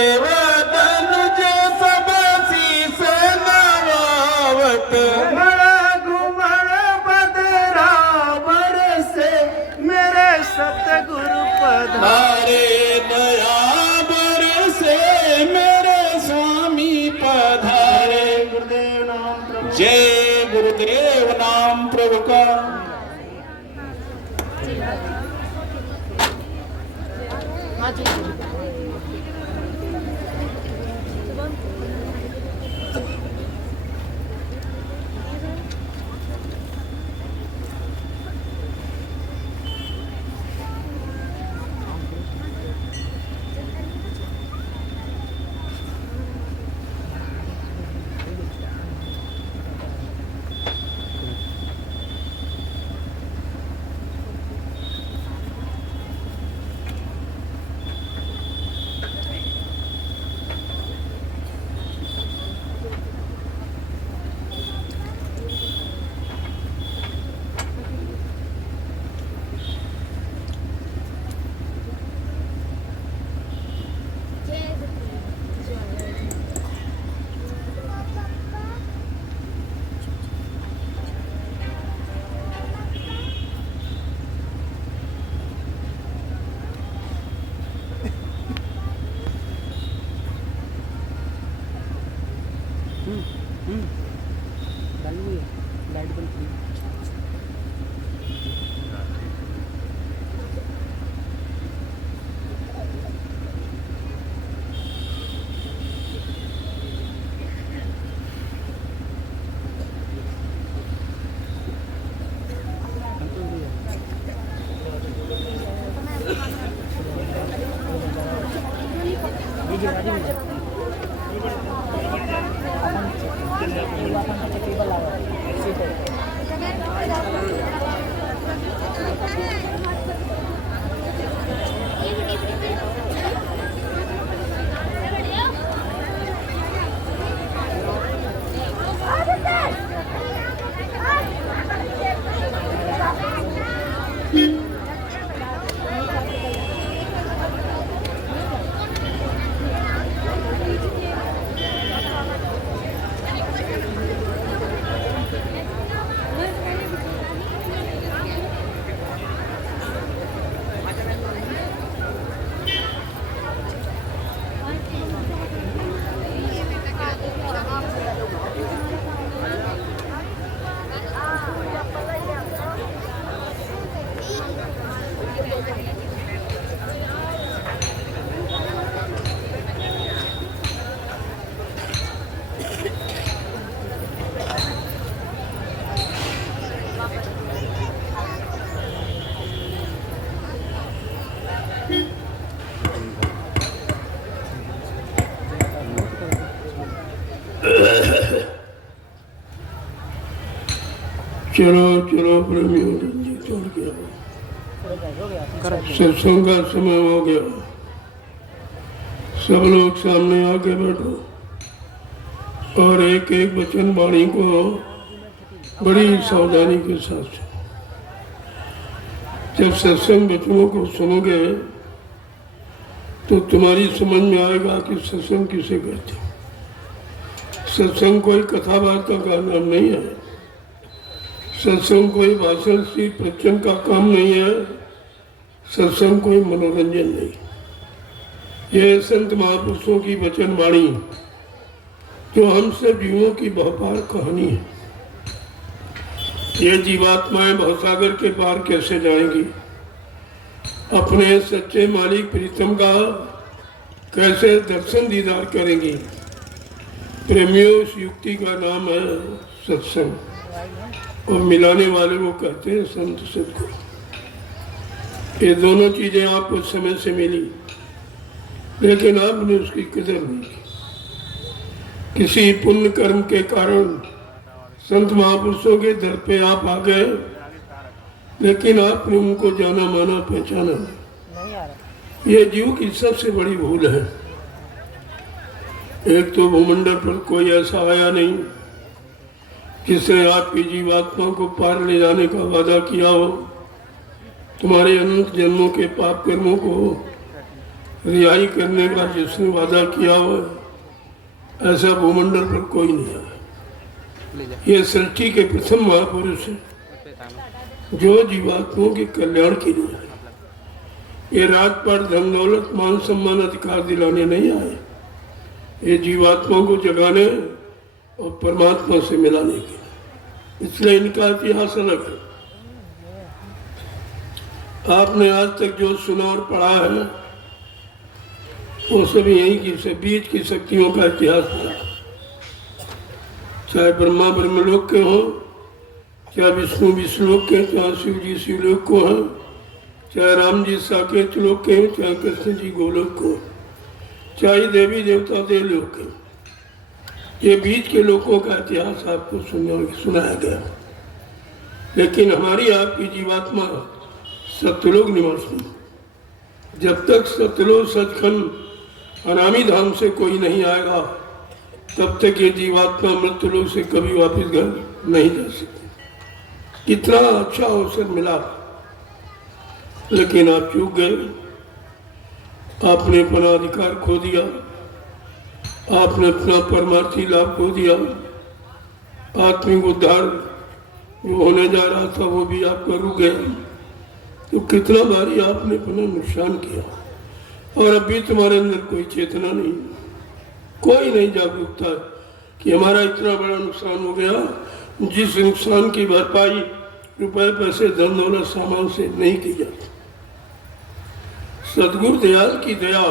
देवतनुज सब शीस नवावत घुमड़ बदरा बरसे मेरे सतगुरु धारे दया बरसे मेरे स्वामी पधारे। गुरुदेव नाम प्रभु। जय गुरुदेव नाम प्रभु का। लाइट बंद की। चलो चलो प्रेमियों, जल्दी छोड़ के आओ, सत्संग का समय हो गया। सब लोग सामने आके बैठो और एक एक वचन वाणी को बड़ी सावधानी के साथ सुनो। जब सत्संग वचनों को सुनोगे तो तुम्हारी समझ में आएगा कि सत्संग किसे कहते हैं। सत्संग कोई कथा वार्ता का नाम नहीं है, सत्संग कोई भाषण सी प्रवचन का काम नहीं है, सत्संग कोई मनोरंजन नहीं। यह संत महापुरुषों की वचन वाणी जो हम सब जीवों की बहुपार कहानी है। ये जीवात्माएं भवसागर के पार कैसे जाएंगी, अपने सच्चे मालिक प्रीतम का कैसे दर्शन दीदार करेंगी। प्रेमियों, इस युक्ति का नाम है सत्संग और मिलाने वाले वो कहते हैं संत सद्गुरु। ये दोनों चीजें आपको समय से मिली, लेकिन आपने उसकी कदर नहीं की। किसी पुण्य कर्म के कारण संत महापुरुषों के दर पे आप आ गए, लेकिन आपने उनको जाना माना पहचाना नहीं। ये जीव की सबसे बड़ी भूल है। एक तो भूमंडल पर कोई ऐसा आया नहीं जिसने आपकी जीवात्मा को पार ले जाने का वादा किया हो, तुम्हारे अनंत जन्मों के पाप कर्मों को रिहाई करने का जिसने वादा किया हो, ऐसा भूमंडल पर कोई नहीं है। ये सृष्टि के प्रथम महापुरुष हैं जो जीवात्माओं के कल्याण के लिए आए। ये राजपाट धन दौलत मान सम्मान अधिकार दिलाने नहीं आए, ये जीवात्माओं को जगाने और परमात्मा से मिलाने के लिए। इसलिए इनका इतिहास अलग है। आपने आज तक जो सुना और पढ़ा है वो सभी यही की बीच की शक्तियों का इतिहास पढ़ा। चाहे ब्रह्मा ब्रह्मलोक के हों, चाहे विष्णु विष्णुलोक के, चाहे शिव जी शिवलोक को हैं, चाहे राम जी साकेत लोक के, चाहे कृष्ण जी गोलोक को, चाहे देवी देवता देवलोक के, ये बीच के लोगों का इतिहास आपको सुनाया गया। लेकिन हमारी आपकी जीवात्मा सत्यलोक निवासी। जब तक सत्यलोक सचखंड अनामी धाम से कोई नहीं आएगा, तब तक ये जीवात्मा मृत्युलोक से कभी वापस घर नहीं जा सकती। कितना अच्छा अवसर मिला, लेकिन आप चूक गए। आपने अपना अधिकार खो दिया, आपने अपना परमार्थी लाभ खो दिया। आत्मिक उद्धार जो होने जा रहा था वो भी आपका रुक गया। तो कितना बारी आपने अपना नुकसान किया, और अभी तुम्हारे अंदर कोई चेतना नहीं, कोई नहीं जागरूकता कि हमारा इतना बड़ा नुकसान हो गया, जिस नुकसान की भरपाई रुपए पैसे धन दौलत सामान से नहीं की जाती। सदगुरु दयाल की दया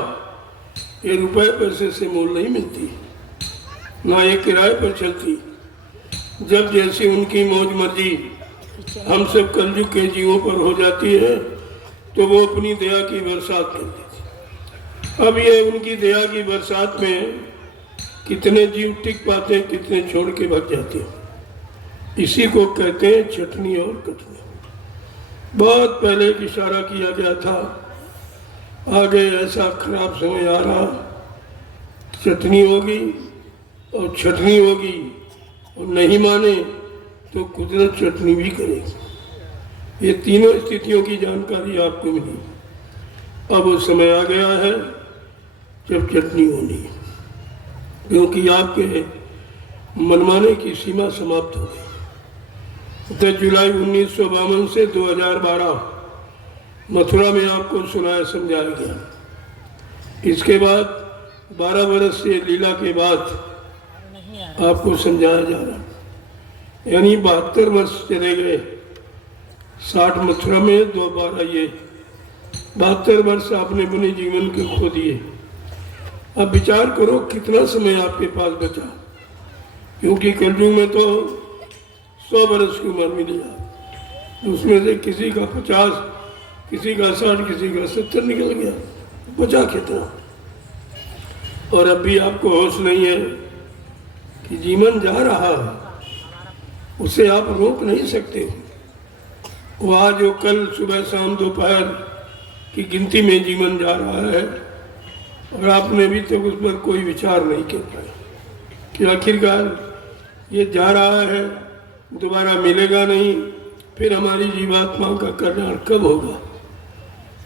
ये रुपए पैसे से मोल नहीं मिलती, ना ये किराए पर चलती। जब जैसी उनकी मौज मर्जी हम सब कलयुग के जीवों पर हो जाती है, तो वो अपनी दया की बरसात कर देती। अब ये उनकी दया की बरसात में कितने जीव टिक पाते हैं, कितने छोड़ के भाग जाते हैं। इसी को कहते हैं चटनी और कटनी। बहुत पहले एक इशारा किया गया था, आगे ऐसा खराब समय आ रहा, चटनी होगी और छटनी होगी, और नहीं माने तो कुदरत चटनी भी करेगी। ये तीनों स्थितियों की जानकारी आपको मिली। अब वो समय आ गया है जब चटनी होनी है, क्योंकि आपके मनमाने की सीमा समाप्त हो गई। 10 जुलाई 1952 से 2012 मथुरा में आपको सुनाया समझाया गया। इसके बाद 12 वर्ष से लीला के बाद आपको समझाया जा रहा है, यानी 72 वर्ष चले गए। 60 मथुरा में, 12 ये 72 वर्ष आपने अपने जीवन के खो दिए। अब विचार करो कितना समय आपके पास बचा, क्योंकि कलयुग में तो 100 वर्ष की उम्र मिली आप, उसमें से किसी का 50, किसी का 60, किसी का 70 निकल गया, बचा कितना। और अब भी आपको होश नहीं है कि जीवन जा रहा है, उसे आप रोक नहीं सकते। वो आज जो कल सुबह शाम दोपहर की गिनती में जीवन जा रहा है, और आपने अभी तक उस पर कोई विचार नहीं कर पाए कि आखिरकार ये जा रहा है, दोबारा मिलेगा नहीं, फिर हमारी जीवात्मा का कल्याण कब होगा।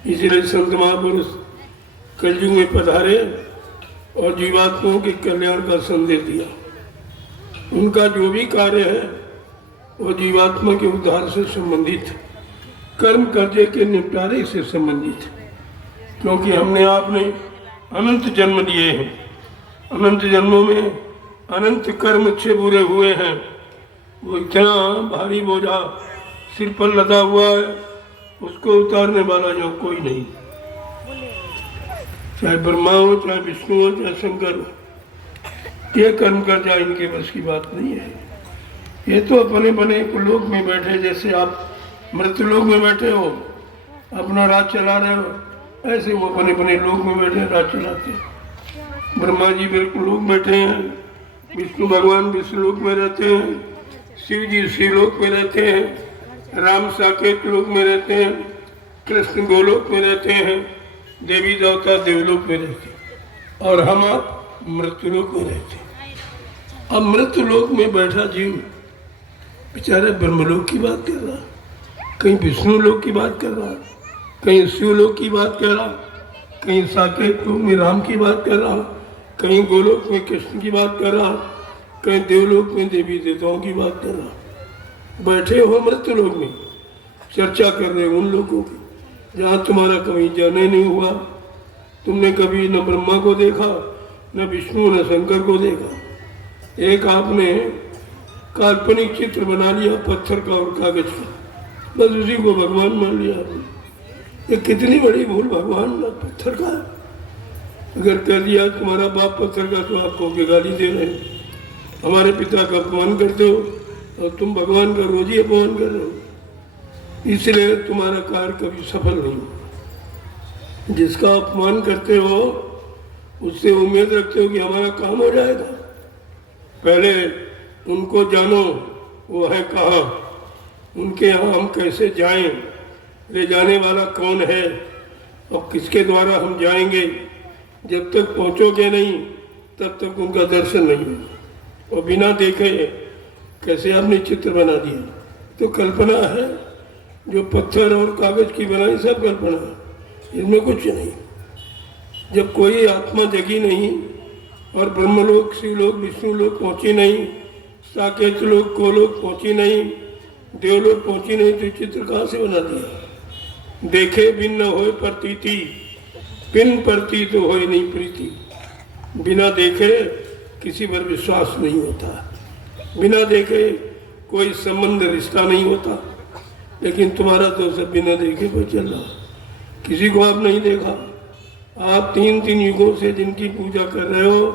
इसलिए संत महापुरुष कलयुग में पधारे और जीवात्माओं के कल्याण का संदेश दिया। उनका जो भी कार्य है वो जीवात्मा के उद्धार से संबंधित, कर्म कर्जे के निपटारे से संबंधित। क्योंकि हमने आपने अनंत जन्म लिए हैं, अनंत जन्मों में अनंत कर्म अच्छे बुरे हुए हैं। वो इतना भारी बोझा सिर पर लदा हुआ है, उसको उतारने वाला जो कोई नहीं, चाहे ब्रह्मा हो, चाहे विष्णु हो, चाहे शंकर हो। ये कर्म कर जाए इनके बस की बात नहीं है। ये तो अपने बने लोक में बैठे, जैसे आप मृत्युलोक में बैठे हो अपना राज चला रहे हो, ऐसे वो अपने बने लोक में बैठे राज चलाते हैं। ब्रह्मा जी बिल्कुल लोक बैठे हैं, विष्णु भगवान विष्णु लोक में रहते हैं, शिव जी शिवलोक में रहते हैं, राम साकेत लोक में रहते हैं, कृष्ण गोलोक में रहते हैं, देवी देवता देवलोक में रहते हैं, और हम आप मृत्युलोक में रहते हैं। अब मृत्युलोक में बैठा जीव बेचारा ब्रह्मलोक की बात कर रहा, कहीं विष्णु लोक की बात कर रहा, कहीं शिवलोक की बात कर रहा, कहीं साकेत में राम की बात कर रहा, कहीं गोलोक में कृष्ण की बात कर रहा, कहीं देवलोक में देवी देवताओं की बात कर रहा। बैठे हो मृत्यु लोक में, चर्चा कर रहे हो उन लोगों की जहाँ तुम्हारा कभी जाने नहीं हुआ। तुमने कभी न ब्रह्मा को देखा, न विष्णु, न शंकर को देखा। एक आपने काल्पनिक चित्र बना लिया पत्थर का और कागज का, बस उसी को भगवान मान लिया आपने। ये कितनी बड़ी भूल भगवान पत्थर का। अगर कह दिया तुम्हारा बाप पत्थर का तो आपको के गाली दे रहे हैं, हमारे पिता का अपमान करते हो और तुम भगवान का रोज ही अपमान कर रहे हो, इसलिए तुम्हारा कार्य कभी सफल नहीं हो। जिसका अपमान करते हो उससे उम्मीद रखते हो कि हमारा काम हो जाएगा। पहले उनको जानो वो है कहाँ, उनके यहाँ हम कैसे जाएं, ले जाने वाला कौन है और किसके द्वारा हम जाएंगे। जब तक पहुँचोगे नहीं तब तक उनका दर्शन नहीं होगा। और बिना देखे कैसे आपने चित्र बना दिया, तो कल्पना है। जो पत्थर और कागज की बनाई सब कल्पना है, इसमें कुछ नहीं। जब कोई आत्मा जगी नहीं और ब्रह्मलोक, शिवलोक, विष्णुलोक पहुँची नहीं, साकेत लोक, गोलोक पहुँची नहीं, देवलोक पहुँची नहीं, तो चित्र कहाँ से बना दिया। देखे बिन न होए प्रतीति, बिन प्रतीत तो होए नहीं प्रीति। बिना देखे किसी पर विश्वास नहीं होता, बिना देखे कोई संबंध रिश्ता नहीं होता। लेकिन तुम्हारा तो सब बिना देखे पर चल रहा। किसी को आप नहीं देखा, आप तीन तीन युगों से जिनकी पूजा कर रहे हो,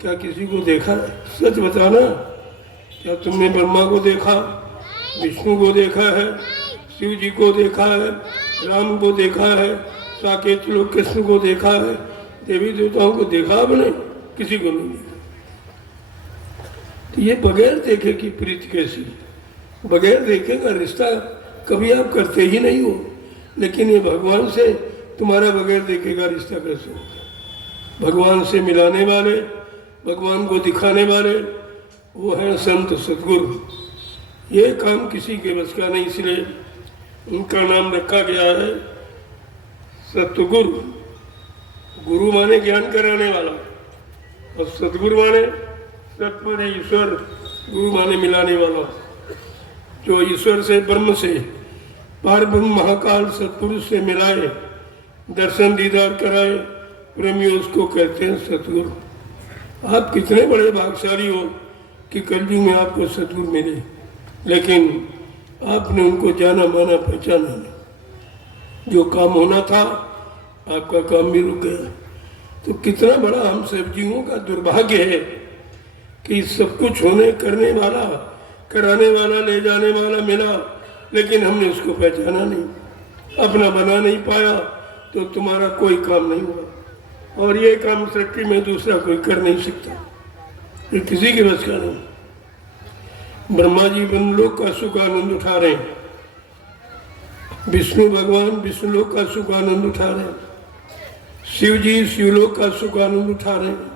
क्या किसी को देखा है? सच बताना, क्या तुमने ब्रह्मा को देखा, विष्णु को देखा है, शिव जी को देखा है, राम को देखा है, साकेत लोक कृष्ण को देखा है, देवी देवताओं को देखा आपने? किसी को नहीं देखा। तो ये बगैर देखे की प्रीति कैसी, बगैर देखे का रिश्ता कभी आप करते ही नहीं हो। लेकिन ये भगवान से तुम्हारा बगैर देखे का रिश्ता कैसे होगा? भगवान से मिलाने वाले, भगवान को दिखाने वाले वो हैं संत सद्गुरु। ये काम किसी के बस का नहीं, इसलिए उनका नाम रखा गया है सतगुरु। गुरु माने ज्ञान कराने वाला और सतगुरु माने सत माने ईश्वर, गुरु माने मिलाने वाला। जो ईश्वर से, ब्रह्म से, पार ब्रह्म महाकाल सतपुरुष से मिलाए, दर्शन दीदार कराए, प्रेमी उसको कहते हैं सतगुरु। आप कितने बड़े भाग्यशाली हो कि कलयुग में आपको सतगुरु मिले, लेकिन आपने उनको जाना माना पहचाना नहीं। जो काम होना था आपका काम भी रुक गया। तो कितना बड़ा हम सब जीवों का दुर्भाग्य है कि सब कुछ होने, करने वाला, कराने वाला, ले जाने वाला मिला, लेकिन हमने उसको पहचाना नहीं, अपना बना नहीं पाया, तो तुम्हारा कोई काम नहीं हुआ। और ये काम सृष्टि में दूसरा कोई कर नहीं सकता, ये किसी के बस का नहीं। ब्रह्मा जी ब्रह्मलोक का सुख आनंद उठा रहे हैं, विष्णु भगवान विष्णुलोक का सुख आनंद उठा रहे हैं, शिव जी शिवलोक का सुख आनंद उठा रहे हैं,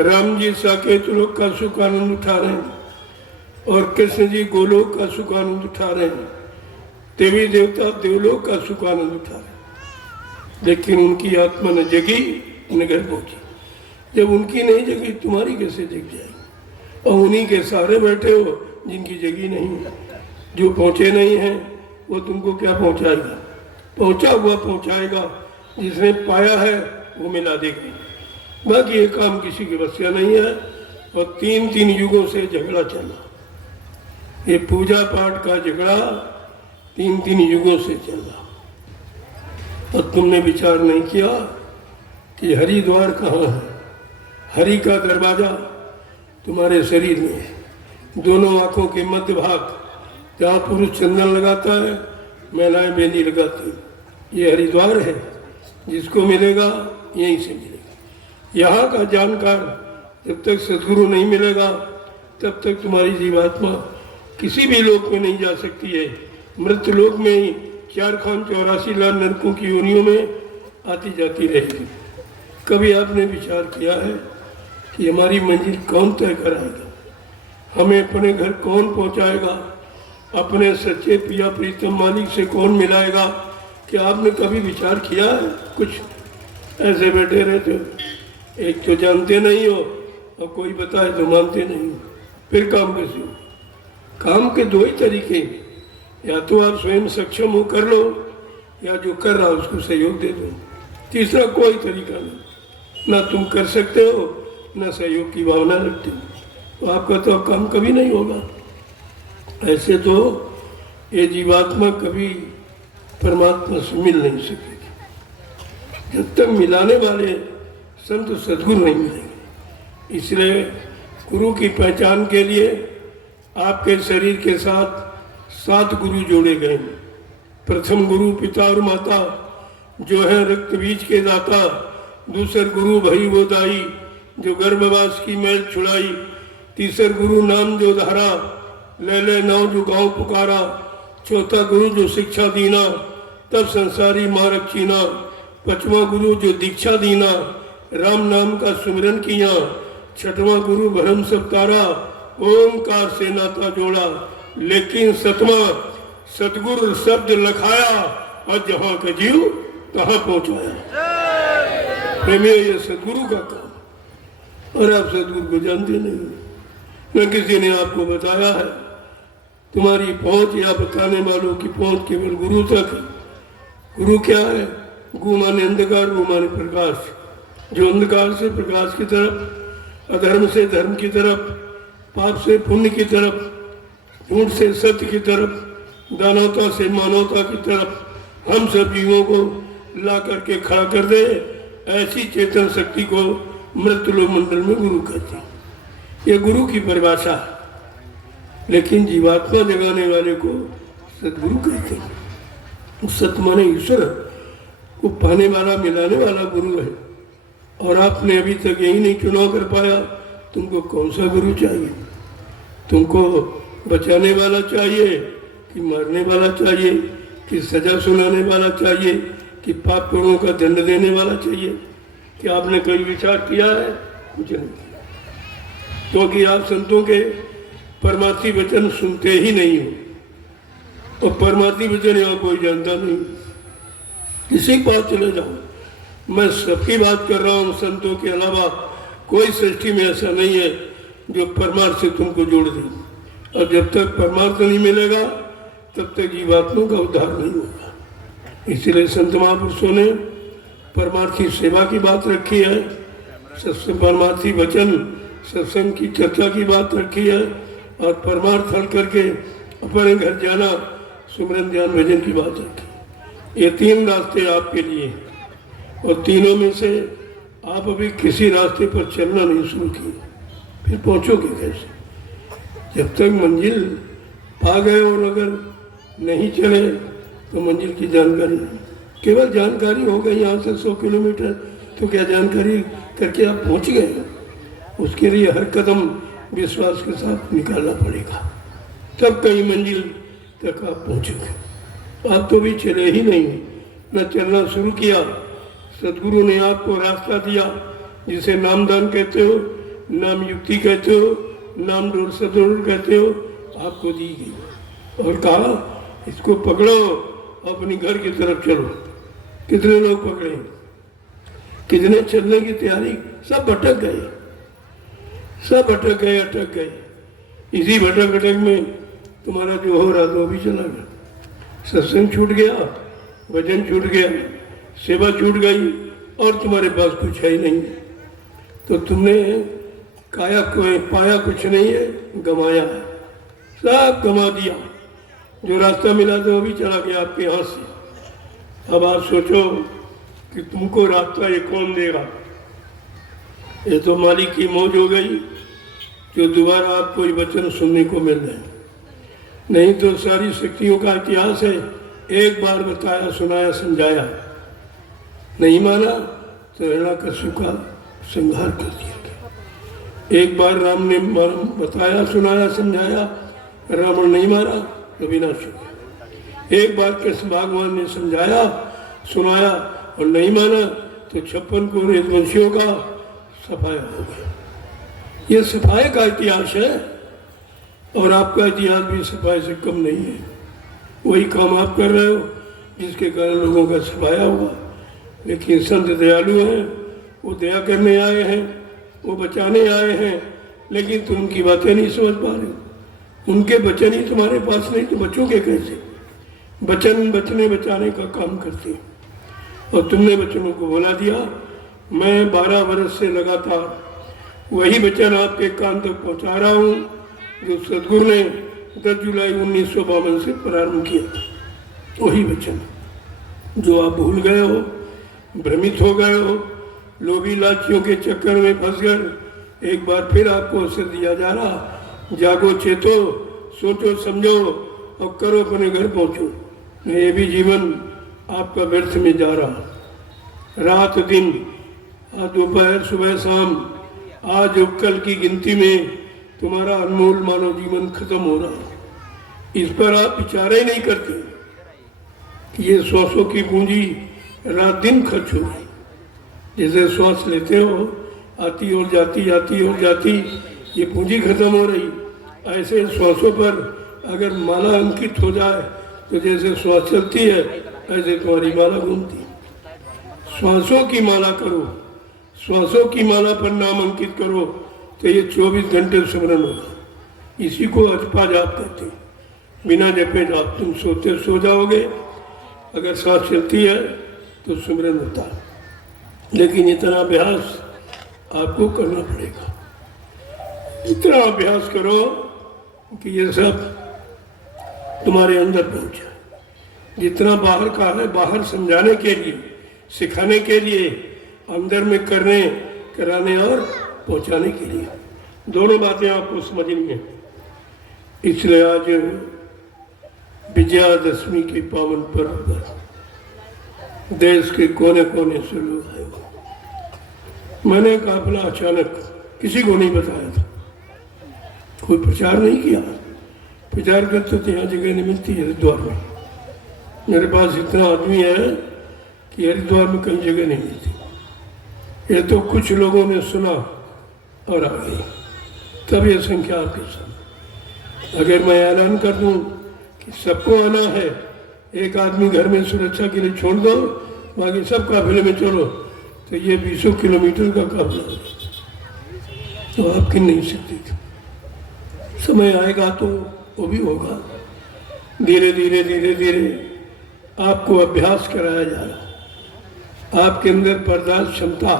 राम जी साकेत लोक का सुख आनंद उठा रहे हैं, और कृष्ण जी गोलोक का सुख आनंद उठा रहे हैं, देवी देवता देवलोक का सुख आनंद उठा रहे हैं। लेकिन उनकी आत्मा न जगी न घर पहुंची। जब उनकी नहीं जगी तुम्हारी कैसे जग जाएगी? और उन्हीं के सहारे बैठे हो जिनकी जगी नहीं है। जो पहुंचे नहीं हैं वो तुमको क्या पहुंचाएगा? पहुंचा हुआ पहुंचाएगा, जिसने पाया है वो मिला देगा। बाकी ये काम किसी के बस का नहीं है। और तीन तीन युगों से झगड़ा चला, ये पूजा पाठ का झगड़ा तीन तीन युगों से चला। और तुमने विचार नहीं किया कि हरिद्वार कहाँ है? हरि का दरवाजा तुम्हारे शरीर में है, दोनों आंखों के मध्य भाग, जहाँ पुरुष चंदन लगाता है, महिलाएं मेहंदी लगाती है। ये हरिद्वार है, जिसको मिलेगा यहीं से मिलेगा। यहाँ का जानकार जब तक सद्गुरु नहीं मिलेगा तब तक तुम्हारी जीवात्मा किसी भी लोक में नहीं जा सकती है। मृत्यु लोक में ही 484 लाख नरकों की योनियों में आती जाती रहेगी। कभी आपने विचार किया है कि हमारी मंजिल कौन तय कराएगा? हमें अपने घर कौन पहुंचाएगा? अपने सच्चे पिया प्रीतम मालिक से कौन मिलाएगा? क्या आपने कभी विचार किया है? कुछ ऐसे बैठे रहते हो, एक तो जानते नहीं हो और कोई बताए तो मानते नहीं हो, फिर काम कैसे हो? काम के दो ही तरीके, या तो आप स्वयं सक्षम हो कर लो, या जो कर रहा उसको सहयोग दे दो। तीसरा कोई तरीका नहीं, ना तुम कर सकते हो ना सहयोग की भावना रखते हो, तो आपका तो काम कभी नहीं होगा। ऐसे तो ये जीवात्मा कभी परमात्मा से मिल नहीं सकेगी जब तक मिलाने वाले संत सद्गुरु नहीं मिलेंगे। इसलिए गुरु की पहचान के लिए आपके शरीर के साथ 7 गुरु जोड़े गए। प्रथम गुरु पिता और माता जो है रक्त बीज के दाता, दूसर गुरु भई वो दाई जो गर्भवास की मैल छुड़ाई, तीसर गुरु नाम जो धारा ले ले नाव जो गाँव पुकारा, चौथा गुरु जो शिक्षा दीना तब संसारी मारक चीना, पांचवा गुरु जो दीक्षा दीना राम नाम का सुमिरन किया, छठवां गुरु भरम सब तारा ओमकार से नाता जोड़ा, लेकिन सतवां सतगुरु शब्द लखाया और जहां का जीव कहाँ पहुंचाया। प्रेमियों, ये सदगुरु का काम, और आप सदगुरु को जानते नहीं, न किसी ने आपको बताया है। तुम्हारी पहुंच या बताने वालों की पहुंच केवल गुरु तक है। गुरु क्या है? गु माने अंधकार, गु माने प्रकाश, जो अंधकार से प्रकाश की तरफ, अधर्म से धर्म की तरफ, पाप से पुण्य की तरफ, झूठ से सत्य की तरफ, दानवता से मानवता की तरफ हम सब जीवों को ला करके खड़ा कर दे, ऐसी चेतन शक्ति को मृतलोक मंडल में गुरु कहते हैं। ये गुरु की परिभाषा है, लेकिन जीवात्मा जगाने वाले को सदगुरु कहते हैं। सत माने ईश्वर को पाने वाला, मिलाने वाला गुरु है। और आपने अभी तक यही नहीं चुनाव कर पाया, तुमको कौन सा गुरु चाहिए? तुमको बचाने वाला चाहिए कि मारने वाला चाहिए, कि सजा सुनाने वाला चाहिए, कि पाप कर्मों का दंड देने वाला चाहिए? क्या आपने कभी विचार किया है? कुछ नहीं किया, क्योंकि आप संतों के परमार्थी वचन सुनते ही नहीं हो, और परमार्थी वचन यहाँ कोई जानता नहीं। किसी के पास चले जाओ, मैं सबकी बात कर रहा हूँ, संतों के अलावा कोई सृष्टि में ऐसा नहीं है जो परमार्थ से तुमको जोड़ दे। और जब तक परमार्थ नहीं मिलेगा तब तक जीवात्मा का उद्धार नहीं होगा। इसलिए संत महापुरुषों ने परमार्थी सेवा की बात रखी है, सत्संग परमार्थी वचन सत्संग की चर्चा की बात रखी है, और परमार्थ हल करके अपने घर जाना सुमरन ध्यान भजन की बात रखी। ये 3 रास्ते आपके लिए, और तीनों में से आप अभी किसी रास्ते पर चलना नहीं शुरू किए, फिर पहुंचोगे कैसे? जब तक मंजिल पा गए और अगर नहीं चले तो मंजिल की जानकारी नहीं। केवल जानकारी हो गई यहाँ से 100 किलोमीटर, तो क्या जानकारी करके आप पहुंच गए? उसके लिए हर कदम विश्वास के साथ निकालना पड़ेगा, तब कहीं मंजिल तक आप पहुंचोगे। आप तो भी चले ही नहीं, न चलना शुरू किया। सदगुरु ने आपको रास्ता दिया, जिसे नामदान कहते हो, नाम युक्ति कहते हो, नाम डोर सदोर कहते हो, आपको दी गई और कहा इसको पकड़ो, अपनी घर की तरफ चलो। कितने लोग पकड़े? कितने चलने की तैयारी? सब भटक गए, सब भटक गए, अटक गए। इसी भटक भटक में तुम्हारा जो हो रहा था वो भी चला गया। सत्संग छूट गया, भजन छूट गया, सेवा छूट गई, और तुम्हारे पास कुछ है ही नहीं। तो तुमने काया को पाया कुछ नहीं है, गमाया है, सब गमा दिया। जो रास्ता मिला था वो भी चला गया आपके हाथ से। अब आप सोचो कि तुमको रास्ता ये कौन देगा? ये तो मालिक की मौज हो गई जो दोबारा आपको ये वचन सुनने को मिल रहे हैं। नहीं तो सारी शक्तियों का इतिहास है, एक बार बताया, सुनाया, समझाया, नहीं माना तो हिरण्याकश्यप का संहार कर दिया गया। एक बार राम ने बताया, सुनाया, समझाया, रावण नहीं मारा तो विनाश हो गया। एक बार कृष्ण भगवान ने समझाया, सुनाया और नहीं माना तो 56 को वंशियों का सफाया हो गया। ये सफाई का इतिहास है, और आपका इतिहास भी सफाई से कम नहीं है। वही काम आप कर रहे हो जिसके कारण लोगों का सफाया हुआ। लेकिन संत दयालु हैं, वो दया करने आए हैं, वो बचाने आए हैं, लेकिन तुम उनकी बातें नहीं समझ पा रहे हो। उनके वचन ही तुम्हारे पास नहीं तो बचोगे कैसे? वचन बचने बचाने का काम करते हैं, और तुमने वचनों को भुला दिया। मैं 12 वर्ष से लगातार वही वचन आपके कान तक पहुंचा रहा हूं जो सदगुरु ने 10 जुलाई 1952 से प्रारंभ किया था। वही वचन जो आप भूल गए हो, भ्रमित हो गए हो, लोभी लालचियों के चक्कर में फंस गए। एक बार फिर आपको अवसर दिया जा रहा, जागो, चेतो, सोचो, समझो और करो, अपने घर पहुंचो। ये भी जीवन आपका व्यर्थ में जा रहा। रात दिन, आज दोपहर, सुबह, शाम, आज और कल की गिनती में तुम्हारा अनमोल मानव जीवन खत्म हो रहा। इस पर आप विचार ही नहीं करते कि ये श्वासों की पूंजी रात दिन खर्च हो रही। जैसे श्वास लेते हो, आती और जाती, आती और जाती, ये पूंजी खत्म हो रही। ऐसे श्वासों पर अगर माला अंकित हो जाए तो जैसे श्वास चलती है ऐसे तुम्हारी माला घूमती। श्वासों की माला करो, श्वासों की माला पर नाम अंकित करो तो ये 24 घंटे स्मरण होगा। इसी को अजपा जाप कहते हैं। बिना जपे जाप, तुम सोते सो जाओगे, अगर सांस चलती है तो स्मरण होता है। लेकिन इतना अभ्यास आपको करना पड़ेगा। इतना अभ्यास करो कि ये सब तुम्हारे अंदर पहुंचे। जितना बाहर का है, बाहर समझाने के लिए, सिखाने के लिए, अंदर में करने, कराने और पहुंचाने के लिए, दोनों बातें आपको समझनी है। इसलिए आज विजयादशमी के पावन पर्व पर देश के कोने कोने से लोग आए। मैंने काफिला अचानक, किसी को नहीं बताया था, कोई प्रचार नहीं किया। प्रचार करते तो यहाँ जगह नहीं मिलती हरिद्वार में। मेरे पास इतना आदमी है कि हरिद्वार में कहीं जगह नहीं मिलती। ये तो कुछ लोगों ने सुना और आ गई, तब ये संख्या आपके सामने। अगर मैं ऐलान कर दूं कि सबको आना है, एक आदमी घर में सुरक्षा के लिए छोड़ दो, बाकी सब काफिले में चलो, तो ये 20 किलोमीटर का काफिला है, तो आप गिन नहीं सकते। समय आएगा तो वो भी होगा। धीरे धीरे धीरे धीरे आपको अभ्यास कराया जा रहा, आपके अंदर बर्दाश्त क्षमता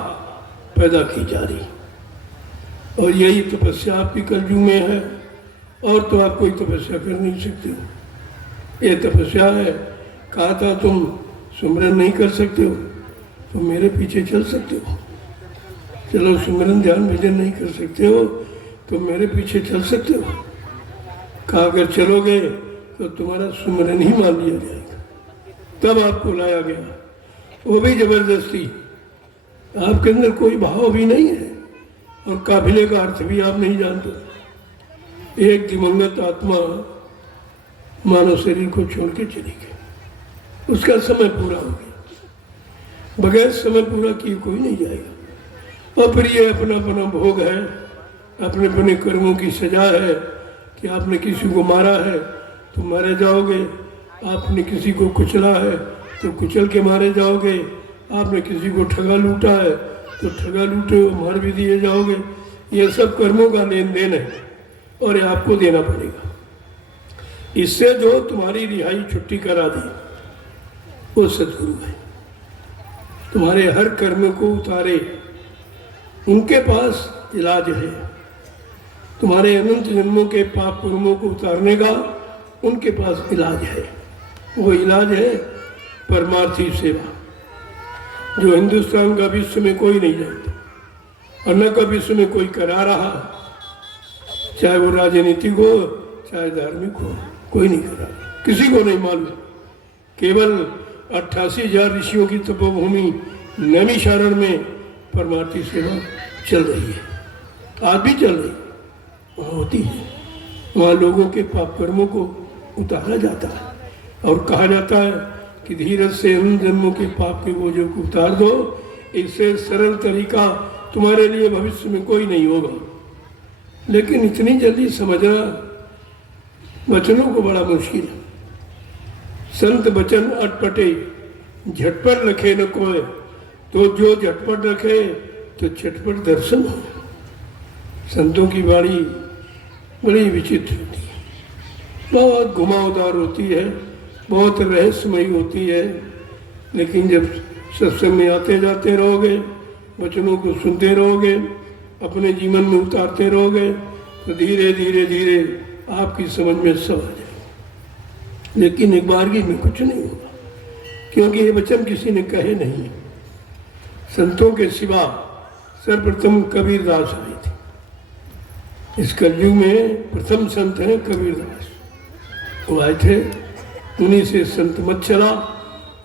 पैदा की जा रही, और यही तपस्या आपकी कलयुग में है। और तो आप कोई तपस्या कर नहीं सकते हो। ये तपस्या है। कहा था तुम सुमरन नहीं कर सकते हो तो मेरे पीछे चल सकते हो। चलो, सुमरन ध्यान भजन नहीं कर सकते हो तो मेरे पीछे चल सकते हो। कहा अगर चलोगे तो तुम्हारा सुमरन ही मान लिया जाएगा। तब आपको लाया गया, वो भी जबरदस्ती। आपके अंदर कोई भाव भी नहीं है और काफिले का अर्थ भी आप नहीं जानते। एक दिवंगत आत्मा मानव शरीर को छोड़ के चली गई, उसका समय पूरा हो गया। बगैर समय पूरा किए कोई नहीं जाएगा। और फिर ये अपना अपना भोग है, अपने अपने कर्मों की सजा है कि आपने किसी को मारा है तो मारे जाओगे, आपने किसी को कुचला है तो कुचल के मारे जाओगे, आपने किसी को ठगा लूटा है तो ठगा लूटे हो मार भी दिए जाओगे। ये सब कर्मों का लेन देन है और ये आपको देना पड़ेगा। इससे जो तुम्हारी रिहाई छुट्टी करा दी वो सदगुरु है। तुम्हारे हर कर्म को उतारे, उनके पास इलाज है। तुम्हारे अनंत जन्मों के पाप कर्मों को उतारने का उनके पास इलाज है। वो इलाज है परमार्थी सेवा, जो हिंदुस्तान का विश्व में कोई नहीं जानता और न का विश्व में कोई करा रहा, चाहे वो राजनीतिक हो चाहे धार्मिक हो, कोई नहीं करा, किसी को नहीं मालूम। केवल 88,000 ऋषियों की तपोभूमि नैमिषारण्य में परमार्थी सेवा चल रही है, आज भी चल रही, वहाँ होती है। वहाँ लोगों के पाप कर्मों को उतारा जाता है और कहा जाता है कि धीरज से उन जन्मों के पाप के बोझों को उतार दो। इससे सरल तरीका तुम्हारे लिए भविष्य में कोई नहीं होगा। लेकिन इतनी जल्दी समझना वचनों को बड़ा मुश्किल है। संत बचन अटपटे, झटपर लखे न कोय, तो जो झटपट रखे तो झटपट दर्शन हो। संतों की वाणी बड़ी विचित्र होती है, बहुत घुमावदार होती है, बहुत रहस्यमयी होती है। लेकिन जब सत्संग में आते जाते रहोगे, वचनों को सुनते रहोगे, अपने जीवन में उतारते रहोगे, तो धीरे धीरे धीरे आपकी समझ में सब आ जाएगा। लेकिन एक बारगी में कुछ नहीं होगा, क्योंकि ये वचन किसी ने कहे नहीं। संतों के सिवा सर्वप्रथम कबीरदास आए थे। इस कलयुग में प्रथम संत हैं कबीरदास। वो आए थे, उन्हीं से संत मत चला,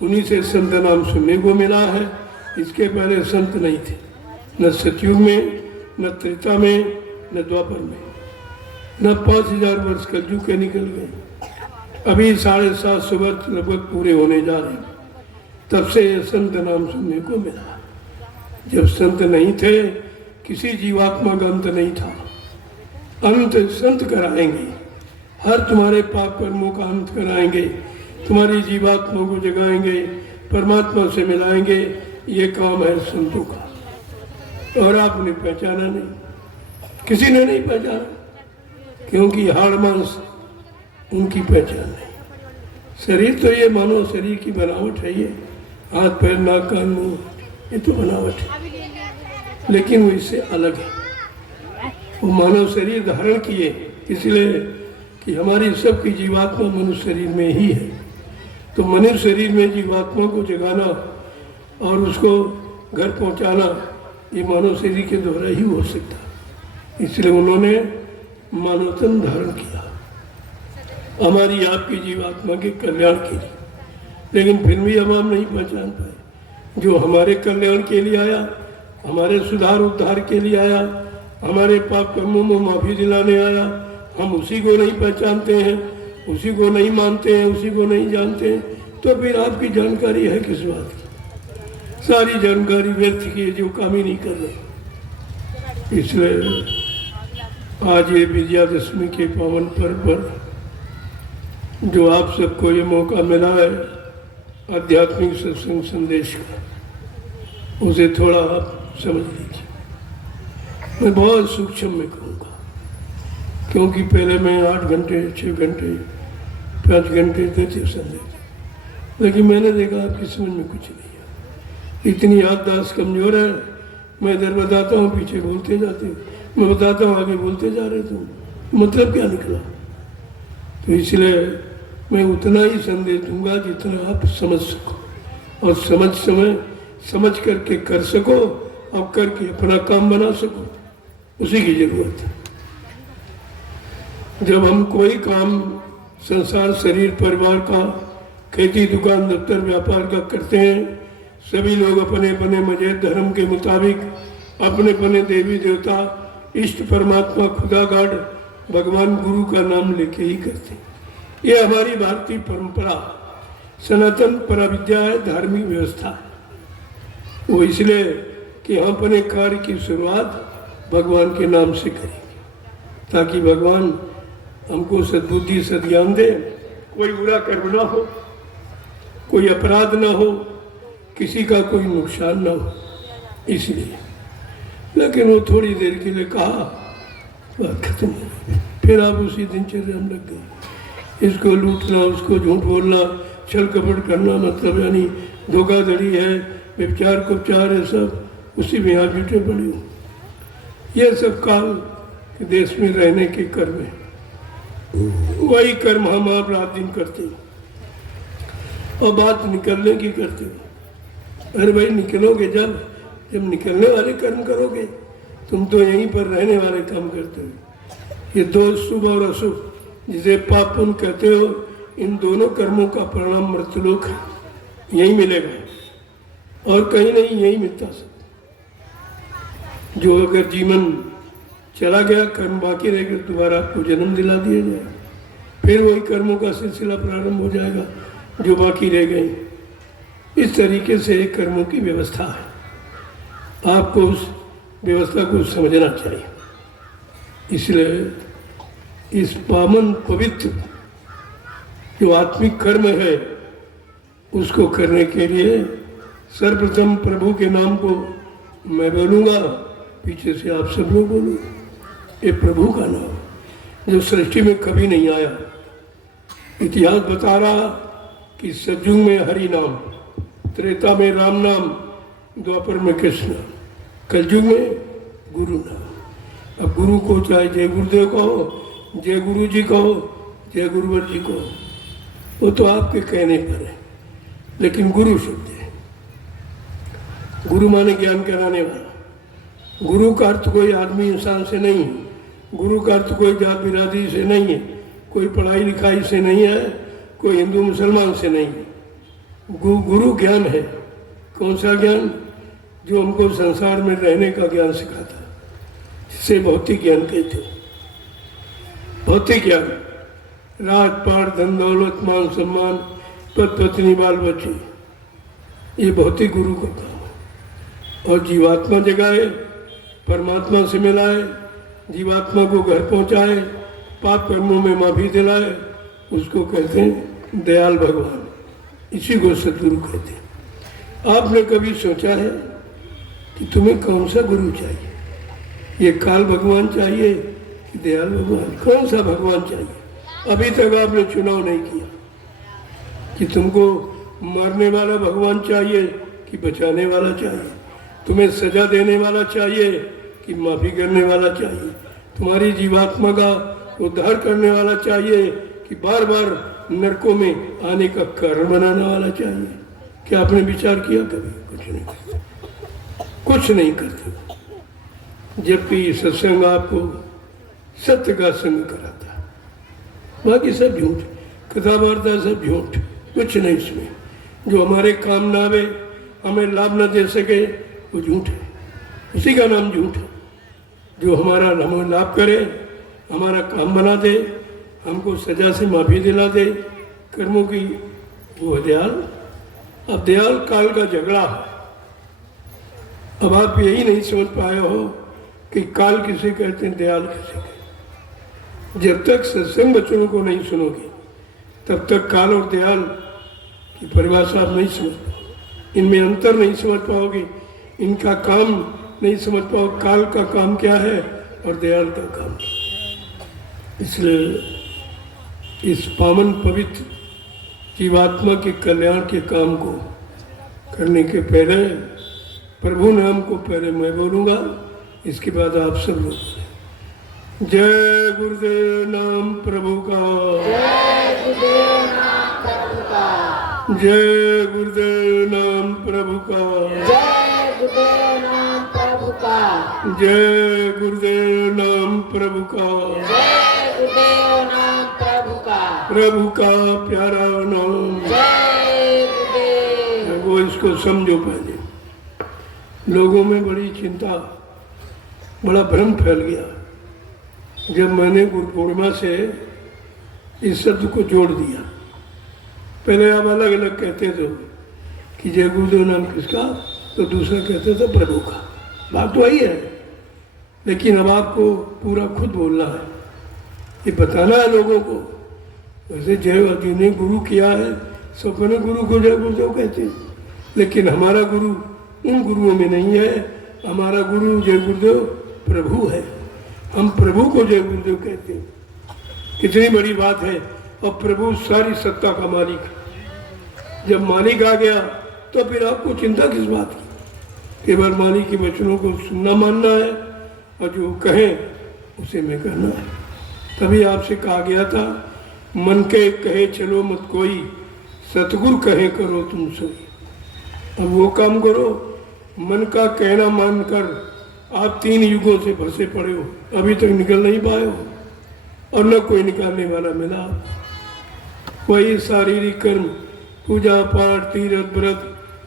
उन्हीं से संत नाम सुनने को मिला है। इसके पहले संत नहीं थे, न सतयुग में, न त्रेता में, न द्वापर में, न 5000 वर्ष कलयुग के निकल गए। अभी 750 वर्ष लगभग पूरे होने जा रहे हैं, तब से ये संत नाम सुनने को मिला। जब संत नहीं थे, किसी जीवात्मा का अंत नहीं था। अंत संत कराएंगे, हर तुम्हारे पाप कर्मों का अंत कराएंगे, तुम्हारी जीवात्मा को जगाएंगे, परमात्मा से मिलाएंगे। ये काम है संतों का। और आपने पहचाना नहीं, किसी ने नहीं पहचाना, क्योंकि हाड़ मांस उनकी पहचान नहीं। शरीर तो ये मानो शरीर की बनावट है, ये हाथ पैर नाक कान मुंह, ये तो बनावट है, लेकिन वो इससे अलग है। वो मानव शरीर धारण किए इसलिए कि हमारी सबकी जीवात्मा मनुष्य शरीर में ही है। तो मनुष्य शरीर में जीवात्मा को जगाना और उसको घर पहुंचाना, ये मानव शरीर के द्वारा ही हो सकता। इसलिए उन्होंने मानव तन धारण किया हमारी आपकी जीवात्मा के कल्याण के लिए। लेकिन फिर भी हम नहीं पहचान पाए। जो हमारे कल्याण के लिए आया, हमारे सुधार उद्धार के लिए आया, हमारे पाप कर्मों में माफी दिलाने आया, हम उसी को नहीं पहचानते हैं, उसी को नहीं मानते हैं, उसी को नहीं जानते हैं, तो फिर आपकी जानकारी है किस बात की? सारी जानकारी व्यर्थ की है, जो काम ही नहीं कर रहे। इसलिए आज ये विजयादशमी के पावन पर्व पर जो आप सबको ये मौका मिला है आध्यात्मिक सत्संग संदेश का, उसे थोड़ा आप समझ लीजिए। मैं बहुत सूक्ष्म में कहूँगा, क्योंकि पहले मैं 8 घंटे 6 घंटे 5 घंटे देते संदेश, लेकिन मैंने देखा आपकी समझ में कुछ नहीं है। इतनी याददाश्त कमजोर है। मैं इधर बताता हूँ, पीछे बोलते जाते हो, मैं बताता हूँ, आगे बोलते जा रहे तुम, मतलब क्या निकला? तो इसलिए मैं उतना ही संदेश दूंगा जितना आप समझ सको, और समझ करके कर सको, और करके अपना काम बना सको, उसी की जरूरत है। जब हम कोई काम संसार शरीर परिवार का, खेती दुकान दफ्तर व्यापार का करते हैं, सभी लोग अपने अपने मजे धर्म के मुताबिक अपने अपने देवी देवता इष्ट परमात्मा खुदा गाड भगवान गुरु का नाम लेके ही करते हैं। ये हमारी भारतीय परंपरा सनातन पराविद्या है, धार्मिक व्यवस्था। वो इसलिए कि हम अपने कार्य की शुरुआत भगवान के नाम से करेंगे, ताकि भगवान हमको सद्बुद्धि सद्ज्ञान दे, कोई बुरा कर्म ना हो, कोई अपराध ना हो, किसी का कोई नुकसान ना हो, इसलिए। लेकिन वो थोड़ी देर के लिए कहा, बात खत्म हो गई। फिर आप उसी दिनचर्या में लग गए। इसको लूटना, उसको झूठ बोलना, छल कपट करना, मतलब यानी धोखाधड़ी है, व्यभिचार कुपचार है, सब उसी में आप जुटे पड़े हो। ये सब काल के देश में रहने के कर्म है। वही कर्म हम आप रात दिन करते हो, और बात निकलने की करते हो। अरे भाई निकलोगे जब निकलने वाले कर्म करोगे, तुम तो यहीं पर रहने वाले काम करते हो। ये दो शुभ और अशुभ, जिसे पाप पुण्य कहते हो, इन दोनों कर्मों का परिणाम मृत्युलोक है, यही मिलेगा और कहीं नहीं, यही मिलता सब। जो अगर जीवन चला गया, कर्म बाकी रह गए, दोबारा आपको जन्म दिला दिया जाएगा, फिर वही कर्मों का सिलसिला प्रारंभ हो जाएगा जो बाकी रह गए। इस तरीके से कर्मों की व्यवस्था है, आपको उस व्यवस्था को समझना चाहिए। इसलिए इस पावन पवित्र जो आत्मिक कर्म है, उसको करने के लिए सर्वप्रथम प्रभु के नाम को मैं बोलूँगा, पीछे से आप सब लोग बोलो। ये प्रभु का नाम जो सृष्टि में कभी नहीं आया। इतिहास बता रहा कि सतयुग में हरि नाम, त्रेता में राम नाम, द्वापर में कृष्ण, कलयुग में गुरु नाम। अब गुरु को चाहे जय गुरुदेव कहो, जय गुरु जी कहो, जय गुरुवर जी कहो, वो तो आपके कहने पर है, लेकिन गुरु शब्द है। गुरु माने ज्ञान कराने वाला। गुरु का अर्थ कोई आदमी इंसान से नहीं है, गुरु का अर्थ कोई जात बिरादरी से नहीं है, कोई पढ़ाई लिखाई से नहीं है, कोई हिंदू मुसलमान से नहीं है। गुरु ज्ञान है। कौन सा ज्ञान? जो हमको संसार में रहने का ज्ञान सिखाता, जिसे भौतिक ज्ञान कहते हैं। भौतिक ज्ञान, राजपाट, धन दौलत, मान सम्मान, पद पत्नी, बाल बच्चे, ये भौतिक गुरु का काम है। और जीवात्मा जगाए, परमात्मा से मिलाए, जीवात्मा को घर पहुंचाए, पाप कर्मों में माफी दिलाए, उसको कहते हैं दयाल भगवान। इसी को सदगुरु कहते हैं। आपने कभी सोचा है कि तुम्हें कौन सा गुरु चाहिए? ये काल भगवान चाहिए कि दयाल भगवान? कौन सा भगवान चाहिए? अभी तक आपने चुनाव नहीं किया कि तुमको मारने वाला भगवान चाहिए कि बचाने वाला चाहिए, तुम्हें सजा देने वाला चाहिए कि माफी करने वाला चाहिए, तुम्हारी जीवात्मा का उद्धार करने वाला चाहिए कि बार बार नरकों में आने का कारण बनाने वाला चाहिए? क्या आपने विचार किया कभी? कुछ नहीं करते, कुछ नहीं करते। जबकि सत्संग आपको सत्य का संग कराता है, बाकी सब झूठ, कथा वार्ता सब झूठ, कुछ नहीं इसमें। जो हमारे काम ना आवे, हमें लाभ न दे सके, वो झूठ है, उसी का नाम झूठ है। जो हमारा हमें लाभ करे, हमारा काम बना दे, हमको सजा से माफी दिला दे कर्मों की, वो है दयाल। अब दयाल काल का झगड़ा है। अब आप यही नहीं समझ पाए हो कि काल किसे कहते हैं, दयाल किसे कहते हैं। जब तक सत्संग वचनों को नहीं सुनोगे, तब तक काल और दयाल की परिभाषा आप नहीं समझ पाओगे, इनमें अंतर नहीं समझ पाओगे, इनका काम नहीं समझ पाओगे। काल का काम क्या है और दयाल का काम क्या है। इसलिए इस पावन पवित्र जीवात्मा के कल्याण के काम को करने के पहले प्रभु नाम को पहले मैं बोलूँगा, इसके बाद आप सब लोग। जय गुरुदेव नाम प्रभु का, जय गुरुदेव नाम प्रभु का, जय गुरुदेव नाम प्रभु का, जय गुरुदेव नाम प्रभु का, जय गुरुदेव नाम प्रभु का, जय गुरुदेव नाम प्रभु का, प्रभु का प्यारा नाम। जय गुरुदेव। वो इसको समझो पहले। लोगों में बड़ी चिंता, बड़ा भ्रम फैल गया जब मैंने गुरु पूर्णिमा से इस शब्द को जोड़ दिया। पहले आप अलग अलग कहते थे कि जय गुरुदेव नाम किसका, तो दूसरा कहते थे प्रभु का। बात तो वही है, लेकिन अब आपको पूरा खुद बोलना है, ये बताना है लोगों को। वैसे जय जिन्हें गुरु किया है सब अपने गुरु को जय गुरुदेव कहते हैं, लेकिन हमारा गुरु उन गुरुओं में नहीं है। हमारा गुरु जय गुरुदेव प्रभु है, हम प्रभु को जय गुरुदेव कहते हैं। कितनी बड़ी बात है। और प्रभु सारी सत्ता का मालिक है। जब मालिक आ गया तो फिर आपको चिंता किस बात की? केवल मालिक के वचनों को सुनना मानना है और जो कहें उसे में करना है। तभी आपसे कहा गया था, मन के कहे चलो मत कोई, सतगुरु कहे करो तुम सोई। अब वो काम करो, मन का कहना मानकर आप 3 युगों से फंसे पड़े हो, अभी तक निकल नहीं पाए हो और न कोई निकालने वाला मिला। वही शारीरिक कर्म, पूजा पाठ, तीर्थ व्रत,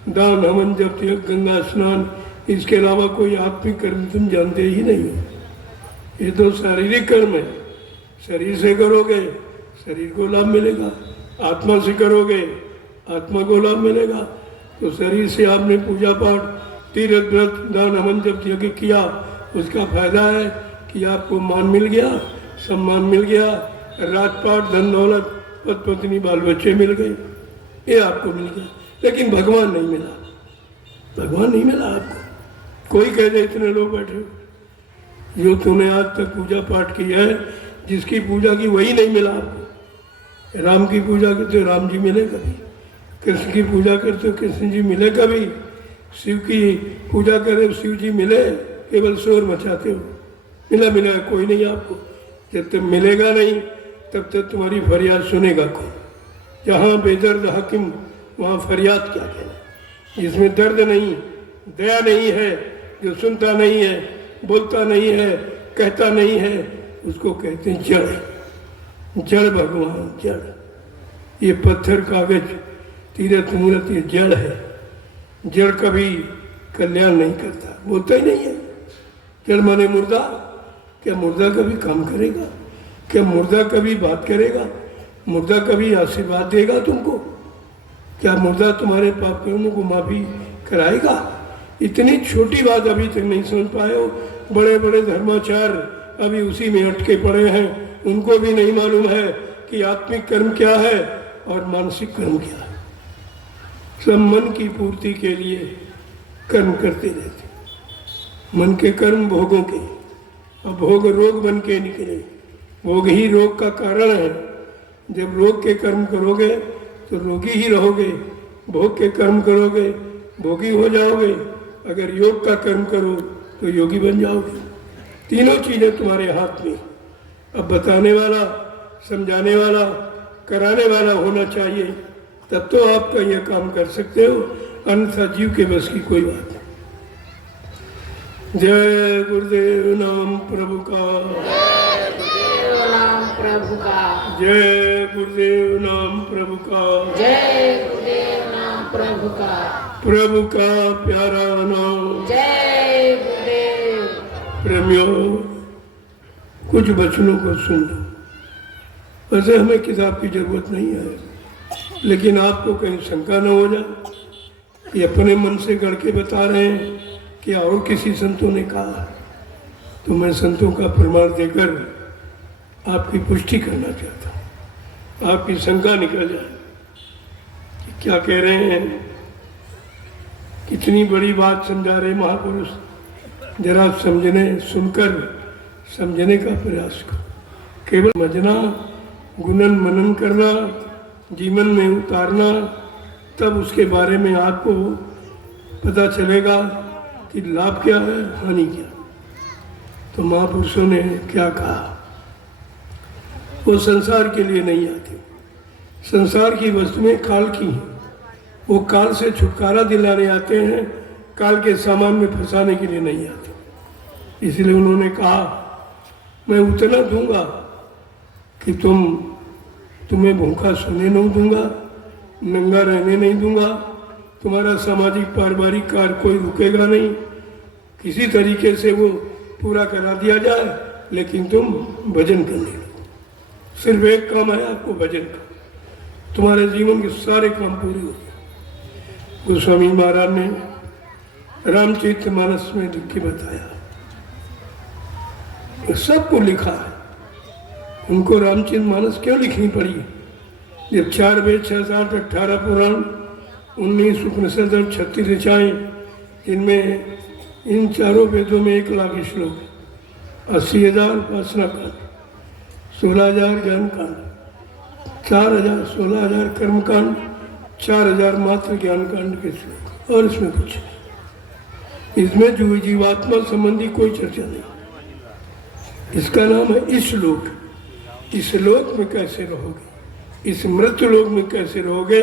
दान हवन, जप, गंगा स्नान, इसके अलावा कोई आत्मिक कर्म तुम जानते ही नहीं हो। ये तो शारीरिक कर्म है, शरीर से करोगे शरीर को लाभ मिलेगा, आत्मा से करोगे आत्मा को लाभ मिलेगा। तो शरीर से आपने पूजा पाठ, तीर्थ व्रत, दान हवन, जब यज्ञ किया, उसका फायदा है कि आपको मान मिल गया, सम्मान मिल गया, राजपाट, धन दौलत, पद पत्नी, बाल बच्चे मिल गए, ये आपको मिल गया। लेकिन भगवान नहीं मिला। भगवान नहीं मिला आपको। कोई कह दे इतने लोग बैठे हो, जो तूने आज तक पूजा पाठ किया है, जिसकी पूजा की वही नहीं मिला आपको। राम की पूजा करते हो राम जी मिले कभी, कृष्ण की पूजा करते हो कृष्ण जी मिले कभी, शिव की पूजा करे शिव जी मिले, केवल शोर मचाते हो। मिला मिला कोई नहीं आपको। जब तक मिलेगा नहीं तब तक तुम्हारी फरियाद सुनेगा कौन। जहाँ बेदर्द हाकिम वहाँ फरियाद क्या कहना। जिसमें दर्द नहीं, दया नहीं है, जो सुनता नहीं है, बोलता नहीं है, कहता नहीं है, उसको कहते हैं जड़। जड़ भगवान जड़। ये पत्थर कागज तीरथ मूर्त ये जड़ है। जड़ कभी कल्याण नहीं करता, बोलता ही नहीं है। जड़ माने मुर्दा। क्या मुर्दा कभी काम करेगा? क्या मुर्दा कभी बात करेगा? मुर्दा कभी आशीर्वाद देगा तुमको? क्या मुर्दा तुम्हारे पाप कर्मों को माफी कराएगा? इतनी छोटी बात अभी तक नहीं समझ पाए हो। बड़े बड़े धर्माचार अभी उसी में अटके पड़े हैं। उनको भी नहीं मालूम है कि आत्मिक कर्म क्या है और मानसिक कर्म क्या है। सब मन की पूर्ति के लिए कर्म करते रहते। मन के कर्म भोगों के, अब भोग रोग बन के निकले। भोग ही रोग का कारण है। जब रोग के कर्म करोगे तो रोगी ही रहोगे, भोग के कर्म करोगे भोगी हो जाओगे। अगर योग का कर्म करो तो योगी बन जाओगे। तीनों चीज़ें तुम्हारे हाथ में। अब बताने वाला, समझाने वाला, कराने वाला होना चाहिए, तब तो आपका यह काम कर सकते हो, अन्यथा जीव के बस की कोई बात नहीं। जय गुरुदेव नाम प्रभु का, गुरुदेव नाम प्रभु का, जय गुरुदेव नाम प्रभु का, जय गुरुदेव नाम प्रभु का, प्रभु का प्यारा नाम। जय गुरुदेव। प्रेमियों, कुछ वचनों को सुन लो। वैसे हमें किताब की जरूरत नहीं है, लेकिन आपको कहीं शंका न हो जाए कि अपने मन से गढ़ के बता रहे हैं कि और किसी संतों ने कहा। तो मैं संतों का प्रमाण देकर आपकी पुष्टि करना चाहता हूँ, आपकी शंका निकल जाए कि क्या कह रहे हैं। कितनी बड़ी बात समझा रहे महापुरुष। जरा समझने, सुनकर समझने का प्रयास करो। केवल समझना, गुणन मनन करना, जीवन में उतारना, तब उसके बारे में आपको पता चलेगा कि लाभ क्या है, हानि क्या। तो महापुरुषों ने क्या कहा। वो संसार के लिए नहीं आते। संसार की वस्तुएं काल की हैं। वो काल से छुटकारा दिलाने आते हैं, काल के सामान में फंसाने के लिए नहीं आते। इसलिए उन्होंने कहा, मैं उतना दूंगा कि तुम्हें भूखा सोने नहीं दूंगा, नंगा रहने नहीं दूंगा, तुम्हारा सामाजिक पारिवारिक कार्य कोई रुकेगा नहीं, किसी तरीके से वो पूरा करा दिया जाए, लेकिन तुम भजन करने लगो। सिर्फ एक काम है आपको, भजन का। तुम्हारे जीवन के सारे काम पूरे हो गए। गोस्वामी महाराज ने रामचरितमानस में लिख के बताया, सबको लिखा है। उनको रामचरितमानस क्यों लिखनी पड़ी? जब 4 वेद 6 शास्त्र 18 पुराण 19 उपनिषद और 36 ऋचाएँ, इनमें इन चारों वेदों में 1 लाख श्लोक, 80,000 उपासना कांड, 16,000 ज्ञान कांड, 4,000 16,000 कर्म कांड, 4,000 मात्र ज्ञान कांड के श्लोक, और इसमें कुछ नहीं। इसमें जो जीवात्मा संबंधी कोई चर्चा नहीं। इसका नाम है इस लोक। इस लोक में कैसे रहोगे, इस मृत्यु लोक में कैसे रहोगे,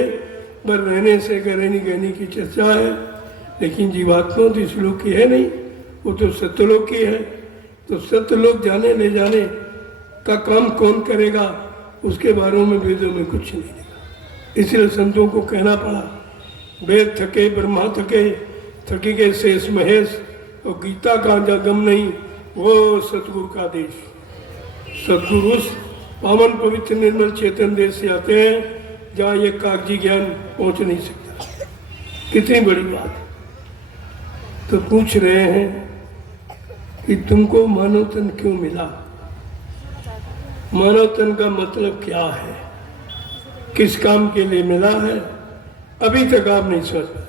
पर रहने से रहने गहने की चर्चा है। लेकिन जीवात्मा तो इस लोक की है नहीं, वो तो सत्यलोक की है। तो सत्यलोक जाने ले जाने का काम कौन करेगा, उसके बारे में वेदों में कुछ नहीं लिखा। इसलिए संतों को कहना पड़ा, वेद थके ब्रह्मा थके, थकी के शेष महेश, और गीता का गम नहीं, वो सतगुरु का देश। सतगुरु उस पावन पवित्र निर्मल चेतन देश से आते हैं जहाँ ये कागजी ज्ञान पहुँच नहीं सकता। कितनी बड़ी बात है। तो पूछ रहे हैं कि तुमको मानव तन क्यों मिला, मानव तन का मतलब क्या है, किस काम के लिए मिला है, अभी तक आप नहीं समझ पाए।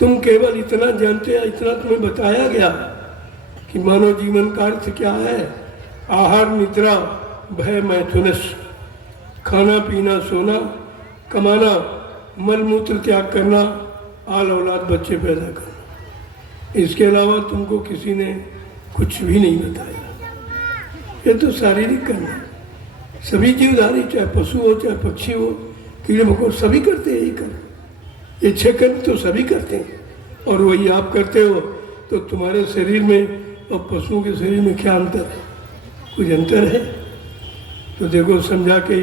तुम केवल इतना जानते हो, इतना तुम्हें बताया गया कि मानव जीवन का अर्थ क्या है। आहार निद्रा भय मैथुनस, खाना पीना सोना, कमाना, मल मूत्र त्याग करना, आल औलाद बच्चे पैदा करना। इसके अलावा तुमको किसी ने कुछ भी नहीं बताया। ये तो शारीरिक कर्म है, सभी जीवधारी, चाहे पशु हो चाहे पक्षी हो, कीड़े मकोड़े, सभी करते हैं यही कर्म। ये 6 कर्म तो सभी करते हैं और वही आप करते हो। तो तुम्हारे शरीर में और पशुओं के शरीर में क्या अंतर है? कुछ अंतर है? तो देखो समझा के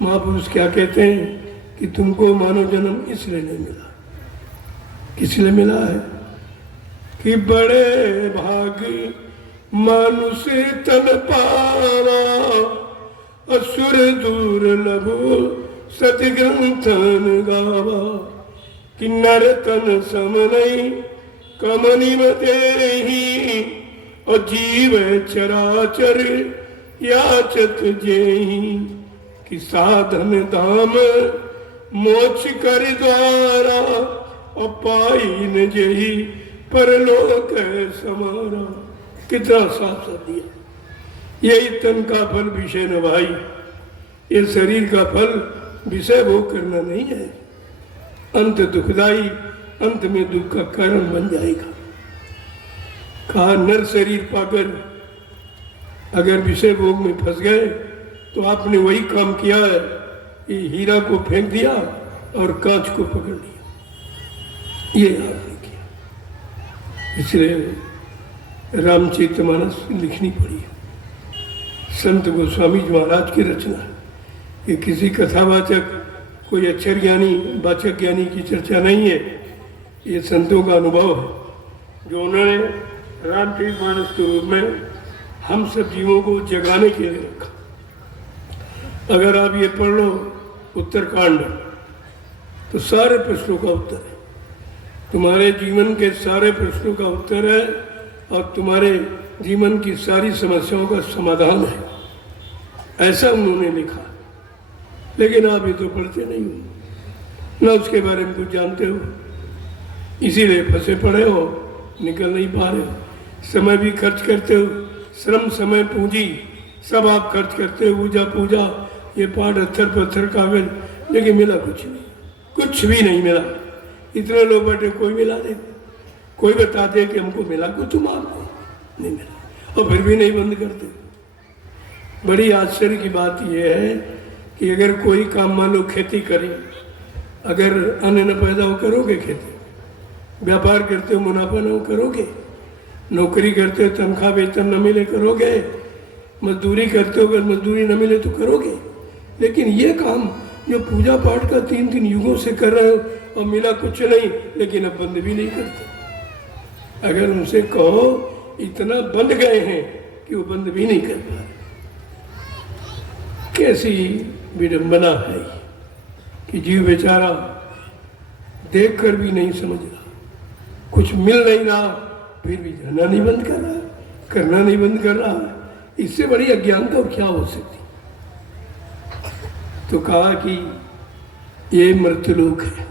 महापुरुष क्या कहते हैं कि तुमको मानव जन्म इसलिए नहीं मिला। किस लिए मिला है? कि बड़े भाग मानुष तन पावा, असुर दूर लभो सतग्रंथन गावा। कि नर तन सम नहीं कमनि ही, और जीव चराचर याचत जेहि। कि साधन धाम मोक्ष कर द्वारा, और पाई न जेहि परलोक समारा। कितना साफ साफ दिया। यही तन का फल विषय न भाई, ये शरीर का फल विषय भोग करना नहीं है। अंत दुखदाई, अंत में दुख का कारण बन जाएगा। कहा नर शरीर पाकर अगर विषय भोग में फंस गए तो आपने वही काम किया है कि हीरा को फेंक दिया और कांच को पकड़ लिया, ये आपने किया। इसलिए रामचरितमानस लिखनी पड़ी है। संत गोस्वामी जी महाराज की रचना है। ये किसी कथावाचक, कोई अक्षर ज्ञानी, वाचक ज्ञानी की चर्चा नहीं है। ये संतों का अनुभव है जो उन्होंने रामचरितमानस के रूप में हम सब जीवों को जगाने के लिए रखा। अगर आप ये पढ़ लो उत्तरकांड, तो सारे प्रश्नों का उत्तर है। तुम्हारे जीवन के सारे प्रश्नों का उत्तर है और तुम्हारे जीवन की सारी समस्याओं का समाधान है, ऐसा उन्होंने लिखा। लेकिन आप ये तो पढ़ते नहीं हो, ना उसके बारे में कुछ जानते हो, इसीलिए फंसे पड़े हो, निकल नहीं पा रहे हो। समय भी खर्च करते हो, श्रम समय पूंजी सब आप खर्च करते हो, पूजा पूजा, ये पाठ अत्थर पत्थर कागज, लेकिन मिला कुछ नहीं, कुछ भी नहीं मिला। इतने लोग बैठे, कोई मिला दे, कोई बता दे कि हमको मिला कुछ, तुम आपको नहीं मिला, और फिर भी नहीं बंद करते। बड़ी आश्चर्य की बात यह है कि अगर कोई काम मान लो खेती करे, अगर अन्न न पैदा हो करोगे खेती, व्यापार करते हो मुनाफा न हो करोगे, नौकरी करते हो तनख्वाह वेतन न मिले करोगे, मजदूरी करते हो अगर मजदूरी न मिले तो करोगे। लेकिन ये काम जो पूजा पाठ का 3-3 युगों से कर रहे हो और मिला कुछ नहीं, लेकिन अब बंद भी नहीं करते। अगर उनसे कहो इतना बंद गए हैं कि वो बंद भी नहीं कर पा रहे। कैसी विडंबना है कि जीव बेचारा देख कर भी नहीं समझ रहा, कुछ मिल नहीं रहा, फिर भी जाना नहीं बंद कर रहा, करना नहीं बंद कर रहा। इससे बड़ी अज्ञानता और क्या हो सकती। तो कहा कि ये मृत्युलोक है।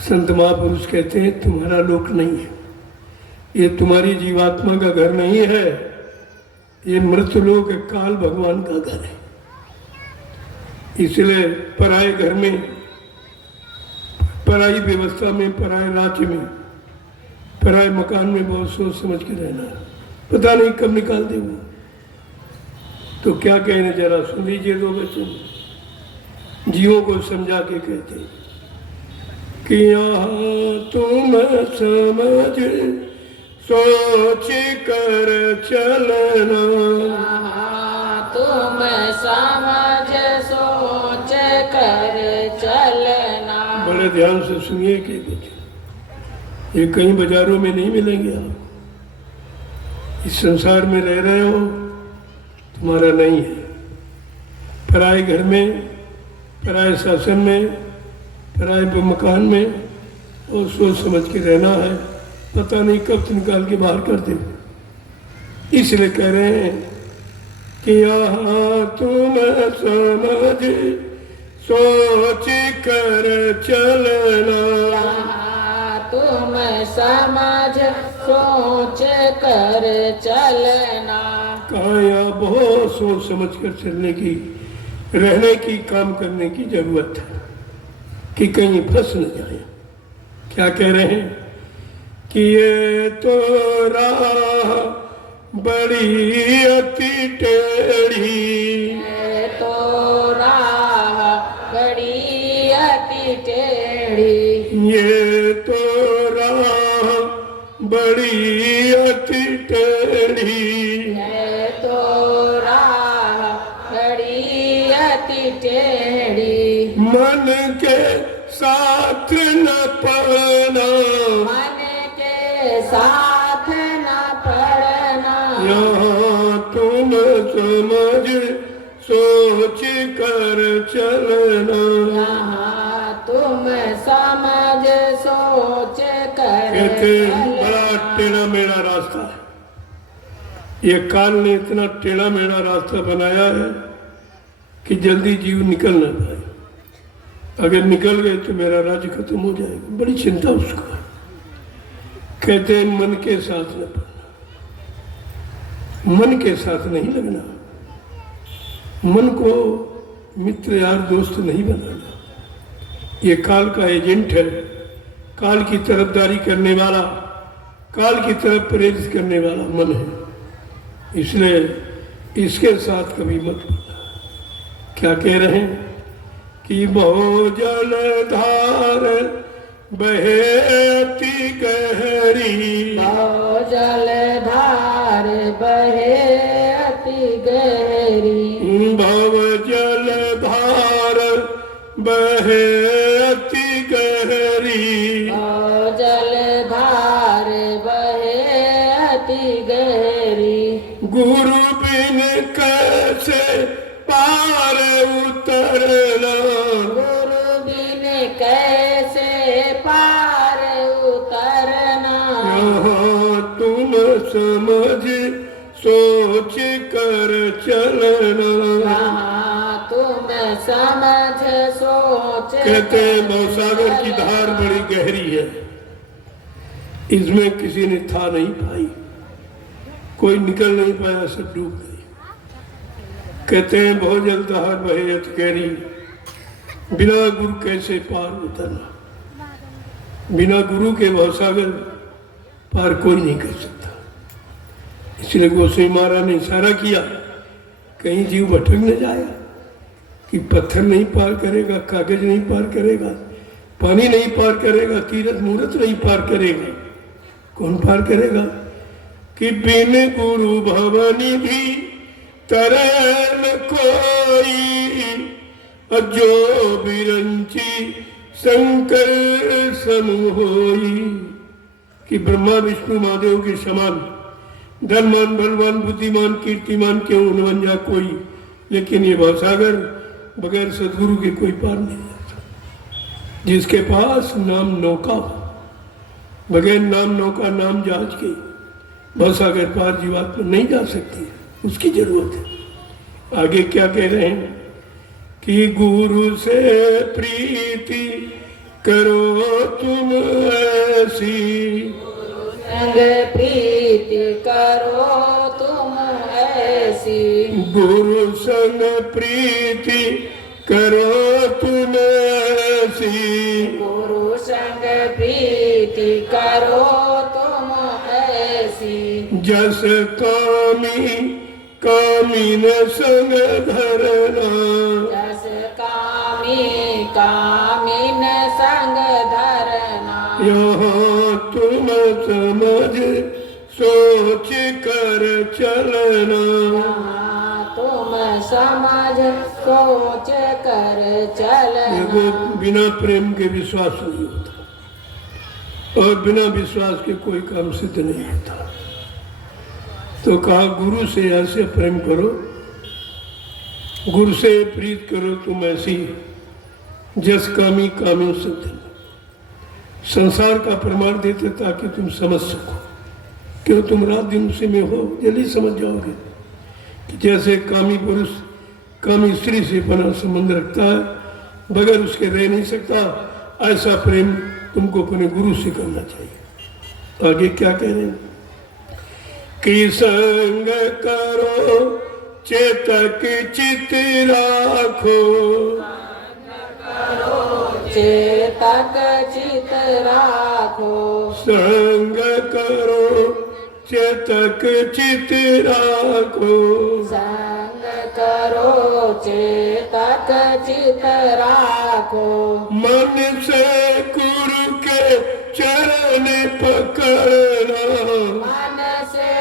संत महापुरुष कहते हैं तुम्हारा लोक नहीं है, ये तुम्हारी जीवात्मा का घर नहीं है, ये मृत्युलोक काल भगवान का घर है। इसलिए पराये घर में, पराई व्यवस्था में, पराये राज्य में, पराये मकान में बहुत सोच समझ के रहना, पता नहीं कब निकाल दे वो। तो क्या कहने, जरा सुन लीजिए दो वचन जीवों को समझा के कहते कि यहाँ तुम समझ सोच कर चलना, तुम समझ सोच कर चलना। बड़े ध्यान से सुनिए कि कुछ ये कहीं बाजारों में नहीं मिलेंगे। आप इस संसार में रह रहे हो, तुम्हारा नहीं है। पराये घर में, पराये शासन में, पराये मकान में और सोच समझ के रहना है, पता नहीं कब निकाल के बाहर कर दे। इसलिए कह रहे हैं कि यहाँ तुम समझ सोच कर चलना, समझ सोच कर चलना। कहाँ यहाँ बहुत सोच समझ कर चलने की, रहने की, काम करने की जरूरत है कि कहीं फंस न जाए। क्या कह रहे हैं कि ये तो राह बड़ी अति टेढ़ी, ये तो राह बड़ी अति टेढ़ी। ये तो राह बड़ी अति टेढ़ी, ये तो राह बड़ी अति टेढ़ी। मन के साथ न पड़ना, मन के साथ न पड़ना। यहाँ तुम समझ सोच कर चलना। यहाँ तुम समझ सोच कर कहते चलना। बड़ा टेढ़ा मेढ़ा रास्ता है। ये काल ने इतना टेढ़ा मेढ़ा रास्ता बनाया है कि जल्दी जीव निकल ना पाए। अगर निकल गए तो मेरा राज्य खत्म हो जाएगा। बड़ी चिंता उसको है। कहते हैं मन के साथ न पड़ना, मन के साथ नहीं लगना, मन को मित्र यार दोस्त नहीं बनाना। ये काल का एजेंट है, काल की तरफदारी करने वाला, काल की तरफ प्रेरित करने वाला मन है। इसलिए इसके साथ कभी मत पड़ना। क्या कह रहे हैं कि बहु जलधार बहे अति गहरी, बहु जलधार बहे अति गहरी। भव जलधार बहे अति गहरी, बहु जलधार बहे अति गहरी। गुरु बिन कैसे पार उतरना, गुरु बिन कैसे पार उतरना। यहाँ तुम समझ सोच कर चलना। यहाँ तुम समझ सोच कहते हैं भवसागर की धार बड़ी गहरी है, इसमें किसी ने था नहीं पाई, कोई निकल नहीं पाया, सब डूब गए। कहते हैं बहुत जल्द धार बहे अति गहरी, बिना गुरु कैसे पार उतरना। बिना गुरु के भवसागर पार कोई नहीं कर सकता। इसलिए गोसाई महाराज ने इशारा किया, कहीं जीव भटक न जाए कि पत्थर नहीं पार करेगा, कागज नहीं पार करेगा, पानी नहीं पार करेगा, तीरथ मूर्त नहीं पार करेगा। कौन पार करेगा कि बिन गुरु भवनी भी तरन कोई, जो बिरंची शंकर समूहोई। कि ब्रह्मा विष्णु महादेव के समान धनवान बलवान बुद्धिमान कीर्तिमान क्यों न बन जा कोई, लेकिन ये भवसागर बगैर सदगुरु के कोई पार नहीं जाता। जिसके पास नाम नौका हो, बगैर नाम नौका नाम जहाज के भवसागर पार जीवात्मा नहीं जा सकती, उसकी जरूरत है। आगे क्या कह रहे हैं कि गुरु से प्रीति करो तुम ऐसी, संग प्रीति करो तुम ऐसी। गुरु संग प्रीति करो तुम ऐसी, गुरु संग प्रीति करो तुम ऐसी। जस कामी कामीन संग धरना, जस कामी कामिन संग धरना। यहाँ तुम समझ सोच कर चलना। यहाँ तुम समझ सोच कर चलना। देखो बिना प्रेम के विश्वास नहीं होता, और बिना विश्वास के कोई काम सिद्ध नहीं होता। तो कहा गुरु से ऐसे प्रेम करो, गुरु से प्रीत करो तुम ऐसी, जस कामी कामी सिद्ध। संसार का प्रमाण देते ताकि तुम समझ सको, क्यों तुम रात दिन उसी में हो, जल्दी समझ जाओगे कि जैसे कामी पुरुष कामी स्त्री से बना संबंध रखता है, बगैर उसके रह नहीं सकता, ऐसा प्रेम तुमको अपने गुरु से करना चाहिए। आगे क्या कह रहे हैं? कि संग करो चेतक चित राखो, चेतक चित राखो, संग करो चेतक चित राखो, संग करो चेतक चित राखो, मन से गुरु के चरण पकड़ना, मन से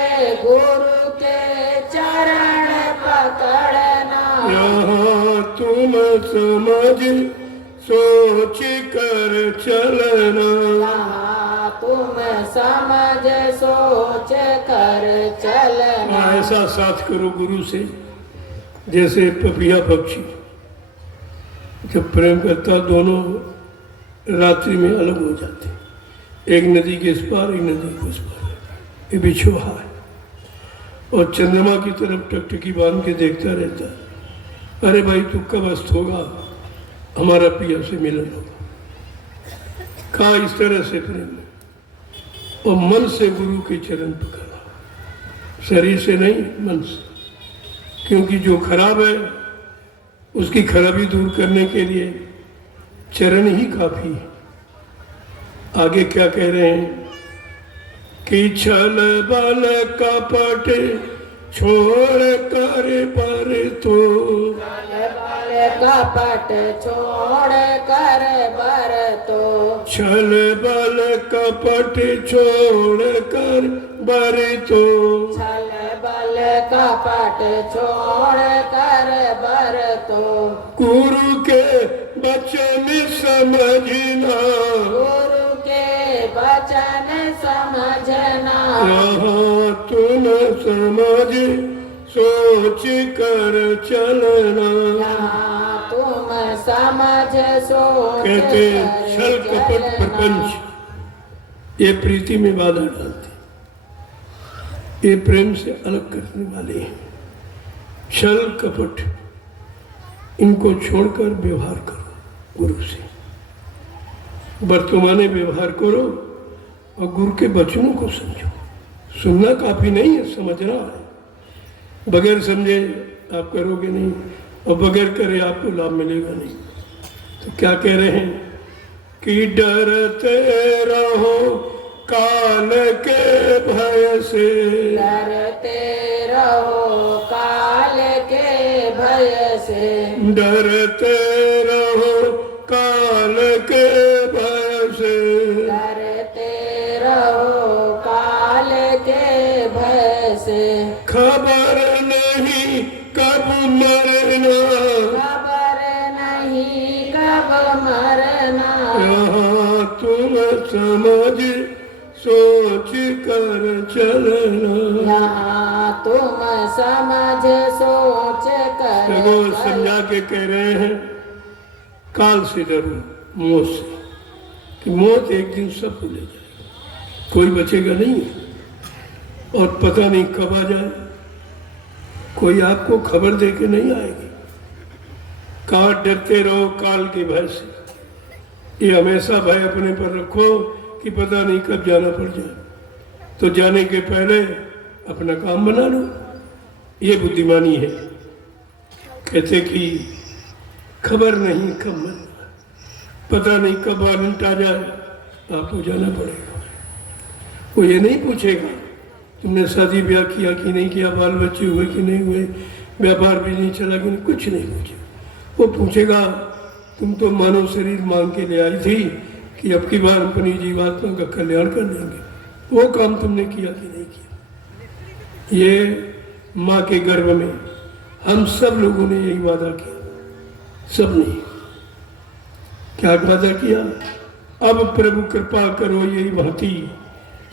गुरु के चरण पकड़ना, यहाँ तुम समझ सोच कर चलना, यहाँ तुम समझ सोच कर चलना। ऐसा साथ करो गुरु से जैसे पपिया पक्षी जब प्रेम करता दोनों रात्रि में अलग हो जाते, एक नदी के इस पार एक नदी के उस पार, ये बिछुआ है और चंद्रमा की तरफ टकटकी बांध के देखता रहता है, अरे भाई तू कब अस्त होगा, हमारा पिया से मिलन होगा। कहा इस तरह से प्रेम और मन से गुरु के चरण पकड़ा, शरीर से नहीं मन से, क्योंकि जो खराब है उसकी खराबी दूर करने के लिए चरण ही काफी है। आगे क्या कह रहे हैं? कि छल बल कपट छोड़ कर पर तो, कपट छोड़ कर बर तो, छल बल कपट छोड़ कर बर तो, छल बल कपट छोड़ कर बर तो, गुरु के वचन समझना, गुरु के वचन समझना, यहाँ तुम समझ सोच कर चलना। यहाँ तुम समझ सोच कहते कर छल कपट चलना। प्रपंच ये प्रीति में बाधा डालते, ये प्रेम से अलग करने वाले हैं। छल कपट इनको छोड़कर व्यवहार करो गुरु से, वर्तमाने व्यवहार करो और गुरु के वचनों को समझो। सुनना काफी नहीं है, समझना है। बगैर समझे आप करोगे नहीं और बगैर करे आपको लाभ मिलेगा नहीं। तो क्या कह रहे हैं? कि डरते रहो काल के भय से, डरते रहो काल के भय से, डरते रहो काल के भय से, डरते रहो काल के भय से, खबर नहीं कब मरना, खबर नहीं कब मरना, यहाँ तुम समझ सोच कर चलना। यहाँ तुम समझ सोच कर देखो समझा के कह रहे हैं काल से डरो, मौत से, कि मौत एक दिन सबको ले जाएगी, कोई बचेगा नहीं और पता नहीं कब आ जाए, कोई आपको खबर दे के नहीं आएगी। कहा डरते रहो काल के भय से, ये हमेशा भय अपने पर रखो कि पता नहीं कब जाना पड़ जाए, तो जाने के पहले अपना काम बना लो, ये बुद्धिमानी है। कहते कि खबर नहीं कब मरना, पता नहीं कब आनंद आ जाए, आपको जाना पड़ेगा। वो ये नहीं पूछेगा तुमने शादी ब्याह किया कि नहीं किया, बाल बच्चे हुए कि नहीं हुए, व्यापार भी नहीं चला कि नहीं, कुछ नहीं पूछेगा। वो पूछेगा तुम तो मानव शरीर मांग के ले आई थी कि अब की बार अपनी जीवात्मा का कल्याण कर देंगे, वो काम तुमने किया कि नहीं किया। ये माँ के गर्भ में हम सब लोगों ने यही वादा किया, सब ने क्या वादा किया? अब प्रभु कृपा करो यही भांति,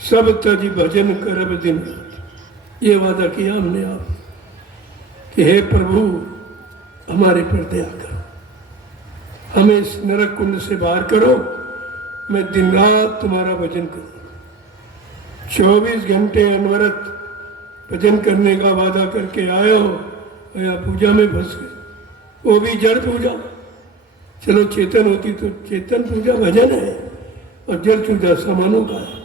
सब तज भजन करब दिन रात। ये वादा किया हमने आप कि हे प्रभु हमारे पर दया करो, हमें इस नरक कुंड से बाहर करो, मैं दिन रात तुम्हारा भजन करूँ। 24 घंटे अनवरत भजन करने का वादा करके आए हो, या पूजा में फंस गए, वो भी जड़ पूजा। चलो चेतन होती तो चेतन पूजा भजन है, और जड़ पूजा सामानों का है।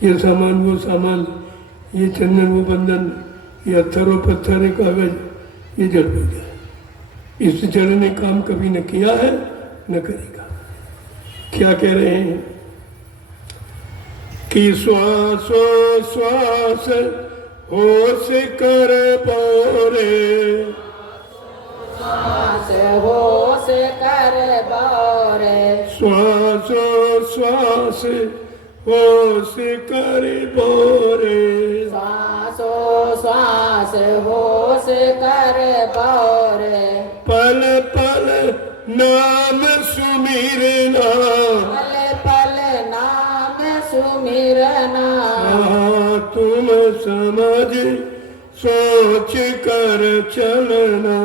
ये सामान वो सामान, ये चंदन वो बंधन, ये अत्थर वो पत्थर है कागज, ये जड़ पे गया। इस जड़ ने काम कभी न किया है न करेगा। क्या कह रहे हैं कि श्वासो श्वास होश कर बोरे, श्वास होश कर बोरे, श्वासो श्वास होश कर बोरे, श्वासो श्वास होश कर बोरे, पल पल नाम सुमिरना, पल पल नाम सुमिरना, तुम समझ सोच कर चलना।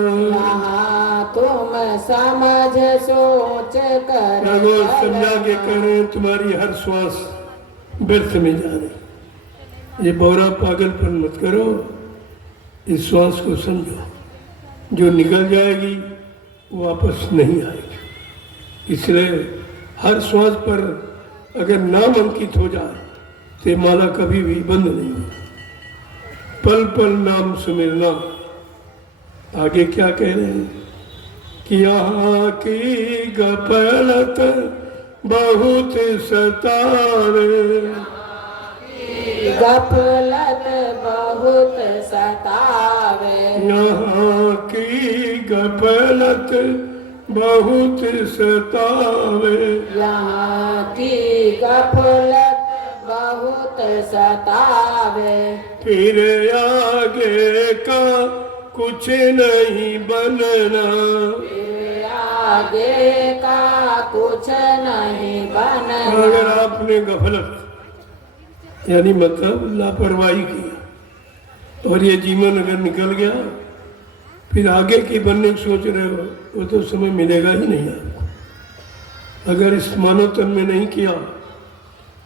तुम समझ सोच कर रघु समझा के करें, तुम्हारी हर श्वास व्यर्थ में जा रही। ये बौरा पागलपन मत करो, इस श्वास को समझो, जो निकल जाएगी वो वापस नहीं आएगी। इसलिए हर श्वास पर अगर नाम अंकित हो जाए तो माला कभी भी बंद नहीं होगी। पल पल नाम सुमिरना। आगे क्या कह रहे हैं कि यहाँ की गफलत बहुत सतावे, गफलत बहुत सतावे, यहाँ की गफलत बहुत सतावे, यहाँ की गफलत बहुत सतावे, फिर आगे का कुछ नहीं बनना, फिर आगे का कुछ नहीं बनना। अगर आपने गफलत यानी मतलब लापरवाही की और ये जीवन अगर निकल गया, फिर आगे की बनने की सोच रहे हो, वो तो समय मिलेगा ही नहीं आपको। अगर इस मानव तन में नहीं किया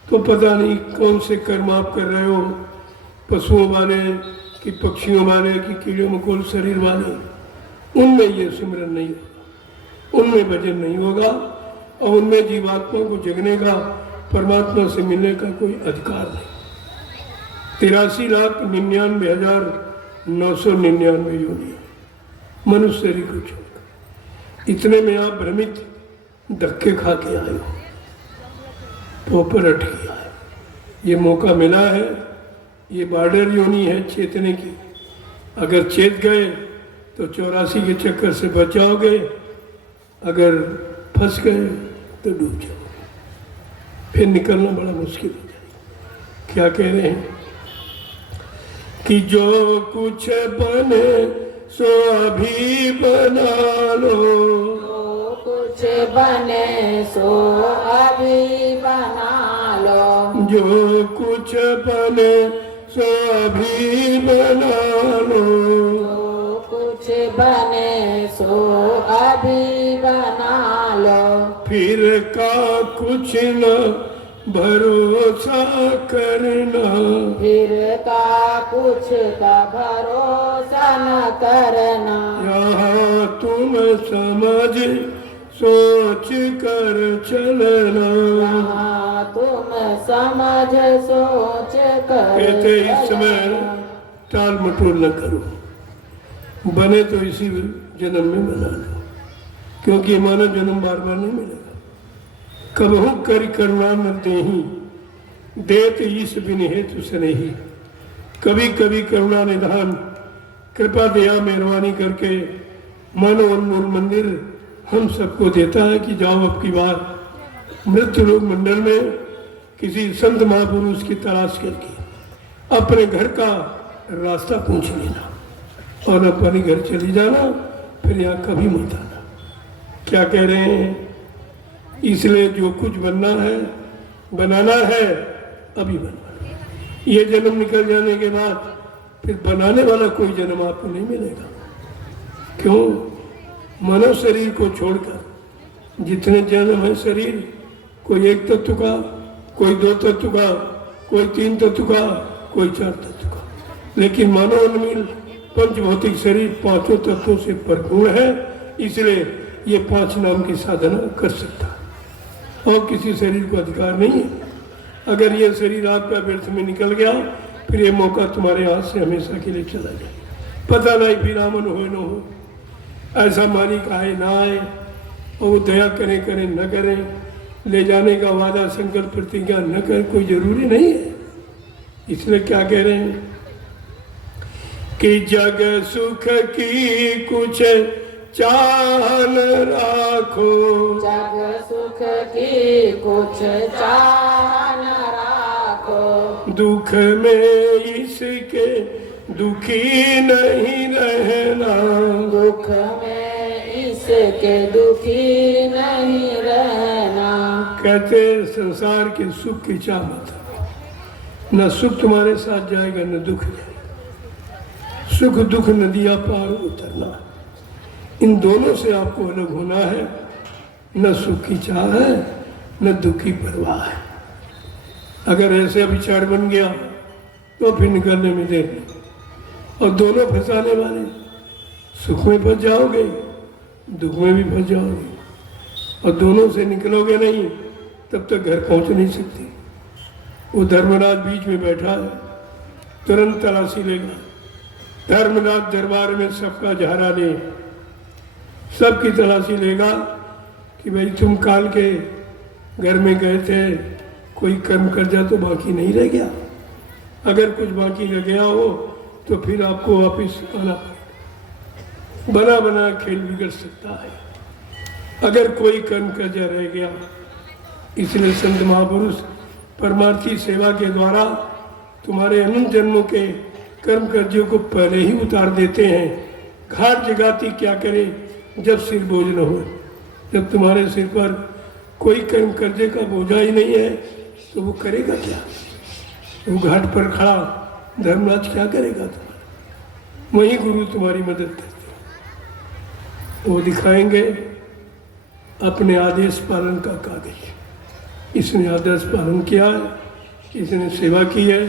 तो पता नहीं कौन से कर्म आप कर रहे हो, पशुओं वाले कि पक्षियों वाले कि कीड़े मकोड़ शरीर वाले, उनमें ये सिमरन नहीं होगा, उनमें भजन नहीं होगा और उनमें जीवात्मा को जगने का, परमात्मा से मिलने का कोई अधिकार नहीं। 83,99,999 योनि मनुष्य शरीर को छोड़कर, इतने में आप भ्रमित धक्के खा के आए हो, पोपर अटकी आए। ये मौका मिला है, ये बॉर्डर योनि है चेतने की। अगर चेत गए तो 84 के चक्कर से बच जाओगे, अगर फंस गए तो डूब जाओगे, फिर निकलना बड़ा मुश्किल हो जाएगा। क्या कह रहे हैं कि जो कुछ बने सो अभी बना लो, जो कुछ बने सो अभी बना लो, जो कुछ बने सो अभी बना लो, जो कुछ बने सो अभी बना लो, फिर का कुछ न भरोसा करना, फिर का कुछ का भरोसा न करना। यहाँ तुम समझ सोच कर चलना। यहाँ तुम समझ सोच कर कहते इस समय चलना। टाल मटोल न करो, बने तो इसी जन्म में बना लो, क्योंकि मानव जन्म बार बार नहीं मिलेगा। कबहू कर करुणा न देही, देत ईश बिन हेतु स्नेही। कभी कभी करुणा निधान, कृपा दया मेहरबानी करके मानव उन्मूल मंदिर हम सबको देता है कि जाओ अब की बार मृत्यु लोक मंडल में किसी संत महापुरुष की तलाश करके अपने घर का रास्ता पूछ लेना और अपने घर चली जाना, फिर यहाँ कभी मत आना। क्या कह रहे हैं? इसलिए जो कुछ बनना है बनाना है अभी बनना। ये जन्म निकल जाने के बाद फिर बनाने वाला कोई जन्म आपको नहीं मिलेगा। क्यों? मानव शरीर को छोड़कर जितने जन्म है शरीर, कोई एक तत्व का, कोई दो तत्व का, कोई तीन तत्व का, कोई चार तत्व का, लेकिन मानव उन्मील पंच भौतिक शरीर पांचों तत्वों से भरपूर है। इसलिए ये पांच नाम की साधना कर सकता है और किसी शरीर को अधिकार नहीं है। अगर ये शरीर आपका व्यर्थ में निकल गया फिर ये मौका तुम्हारे हाथ से हमेशा के लिए चला जाए। पता नहीं फिर आमन हो न हो, ऐसा मालिक आए ना आए, और वो दया करें करें न करें, ले जाने का वादा संकल्प प्रतिज्ञा न कर, कोई जरूरी नहीं है। इसलिए क्या कह रहे हैं कि जग सुख की कुछ चाह न राखो, जग सुख की कुछ चाह न राखो, दुख में इसके दुखी नहीं रहना, दुख में इसके दुखी नहीं रहना। कहते संसार के सुख की चाह मत, न सुख तुम्हारे साथ जाएगा न दुख जाएगा। सुख दुख नदियां पार उतरना, इन दोनों से आपको अलग होना है। न सुख की चाह है न दुख की परवाह है। अगर ऐसे विचार बन गया तो फिर निकलने में देर नहीं, और दोनों फंसाने वाले, सुख में फंस जाओगे दुख में भी फंस जाओगे, और दोनों से निकलोगे नहीं तब तक घर पहुंच नहीं सकते। वो धर्मराज बीच में बैठा है, तुरंत तलाशी लेगा। धर्मराज दरबार में सबका झारा ले, सबकी तलाशी लेगा कि भाई तुम काल के घर में गए थे, कोई कर्म कर जा तो बाकी नहीं रह गया। अगर कुछ बाकी रह गया हो तो फिर आपको वापिस आना पड़ेगा। बना बना खेल बिगड़ सकता है अगर कोई कर्म कर्जा रह गया। इसलिए संत महापुरुष परमार्थी सेवा के द्वारा तुम्हारे अनंत जन्मों के कर्म कर्जों को पहले ही उतार देते हैं। घाट जगाती क्या करे जब सिर बोझ न हो। जब तुम्हारे सिर पर कोई कर्म कर्जे का बोझा ही नहीं है तो वो करेगा क्या? वो घाट पर खड़ा धर्मराज क्या करेगा तुम्हारा? वही गुरु तुम्हारी मदद करते हैं। वो दिखाएंगे अपने आदेश पालन का कागज। इसने आदेश पालन किया है, इसने सेवा की है,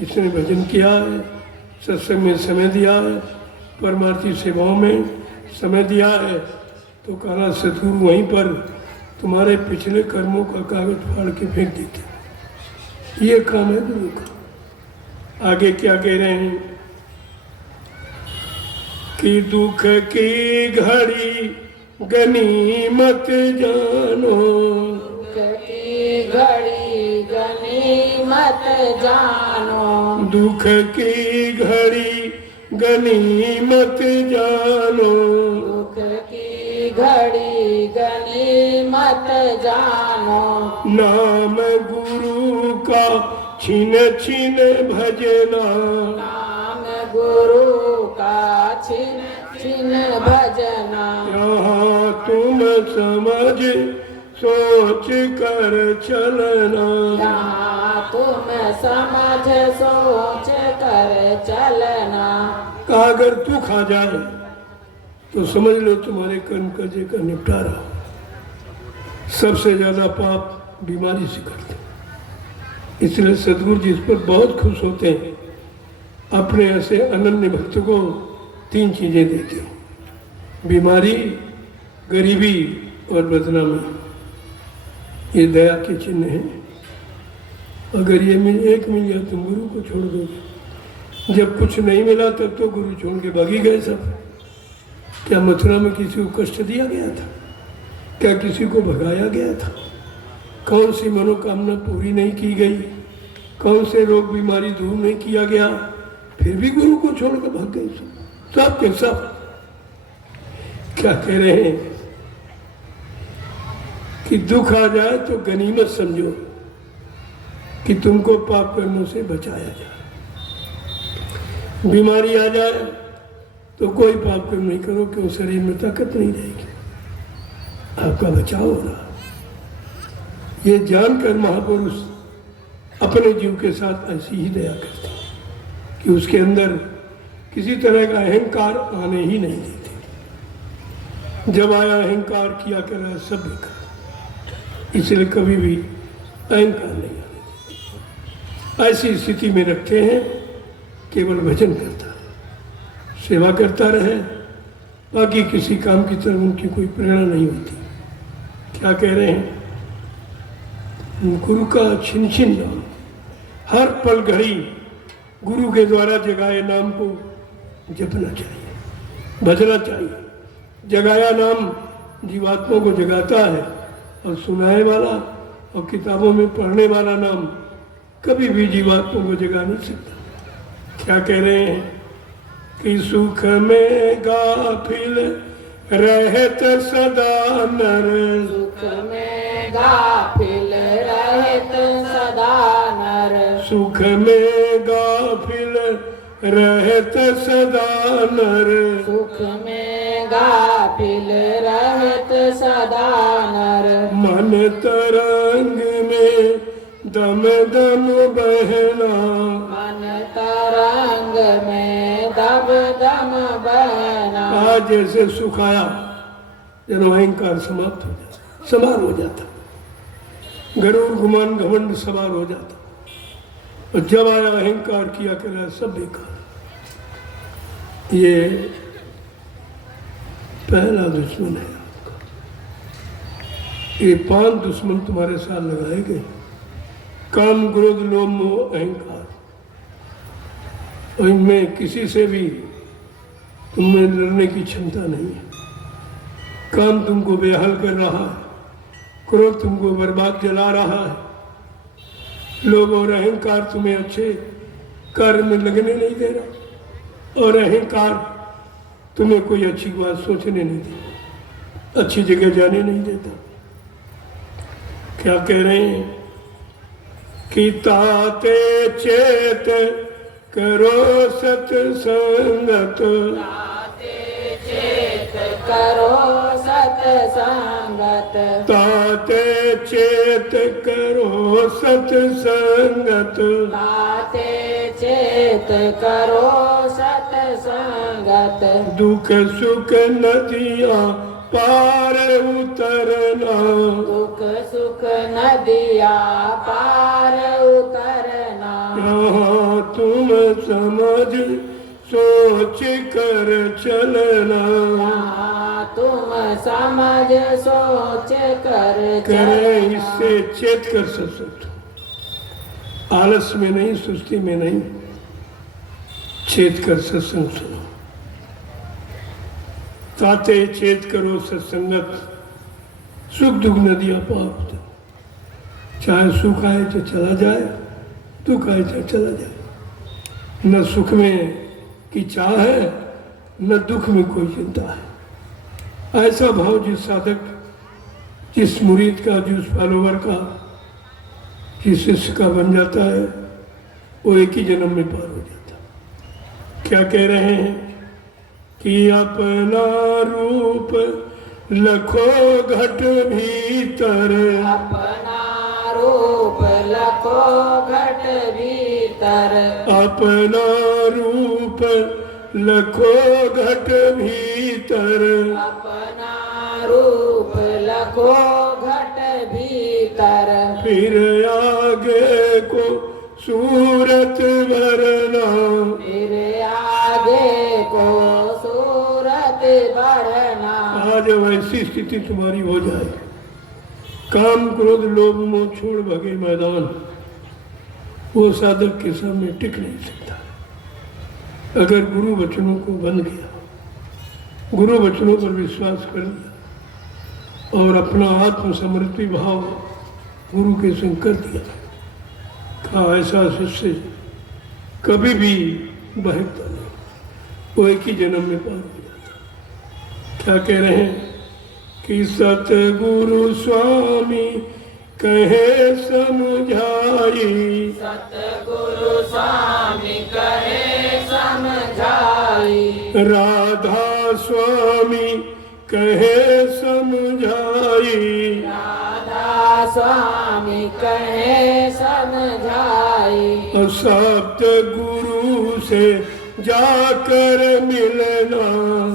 इसने भजन किया है, सत्संग में समय दिया है, परमार्थी सेवाओं में समय दिया है, तो कहा सतगुरु वहीं पर तुम्हारे पिछले कर्मों का कागज फाड़ के फेंक देते। ये काम है गुरु का। आगे क्या कह रहे हैं कि दुख की घड़ी गनीमत जानो, दुख की घड़ी गनीमत जानो, दुख की घड़ी गनीमत जानो, दुख की घड़ी गनीमत जानो, नाम गुरु का छिन छिन भजना, नाम गुरु का छिन छिन भजना, यहाँ तुम समझ सोच कर चलना, यहाँ तुम समझ सोच कर चलना। कहा अगर तू खा जाए तो समझ लो तुम्हारे कर्म कर्जे का निपटारा। सबसे ज्यादा पाप बीमारी से करते, इसलिए सदगुरु जिस पर बहुत खुश होते हैं अपने ऐसे अनन्य भक्त को 3 चीजें देते हैं, बीमारी, गरीबी और बदनामी। ये दया के चिन्ह हैं। अगर ये एक मिल गया तुम गुरु को छोड़ दोगे। जब कुछ नहीं मिला तब तो गुरु छोड़ के भागी गए सब। क्या मथुरा में किसी को कष्ट दिया गया था? क्या किसी को भगाया गया था? कौन सी मनोकामना पूरी नहीं की गई? कौन से रोग बीमारी दूर नहीं किया गया? फिर भी गुरु को छोड़कर भाग गए सब के सब। क्या कह रहे हैं कि दुख आ जाए तो गनीमत समझो कि तुमको पाप कर्मों से बचाया जाए। बीमारी आ जाए तो कोई पाप कर्म नहीं करो, क्यों? शरीर में ताकत नहीं रहेगी, आपका बचाव हो रहा। ये जानकर महापुरुष अपने जीव के साथ ऐसी ही दया करते हैं कि उसके अंदर किसी तरह का अहंकार आने ही नहीं देते। जब आया अहंकार किया करा सब बेकार, इसलिए कभी भी अहंकार नहीं आने देते। ऐसी स्थिति में रखते हैं, केवल भजन करता रहे, सेवा करता रहे, बाकी किसी काम की तरफ उनकी कोई प्रेरणा नहीं होती। क्या कह रहे हैं? गुरु का छिन छिन नाम, हर पल घड़ी गुरु के द्वारा जगाए नाम को जपना चाहिए, भजना चाहिए। जगाया नाम जीवात्मा को जगाता है और सुनाए वाला और किताबों में पढ़ने वाला नाम कभी भी जीवात्मा को जगा नहीं सकता। क्या कह रहे हैं कि सुख में गाफिल रहत सदा नर, सुख में गाफिल रहत सदा नर, सुख में गाफिल रहत सदा नर, सुख में गाफिल रहत सदा नर, मन तरंग में दम दम बहना, मन तरंग में दब दम बहना। आज जैसे सुखाया जन अहंकार समाप्त हो जाता, समार हो जाता, गरुड़ गुमान घमंड सवार हो जाता, और जब आया अहंकार किया कर सब बेकार। ये पहला दुश्मन है आपका। ये 5 दुश्मन तुम्हारे साथ लगाए गए, काम क्रोध लोभ मोह अहंकार, और इनमें किसी से भी तुम्हें लड़ने की क्षमता नहीं है। काम तुमको बेहाल कर रहा है, क्रोध तुमको बर्बाद जला रहा है, लोभ और अहंकार तुम्हें अच्छे कार्य में लगने नहीं दे रहा, और अहंकार तुम्हें कोई अच्छी बात सोचने नहीं देता, अच्छी जगह जाने नहीं देता। क्या कह रहे हैं कि ताते चेत करो सत्संगत, ताते चेत करो सत्संगत, ताते चेत करो सत्संगत, ताते चेत करो सत्संगत, दुख सुख नदियाँ पार उतरना, दुख सुख नदिया पार उतरना, यहाँ तुम समझ सोच कर चलना, यहाँ तुम समझ सोच कर करे चलना। इससे चेत कर सत्संग, आलस में नहीं, सुस्ती में नहीं, चेत कर सत्संग सुनो। ताते चेत करो सत्संगत, सुख दुख नदियाँ पार होते, चाहे सुख आए तो चला जाए, दुख आए तो चला जाए। न सुख में की चाह है, न दुख में कोई चिंता है। ऐसा भाव जिस साधक, जिस मुरीद का, जिस फॉलोवर का, जिस शिष्य का बन जाता है, वो एक ही जन्म में पार हो जाता। क्या कह रहे हैं कि अपना रूप लखो घट भीतर, अपना रूप लखो घट भीतर, अपना रूप लखो घट भीतर, अपना रूप लखो घट भीतर, फिर आगे को सूरत भरना, फिर आगे को सूरत बढ़ना। आज वैसी स्थिति तुम्हारी हो जाए, काम क्रोध लोभ मोह छोड़ भगे मैदान, वो साधक के सामने टिक नहीं सकता। अगर गुरु वचनों को बन गया, गुरु वचनों पर विश्वास कर लिया और अपना आत्मसमर्पी भाव गुरु के संग कर दिया, कहा ऐसा शिष्य कभी भी बहकता नहीं, वो एक ही जन्म में पार हो जाता। क्या कह रहे हैं कि सतगुरु स्वामी कहे समझाई, सतगुरु स्वामी कहे समझाई, राधा स्वामी कहे समझाई, राधा स्वामी कहे समझाई, और सप्त गुरु से जाकर मिलना,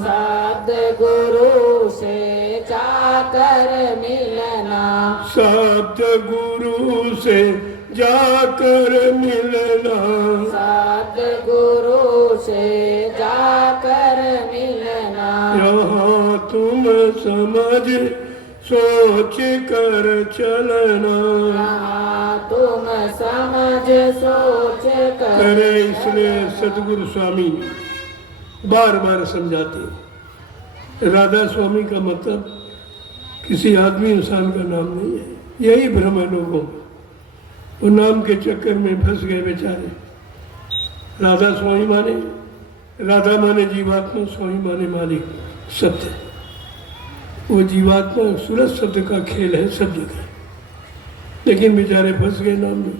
सद्गुरु से जाकर मिलना, सप्त गुरु से जाकर मिलना, सद्गुरु से जाकर मिलना। यहाँ तुम समझ सोच कर चलना। हाँ, तुम समझ सोच कर करे इसलिए सतगुरु स्वामी बार बार समझाते हैं। राधा स्वामी का मतलब किसी आदमी इंसान का नाम नहीं है, यही भ्रम है लोगों को। वो नाम के चक्कर में फंस गए बेचारे। राधा स्वामी माने, राधा माने जीवात्मा, स्वामी माने मालिक, सत्य। वो जीवात्मा सूरज शब्द का खेल है सब जगह, लेकिन बेचारे फंस गए नाम में।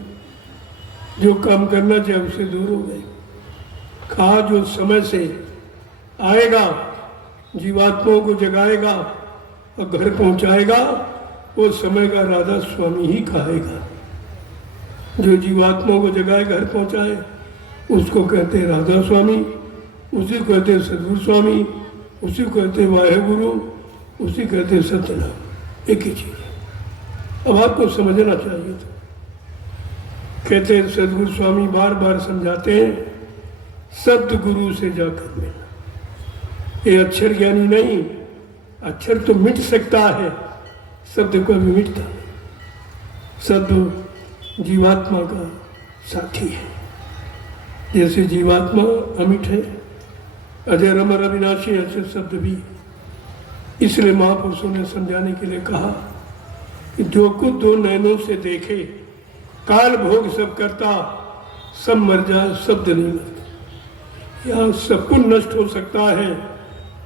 जो काम करना चाहिए उससे दूर हो गए। कहा जो समय से आएगा, जीवात्माओं को जगाएगा और घर पहुंचाएगा, वो समय का राधा स्वामी ही कहेगा। जो जीवात्माओं को जगाए, घर पहुंचाए, उसको कहते हैं राधा स्वामी, उसी को कहते हैं सदगुरु स्वामी, उसी को कहते हैं वाहेगुरु, उसी कहते हैं सत्यनाम। एक ही चीज है। अब आपको समझना चाहिए। तो कहते हैं सदगुरु स्वामी बार बार समझाते हैं, शब्द गुरु से जाकर मिलना। ये अक्षर ज्ञानी नहीं, अक्षर तो मिट सकता है, शब्द को भी मिटता नहीं। शब्द जीवात्मा का साथी है। जैसे जीवात्मा अमिट है, अजर अमर अविनाशी, ऐसे शब्द भी। इसलिए महापुरुषों ने समझाने के लिए कहा कि जो कुछ दो नैनों से देखे, काल भोग सब करता, सब मर जाए, शब्द नहीं मरता। यहाँ सब कुछ नष्ट हो सकता है,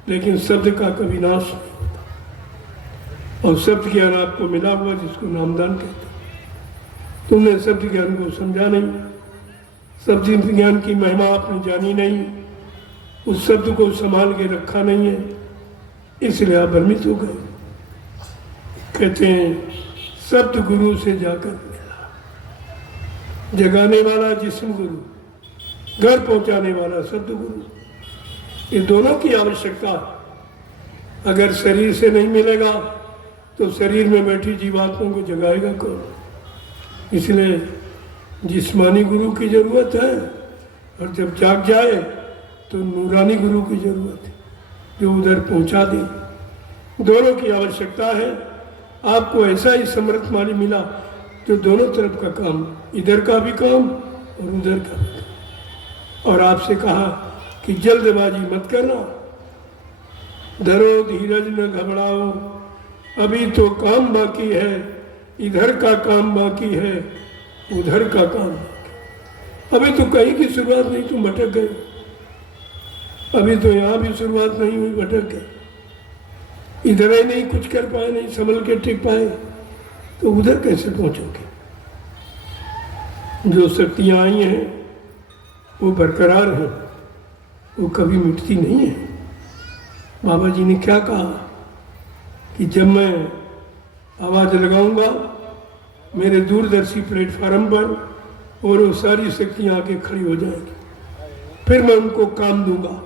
लेकिन शब्द का कभी नाश नहीं होता। और शब्द ज्ञान आपको मिला हुआ, जिसको नामदान कहते हैं। तुमने शब्द ज्ञान को समझा नहीं, शब्द ज्ञान की महिमा आपने जानी नहीं, उस शब्द को संभाल के रखा नहीं है, इसलिए आप भ्रमित हो गए। कहते हैं शब्द गुरु से जाकर मिला। जगाने वाला जिस्म गुरु, घर पहुंचाने वाला शब्द गुरु, ये दोनों की आवश्यकता। अगर शरीर से नहीं मिलेगा तो शरीर में बैठी जीवात्मा को जगाएगा कौन? इसलिए जिस्मानी गुरु की जरूरत है, और जब जाग जाए तो नूरानी गुरु की जरूरत है, जो उधर पहुंचा दे। दोनों की आवश्यकता है। आपको ऐसा ही समर्थमानी मिला जो दोनों तरफ का काम, इधर का भी काम और उधर का भी काम। और आपसे कहा कि जल्दबाजी मत करना, धरो धीरज न घबराओ, अभी तो काम बाकी है, इधर का काम बाकी है, उधर का काम बाकी। अभी तो कहीं की शुरुआत नहीं, तुम भटक गए। अभी तो यहाँ भी शुरुआत नहीं हुई, भटक गए। इधर ही नहीं कुछ कर पाए, नहीं संभल के टिक पाए, तो उधर कैसे पहुंचोगे? जो शक्तियाँ आई हैं वो बरकरार हैं, वो कभी मिटती नहीं है। बाबा जी ने क्या कहा कि जब मैं आवाज़ लगाऊंगा मेरे दूरदर्शी प्लेटफार्म पर, और वो सारी शक्तियाँ आके खड़ी हो जाएगी, फिर मैं उनको काम दूंगा,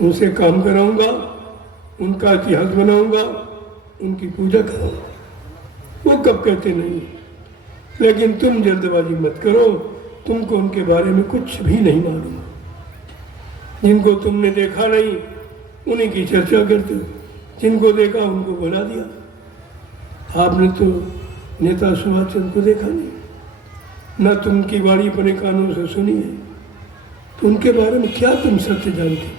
उनसे काम कराऊंगा, उनका इतिहास बनाऊंगा, उनकी पूजा करूंगा। वो कब कहते नहीं। लेकिन तुम जल्दबाजी मत करो, तुमको उनके बारे में कुछ भी नहीं मालूम। जिनको तुमने देखा नहीं उन्हीं की चर्चा करते हो, जिनको देखा उनको बुला दिया। आपने तो नेता सुभाष चंद्र को देखा नहीं, न तुम उनकी वाणी अपने कानों से सुनी है, तो उनके बारे में क्या तुम सत्य जानते?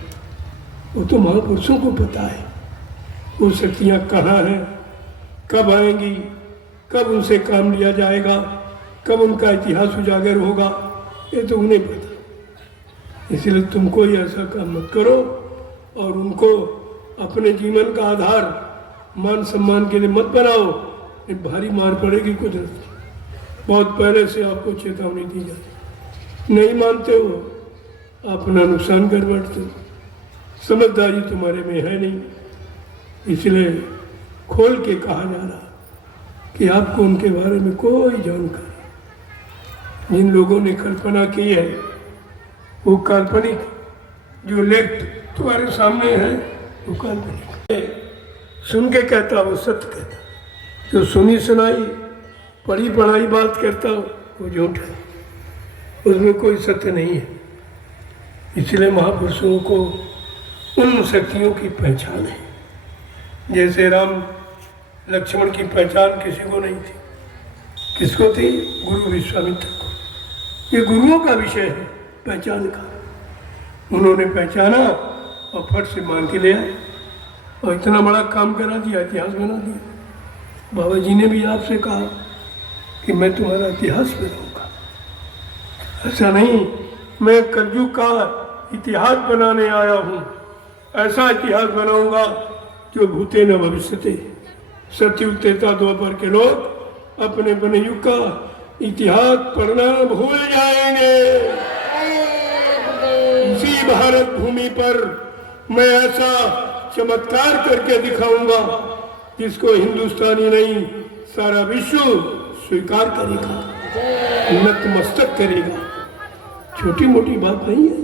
वो तो महापुरुषों को पता है वो शक्तियाँ कहाँ हैं, कब आएंगी, कब उनसे काम लिया जाएगा, कब उनका इतिहास उजागर होगा, ये तो उन्हें पता। इसलिए तुम कोई ऐसा काम मत करो और उनको अपने जीवन का आधार मान सम्मान के लिए मत बनाओ, ये भारी मार पड़ेगी कुदरत की। बहुत पहले से आपको चेतावनी दी जाती, नहीं मानते हो, अपना नुकसान कर बैठते हो। समझदारी तुम्हारे में है नहीं, इसलिए खोल के कहा जा रहा कि आपको उनके बारे में कोई जानकारी। जिन लोगों ने कल्पना की है वो काल्पनिक, जो लेफ्ट तुम्हारे सामने है वो काल्पनिक। सुन के कहता वो सत्य कहता, जो सुनी सुनाई पढ़ी पढ़ाई बात करता वो झूठ है, उसमें कोई सत्य नहीं है। इसलिए महापुरुषों को उन शक्तियों की पहचान है। जैसे राम लक्ष्मण की पहचान किसी को नहीं थी। किसको थी? गुरु विश्वामित्र को। ये गुरुओं का विषय है पहचान का। उन्होंने पहचाना और फट से मान के ले आए और इतना बड़ा काम करा दिया, इतिहास बना दिया। बाबा जी ने भी आपसे कहा कि मैं तुम्हारा इतिहास बनाऊंगा। ऐसा नहीं, मैं कलयुग का इतिहास बनाने आया हूँ। ऐसा इतिहास बनाऊंगा जो भूते न भविष्यते। सतयुग त्रेता द्वापर के लोग अपने अपने युग का इतिहास पढ़ना भूल जाएंगे। इसी भारत भूमि पर मैं ऐसा चमत्कार करके दिखाऊंगा जिसको हिंदुस्तानी नहीं सारा विश्व स्वीकार करेगा, नतमस्तक करेगा। छोटी मोटी बात नहीं है,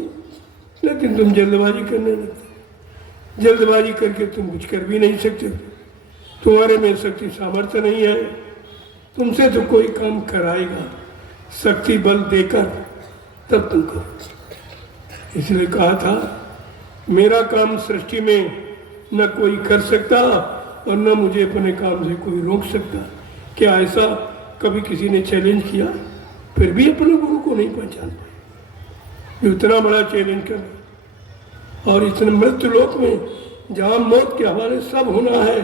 लेकिन तुम जल्दबाजी करने लगते। जल्दबाजी करके तुम कुछ कर भी नहीं सकते। तुम्हारे में शक्ति सामर्थ्य नहीं है, तुमसे तो कोई काम कराएगा शक्ति बल देकर, तब तुम करो। इसलिए कहा था मेरा काम सृष्टि में न कोई कर सकता और न मुझे अपने काम से कोई रोक सकता। क्या ऐसा कभी किसी ने चैलेंज किया? फिर भी अपने गुरु को नहीं पहचान पाए। इतना बड़ा चैलेंज कर और इतने मृत्यु लोक में जहाँ मौत के हवाले सब होना है,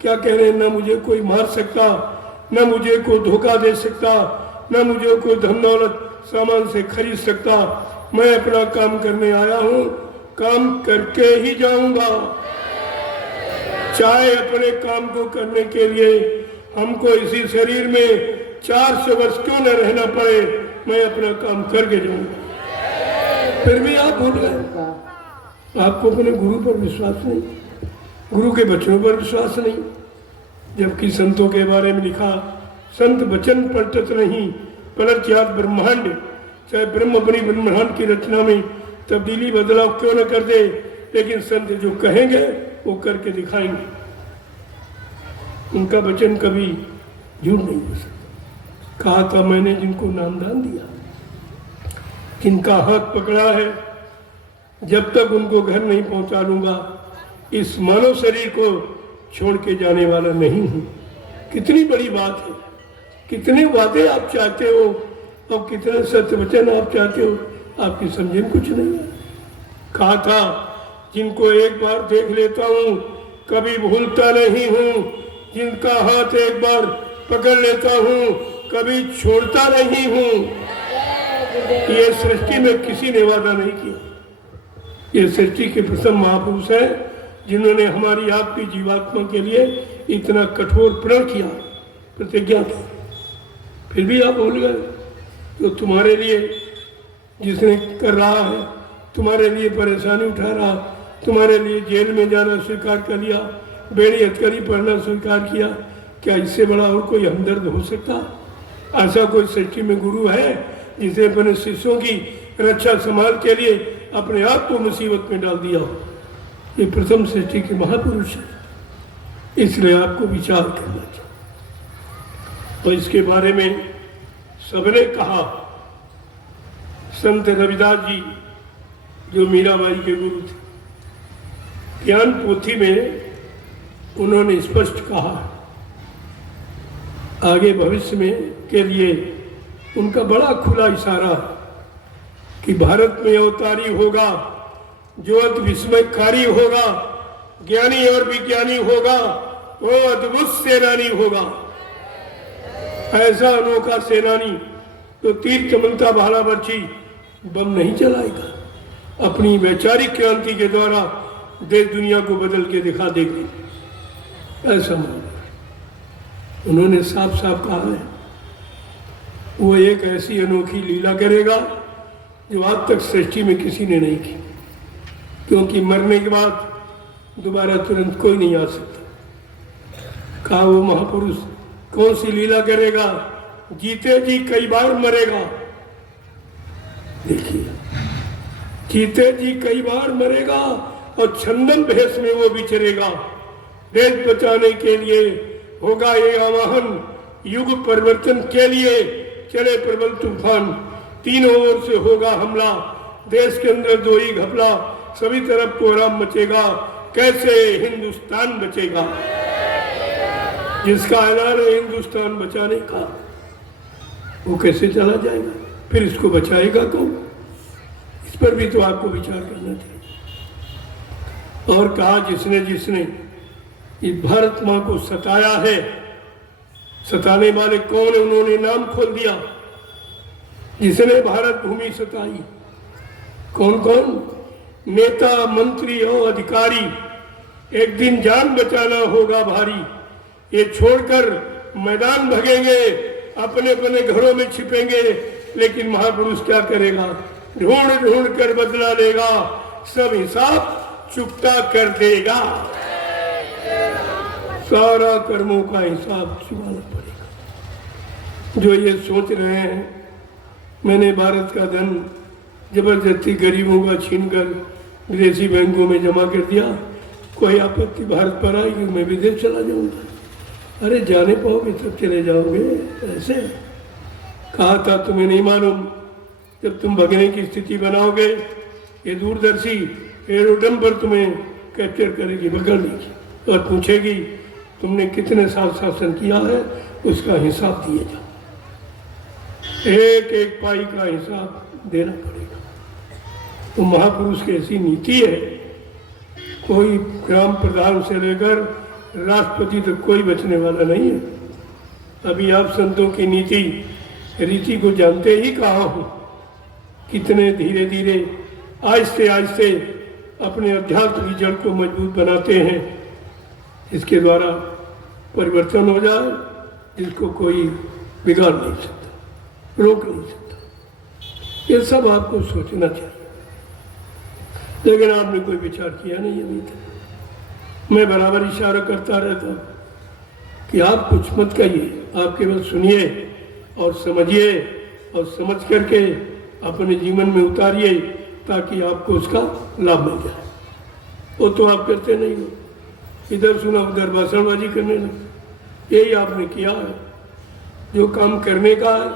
क्या कह रहे हैं? न मुझे कोई मार सकता, न मुझे कोई धोखा दे सकता, न मुझे कोई धन दौलत सामान से खरीद सकता। मैं अपना काम करने आया हूँ, काम करके ही जाऊंगा। चाहे अपने काम को करने के लिए हमको इसी शरीर में 400 वर्ष क्यों न रहना पड़े, मैं अपना काम करके जाऊंगा। फिर भी आप भूल गए। आपको अपने गुरु पर विश्वास नहीं, गुरु के वचनों पर विश्वास नहीं। जबकि संतों के बारे में लिखा, संत वचन पलटत नहीं पलट जात ब्रह्मांड। चाहे ब्रह्म अपनी ब्रह्मांड की रचना में तब्दीली बदलाव क्यों न कर दे, लेकिन संत जो कहेंगे वो करके दिखाएंगे। उनका वचन कभी झूठ नहीं हो सकता। कहा था मैंने जिनको नामदान दिया, जिनका हाथ पकड़ा है, जब तक उनको घर नहीं पहुंचा लूंगा इस मानव शरीर को छोड़ के जाने वाला नहीं हूं। कितनी बड़ी बात है, कितने वादे आप चाहते हो और कितने सत्य वचन आप चाहते हो, आपकी समझे में कुछ नहीं है। कहा था जिनको एक बार देख लेता हूँ कभी भूलता नहीं हूँ, जिनका हाथ एक बार पकड़ लेता हूँ कभी छोड़ता नहीं हूँ। ये सृष्टि में किसी ने वादा नहीं किया। ये सृष्टि के प्रथम महापुरुष है जिन्होंने हमारी आपकी जीवात्मा के लिए इतना कठोर प्रण किया, प्रतिज्ञा की। फिर भी आप भूल गए। तो तुम्हारे लिए जिसने कर रहा है, तुम्हारे लिए परेशानी उठा रहा, तुम्हारे लिए जेल में जाना स्वीकार कर लिया, बेड़ी हथकड़ी पढ़ना स्वीकार किया, क्या इससे बड़ा और कोई हमदर्द हो सकता? ऐसा कोई सृष्टि में गुरु है जिसे अपने शिष्यों की रक्षा संभाल के लिए अपने आप को मुसीबत में डाल दिया हो? ये प्रथम सृष्टि के महापुरुष है, इसलिए आपको विचार करना चाहिए। और इसके बारे में सबने कहा। संत रविदास जी जो मीराबाई के गुरु थे, ज्ञान पोथी में उन्होंने स्पष्ट कहा, आगे भविष्य में के लिए उनका बड़ा खुला इशारा कि भारत में अवतारी होगा जो अति विस्मयकारी होगा, ज्ञानी और विज्ञानी होगा, वो अद्भुत सेनानी होगा। ऐसा अनोखा सेनानी तो तीर चमनता भाला बर्छी बम नहीं चलाएगा, अपनी वैचारिक क्रांति के द्वारा देश दुनिया को बदल के दिखा देगा। ऐसा उन्होंने साफ साफ कहा है। वो एक ऐसी अनोखी लीला करेगा जो आज तक सृष्टि में किसी ने नहीं की, क्योंकि मरने के बाद दोबारा तुरंत कोई नहीं आ सकता। कहा वो महापुरुष कौन सी लीला करेगा? जीते जी कई बार मरेगा। देखिए, जीते जी कई बार मरेगा और छंदन भेष में वो विचरेगा। देश बचाने के लिए होगा ये आवाहन, युग परिवर्तन के लिए चले प्रबल तूफान, तीनों ओर से होगा हमला, देश के अंदर दो ही घपला, सभी तरफ कोहराम मचेगा, कैसे हिंदुस्तान बचेगा। जिसका ऐलान है हिंदुस्तान बचाने का, वो कैसे चला जाएगा? फिर इसको बचाएगा कौन? इस पर भी तो आपको विचार करना चाहिए। और कहा जिसने जिसने इस भारत माँ को सताया है, सताने वाले कौन है? उन्होंने नाम खोल दिया। जिसने भारत भूमि सताई, कौन कौन? नेता, मंत्री और अधिकारी। एक दिन जान बचाना होगा भारी, ये छोड़कर मैदान भगेंगे, अपने अपने घरों में छिपेंगे, लेकिन महापुरुष क्या करेगा? ढूंढ ढूंढ कर बदला लेगा, सब हिसाब चुकता कर देगा। सारा कर्मों का हिसाब चुकाना पड़ेगा। जो ये सोच रहे हैं मैंने भारत का धन जबरदस्ती गरीबों का छीनकर विदेशी बैंकों में जमा कर दिया, कोई आपत्ति भारत पर आएगी मैं विदेश चला जाऊंगा। अरे जाने पाओगे तब चले जाओगे। ऐसे कहा था तुम्हें नहीं मालूम? जब तुम भगने की स्थिति बनाओगे, ये दूरदर्शी एरोड्रम पर तुम्हें कैप्चर करेगी, पकड़ लेगी और पूछेगी तुमने कितने साल शासन किया है, उसका हिसाब दिए जाओ। एक एक पाई का हिसाब देना पड़ेगा। तो महापुरुष की ऐसी नीति है, कोई ग्राम प्रधान से लेकर राष्ट्रपति तक कोई बचने वाला नहीं है। अभी आप संतों की नीति रीति को जानते ही कहाँ हो, कितने धीरे धीरे आहिस्ते आहिस्ते अपने अध्यात्म की जड़ को मजबूत बनाते हैं, इसके द्वारा परिवर्तन हो जाए जिसको कोई बिगाड़ नहीं सकता, रोक नहीं सकता। ये सब आपको सोचना चाहिए, लेकिन आपने कोई विचार किया नहीं अभी तक। मैं बराबर इशारा करता रहता हूँ कि आप कुछ मत कहिए, आप केवल सुनिए और समझिए और समझ करके अपने जीवन में उतारिए ताकि आपको उसका लाभ मिल जाए। वो तो आप करते नहीं हो, इधर सुना उधर भाषणबाजी करने लगे। यही आपने किया है। जो काम करने का है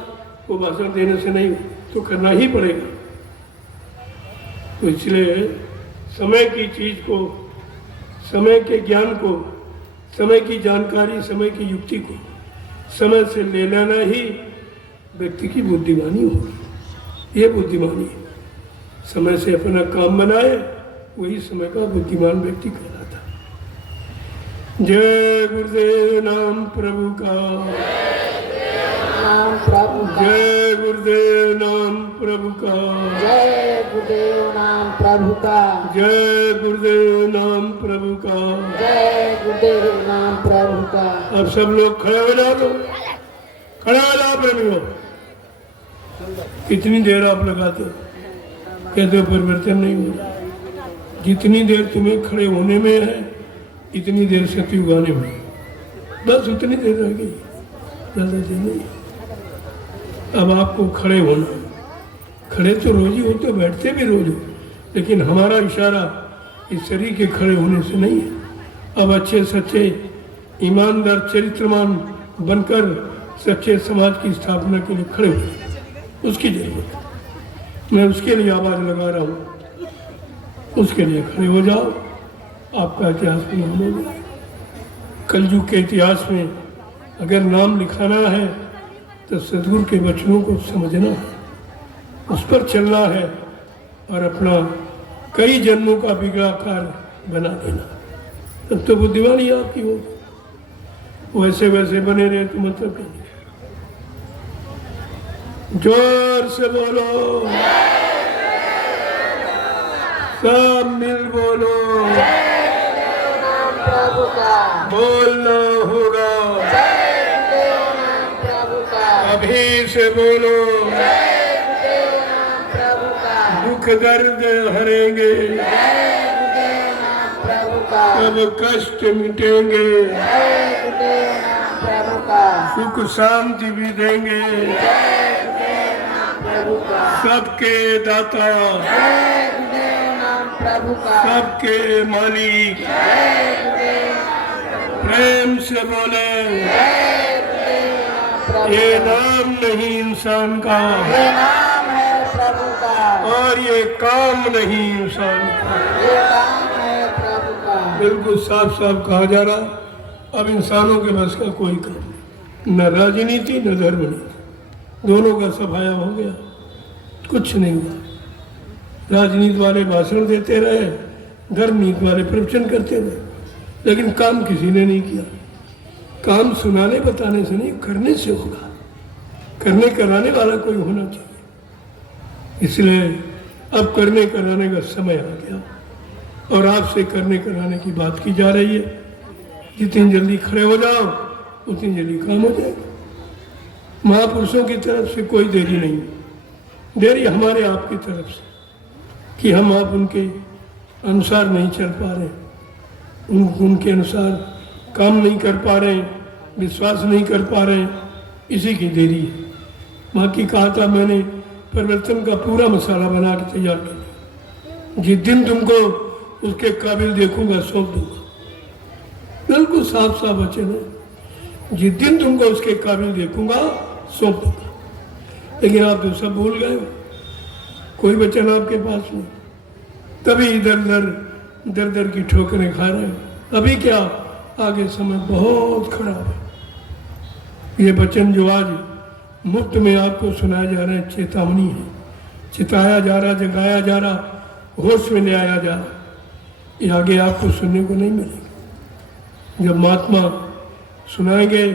वो भाषण देने से नहीं हो, तो करना ही पड़ेगा। तो इसलिए समय की चीज को, समय के ज्ञान को, समय की जानकारी, समय की युक्ति को समय से ले लेना ही व्यक्ति की बुद्धिमानी होगी। ये बुद्धिमानी है। समय से अपना काम बनाए, वही समय का बुद्धिमान व्यक्ति कहलाता है। जय गुरुदेव नाम प्रभु का, नाम प्रभु का, जय गुरुदेव नाम प्रभु का, जय गुरुदेव नाम प्रभु का, जय गुरुदेव नाम प्रभु का। जय गुरुदेव नाम प्रभु का। अब सब लोग खड़े हो जाओ, खड़े हो जाओ प्रेमियों। कितनी देर आप लगाते हो, कहते हो परिवर्तन नहीं हो रहा। जितनी देर तुम्हें खड़े होने में है, इतनी देर सती उगाने में, बस उतनी देर रह गई, ज़्यादा देर नहीं। अब आपको खड़े होना, खड़े तो रोज ही होते, बैठते भी रोज हो, लेकिन हमारा इशारा इस शरीर के खड़े होने से नहीं है। अब अच्छे सच्चे ईमानदार चरित्रमान बनकर सच्चे समाज की स्थापना के लिए खड़े हो, उसकी जरूरत है। मैं उसके लिए आवाज लगा रहा हूँ, उसके लिए खड़े हो जाओ, आपका इतिहास में नाम हो जाए। कलयुग के इतिहास में अगर नाम लिखाना है तो सदगुरु के वचनों को समझना है, उस पर चलना है और अपना कई जन्मों का बिगड़ा कार्य बना देना, तब तो बुद्धिमानी आपकी होगी। वैसे वैसे बने रहे तो मतलब क्या? जोर से बोलो, सब मिल बोलो, प्रभु का, बोलना होगा, प्रभु का, अभी से बोलो, प्रभु का, दुख दर्द हरेंगे, प्रभु का, सब कष्ट मिटेंगे, प्रभु का, सुख शांति भी देंगे, प्रभु का, सबके दाता, प्रभु का, सबके मालिक। प्रेम से बोले, ये नाम नहीं इंसान का, ये नाम है प्रभु का, और ये काम नहीं इंसान का। ये काम है प्रभु का। बिल्कुल साफ साफ कहा जा रहा, अब इंसानों के बस का कोई काम नहीं, न राजनीति न धर्म नीति, दोनों का सफाया हो गया, कुछ नहीं हुआ। राजनीति वाले भाषण देते रहे, धर्म नीति वाले प्रवचन करते रहे, लेकिन काम किसी ने नहीं किया। काम सुनाने बताने से नहीं, करने से होगा। करने कराने वाला कोई होना चाहिए। इसलिए अब करने कराने का समय आ गया और आपसे करने कराने की बात की जा रही है। जितनी जल्दी खड़े हो जाओ उतनी जल्दी काम हो जाएगा। महापुरुषों की तरफ से कोई देरी नहीं, देरी हमारे आपकी तरफ से कि हम आप उनके अनुसार नहीं चल पा रहे, उनके अनुसार काम नहीं कर पा रहे, विश्वास नहीं कर पा रहे, इसी की देरी है। बाकी कहा था मैंने, परिवर्तन का पूरा मसाला बना के तैयार कर, जिस दिन तुमको उसके काबिल देखूंगा सौंप दूंगा। बिल्कुल साफ साफ वचन है, जिस दिन तुमको उसके काबिल देखूंगा सौंप दूंगा। लेकिन आप तो सब भूल गए, कोई वचन आपके पास नहीं, तभी इधर दर की ठोकरें खा रहे हो। अभी क्या, आगे समय बहुत खराब है। ये वचन जो आज मुफ्त में आपको सुनाया जा रहा है, चेतावनी है, चिताया जा रहा, जगाया जा रहा, होश में ले आया जा रहा। ये आगे आपको सुनने को नहीं मिलेगा। जब महात्मा सुनाएंगे,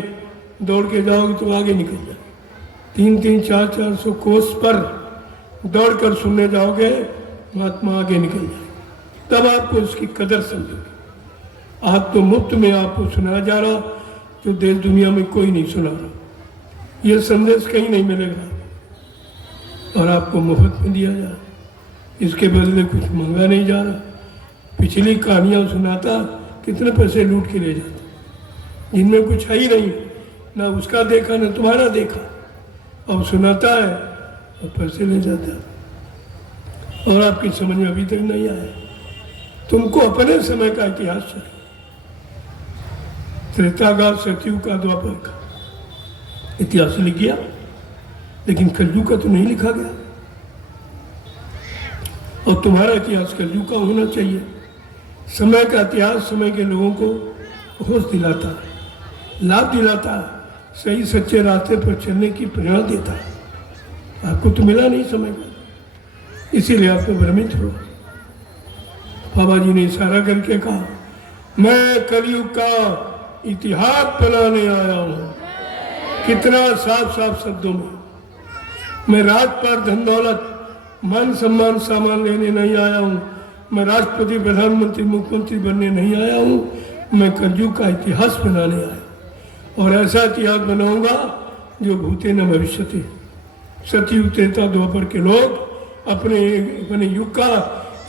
दौड़ के जाओगे तो आगे निकल जाओगे। 300 400 कोस पर दौड़कर सुनने जाओगे, महात्मा आगे निकल जाए, तब आपको उसकी कदर समझोगे। आज तो मुफ्त में आपको सुनाया जा रहा, जो देश दुनिया में कोई नहीं सुना रहा। ये संदेश कहीं नहीं मिलेगा और आपको मुफ्त में दिया जा रहा, इसके बदले कुछ मांगा नहीं जा रहा। पिछली कहानियां सुनाता, कितने पैसे लूट के ले जाता, जिनमें कुछ है ही नहीं, ना उसका देखा ना तुम्हारा देखा, और सुनाता है और पैसे ले जाता है। और आपकी समझ में अभी तक नहीं आया। तुमको अपने समय का इतिहास चाहिए, त्रेता का, सतयुग का, द्वापर का इतिहास लिख गया, लेकिन कलयुग का तो नहीं लिखा गया। और तुम्हारा इतिहास कलयुग का होना चाहिए। समय का इतिहास समय के लोगों को होश दिलाता है, लाभ दिलाता है, सही सच्चे रास्ते पर चलने की प्रेरणा देता है। आपको तो मिला नहीं समय का, इसीलिए आप तो भ्रमित हो। बाबा जी ने इशारा करके कहा, मैं कलयुग का इतिहास बनाने आया हूँ। कितना साफ साफ शब्दों में। मैं राज पर धन दौलत मान सम्मान सामान लेने नहीं आया हूँ। मैं राष्ट्रपति प्रधानमंत्री मुख्यमंत्री बनने नहीं आया हूँ। मैं कलयुग का इतिहास बनाने आया और ऐसा इतिहास बनाऊंगा जो भूते न भविष्यति। सतयुग त्रेता द्वापर के लोग अपने युग का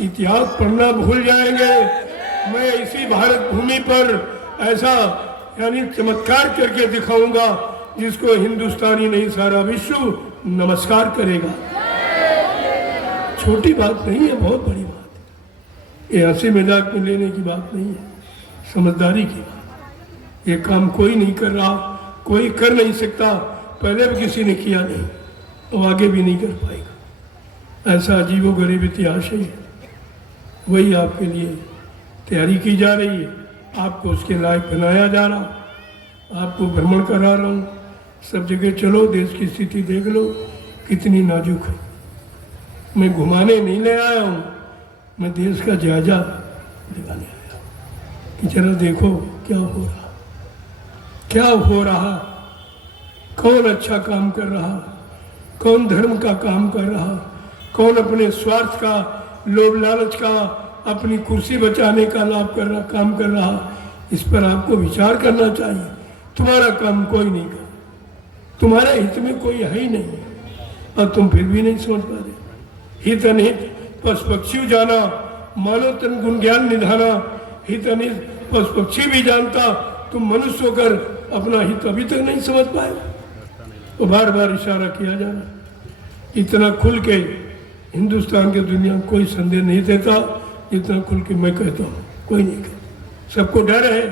इतिहास पढ़ना भूल जाएंगे। मैं इसी भारत भूमि पर ऐसा यानी चमत्कार करके दिखाऊंगा जिसको हिंदुस्तानी नहीं सारा विश्व नमस्कार करेगा। छोटी बात नहीं है, बहुत बड़ी बात है। ये हंसी मजाक में लेने की बात नहीं है, समझदारी की बात। ये काम कोई नहीं कर रहा, कोई कर नहीं सकता, पहले भी किसी ने किया नहीं और आगे भी नहीं कर पाएगा। ऐसा अजीबोगरीब इतिहास है। वही आपके लिए तैयारी की जा रही है, आपको उसके लायक बनाया जा रहा। आपको भ्रमण करा रहा हूँ, सब जगह चलो, देश की स्थिति देख लो कितनी नाजुक है। मैं घुमाने नहीं ले आया हूँ, मैं देश का जायजा दिलाने आया हूँ कि जरा देखो क्या हो रहा, क्या हो रहा, कौन अच्छा काम कर रहा, कौन धर्म का काम कर रहा, कौन अपने स्वार्थ का, लोभ लालच का, अपनी कुर्सी बचाने का लाभ कर रहा, काम कर रहा। इस पर आपको विचार करना चाहिए। तुम्हारा काम कोई नहीं कर, तुम्हारे हित में कोई है ही नहीं, और तुम फिर भी नहीं समझ पा रहे। हित अनहित पशु पक्षी जाना, मानव तन गुण ज्ञान निधाना। हित अनहित पशु पक्षी भी जानता, तुम मनुष्य होकर अपना हित अभी तक नहीं समझ पाए। वो बार बार इशारा किया जा रहा। इतना खुल के हिंदुस्तान के दुनिया में कोई संदेह नहीं देता जितना खुल के मैं कहता हूँ। कोई नहीं कहता, सबको डर है,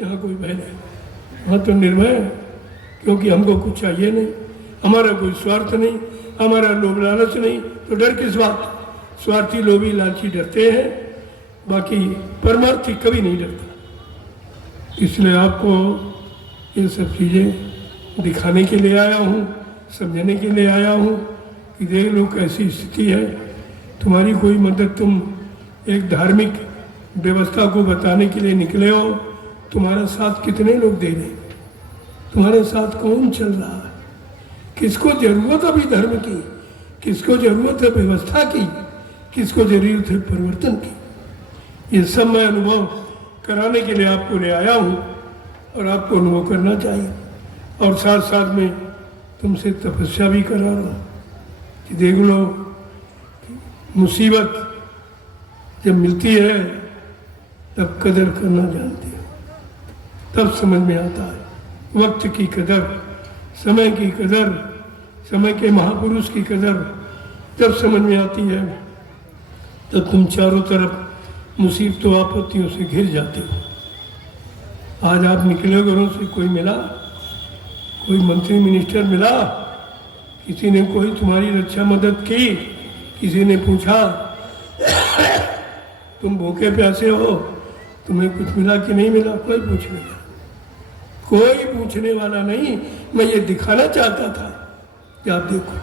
यहाँ कोई भय नहीं। वहाँ तो निर्भय है, क्योंकि हमको कुछ चाहिए नहीं, हमारा कोई स्वार्थ नहीं, हमारा लोभ लालच नहीं, तो डर किस बात। स्वार्थी लोभी लालची डरते हैं, बाकी परमार्थी कभी नहीं डरता। इसलिए आपको ये सब चीज़ें दिखाने के लिए आया हूँ, समझने के लिए आया हूँ कि देख लो कैसी स्थिति है। तुम्हारी कोई मदद, तुम एक धार्मिक व्यवस्था को बताने के लिए निकले हो, तुम्हारा साथ कितने लोग दे रहे, तुम्हारे साथ कौन चल रहा है, किसको जरूरत अभी धर्म की, किसको जरूरत है व्यवस्था की, किसको जरूरत है परिवर्तन की। ये सब मैं अनुभव कराने के लिए आपको ले आया हूँ और आपको अनुभव करना चाहिए। और साथ साथ में तुमसे तपस्या भी करा रहा हूँ कि देख लो मुसीबत जब मिलती है तब कदर करना जानती हो, तब समझ में आता है वक्त की कदर, समय की कदर, समय के महापुरुष की कदर जब समझ में आती है तब तुम चारों तरफ मुसीबतों आपत्तियों से घिर जाते हो। आज आप निकले घरों से, कोई मिला, कोई मंत्री मिनिस्टर मिला, किसी ने कोई तुम्हारी रक्षा मदद की, किसी ने पूछा तुम भूखे प्यासे हो, तुम्हें कुछ मिला कि नहीं मिला? कोई पूछने वाला, कोई पूछने वाला नहीं। मैं ये दिखाना चाहता था कि आप देखो,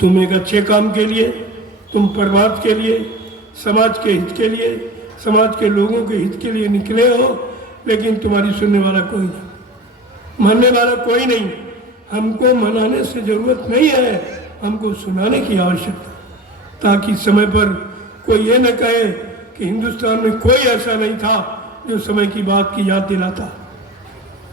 तुम एक अच्छे काम के लिए, तुम परिवार के लिए, समाज के हित के लिए, समाज के लोगों के हित के लिए निकले हो, लेकिन तुम्हारी सुनने वाला कोई नहीं, मानने वाला कोई नहीं। हमको मनाने से जरूरत नहीं है, हमको सुनाने की आवश्यकता, ताकि समय पर कोई ये न कहे कि हिंदुस्तान में कोई ऐसा नहीं था जो समय की बात की याद दिलाता।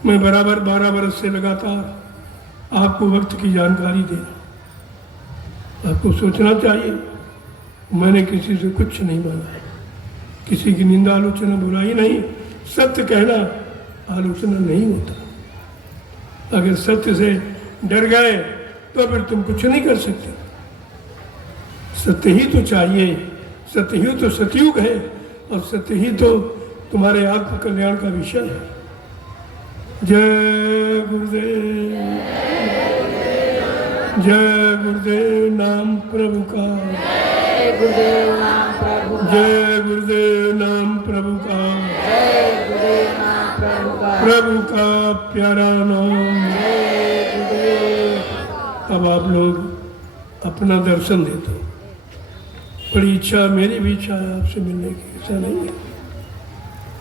मैं बराबर 12 बरस से लगातार आपको वक्त की जानकारी दे रहा। आपको सोचना चाहिए, मैंने किसी से कुछ नहीं मांगा है, किसी की निंदा आलोचना बुराई नहीं, सत्य कहना आलोचना नहीं होता। अगर सत्य से डर गए तो फिर तुम कुछ नहीं कर सकते। सत्य ही तो चाहिए, सत्य ही तो सतयुग है, और सत्य ही तो तुम्हारे आत्म कल्याण का विषय है। जय गुरुदेव, जय गुरुदेव नाम प्रभु का, जय गुरुदेव नाम प्रभु का, जय गुरुदेव नाम प्रभु का, जय गुरुदेव नाम प्रभु का, प्रभु का प्यारा नाम। जय गुरुदेव। अब आप लोग अपना दर्शन दे दो। बड़ी इच्छा, मेरी भी इच्छा है आपसे मिलने की, ऐसा नहीं है,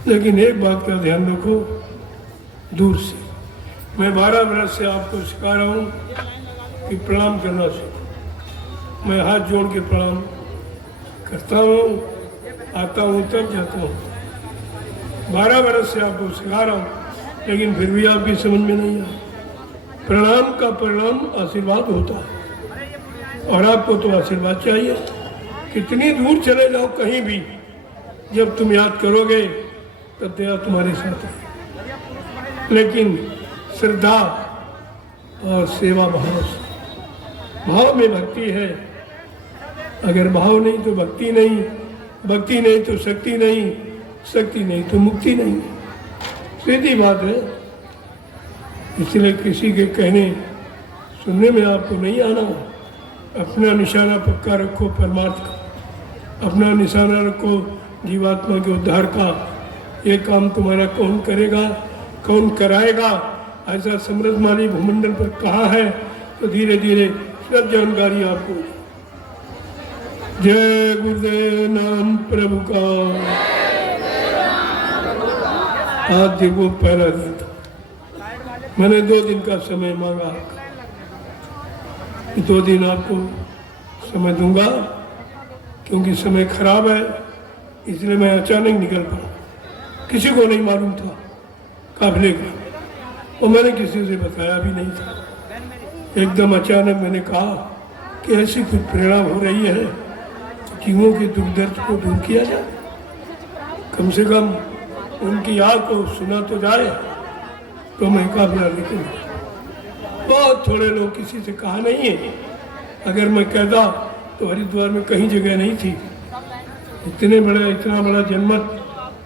लेकिन एक बात का ध्यान रखो, दूर से। मैं 12 बरस से आपको सिखा रहा हूँ कि प्रणाम करना सीखो। मैं हाथ जोड़ के प्रणाम करता हूँ, आता हूँ तब जाता हूँ। 12 बरस से आपको सिखा रहा हूँ, लेकिन फिर भी आपकी समझ में नहीं आया। प्रणाम का परिणाम आशीर्वाद होता है, और आपको तो आशीर्वाद चाहिए। कितनी दूर चले जाओ कहीं भी, जब तुम याद करोगे तब दया तुम्हारे साथ है। लेकिन श्रद्धा और सेवा भाव, भाव में भक्ति है। अगर भाव नहीं तो भक्ति नहीं, भक्ति नहीं तो शक्ति नहीं, शक्ति नहीं तो मुक्ति नहीं। सीधी बात है। इसलिए किसी के कहने सुनने में आपको नहीं आना। अपना निशाना पक्का रखो परमार्थ का, अपना निशाना रखो जीवात्मा के उद्धार का। ये काम तुम्हारा कौन करेगा, कौन कराएगा, ऐसा समृद्धमाली भूमंडल पर कहाँ है, तो धीरे धीरे सब जानकारी आपको। जय गुरुदेव नाम प्रभु का। आज देखो पहला दिन था, मैंने 2 दिन का समय मांगा, 2 दिन आपको समय दूंगा, क्योंकि समय खराब है, इसलिए मैं अचानक निकल पड़ा। किसी को नहीं मालूम था काफिले का, और मैंने किसी से बताया भी नहीं था। एकदम अचानक मैंने कहा कि ऐसी कुछ प्रेरणा हो रही है, जीवों के दुख दर्द को दूर किया जाए, कम से कम उनकी आग को सुना तो जाए। तो मैं काफिला निकल, बहुत थोड़े लोग, किसी से कहा नहीं है। अगर मैं कहता तो हरिद्वार में कहीं जगह नहीं थी। इतना बड़ा जनमत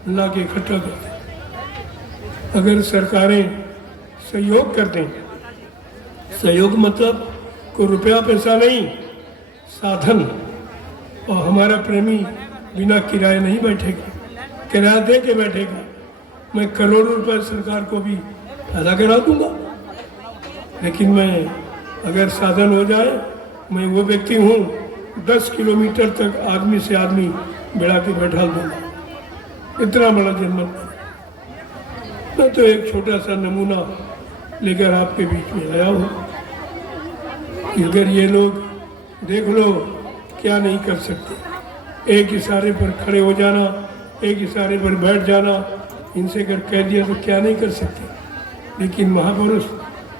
ला के इकट्ठा करते। अगर सरकारें सहयोग कर दें, सहयोग मतलब कोई रुपया पैसा नहीं, साधन। और हमारा प्रेमी बिना किराए नहीं बैठेगा, किराया दे के बैठेगा। मैं करोड़ों रुपए सरकार को भी अदा करा दूंगा, लेकिन मैं अगर साधन हो जाए, मैं वो व्यक्ति हूँ 10 किलोमीटर तक आदमी से आदमी बिड़ा के बैठा दूंगा, इतना बड़ा जनमत। मैं तो एक छोटा सा नमूना लेकर आपके बीच में आया हूँ। अगर ये लोग देख लो क्या नहीं कर सकते, एक इशारे पर खड़े हो जाना, एक इशारे पर बैठ जाना, इनसे अगर कह दिया तो क्या नहीं कर सकते। लेकिन महापुरुष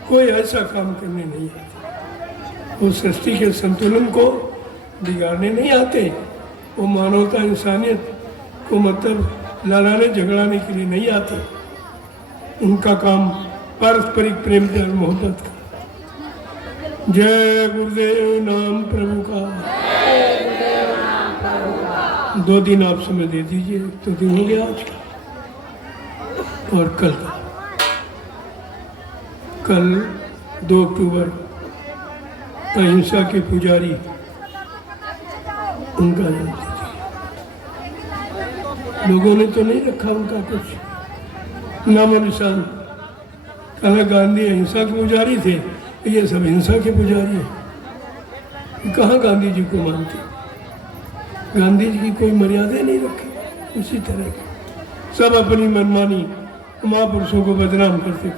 कोई ऐसा काम करने नहीं आते, वो सृष्टि के संतुलन को बिगाड़ने नहीं आते, वो मानवता इंसानियत को मतलब लड़ाने झगड़ाने के लिए नहीं आते। उनका काम पारस्परिक प्रेम और मोहब्बत का। जय गुरुदेव नाम प्रभु का। 2 दिन आप समय दे दीजिए, तो दिन हो गया आज का और कल का। कल 2 अक्टूबर अहिंसा के पुजारी, उनका जन्मतिथि। लोगों ने तो नहीं रखा उनका कुछ नाम निशान। कहा गांधी अहिंसा के पुजारी थे, ये सब हिंसा के पुजारी हैं। कहाँ गांधी जी को मानते? गांधी जी की कोई मर्यादा नहीं रखी। उसी तरह सब अपनी मनमानी महापुरुषों को बदनाम करते थे।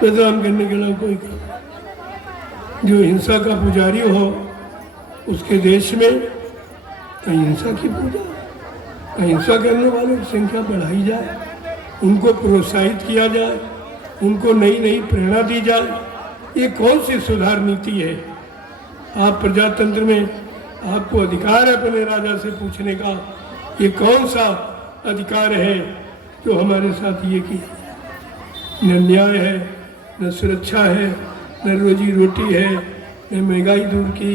बदनाम करने के लिए कोई काम। जो हिंसा का पुजारी हो, उसके देश में अहिंसा की पूजा, अहिंसा करने वालों की संख्या बढ़ाई जाए, उनको प्रोत्साहित किया जाए, उनको नई नई प्रेरणा दी जाए। ये कौन सी सुधार नीति है? आप प्रजातंत्र में आपको अधिकार है अपने राजा से पूछने का, ये कौन सा अधिकार है जो हमारे साथ ये किया? न न्याय है, न सुरक्षा है, न रोजी रोटी है, न महंगाई दूर की,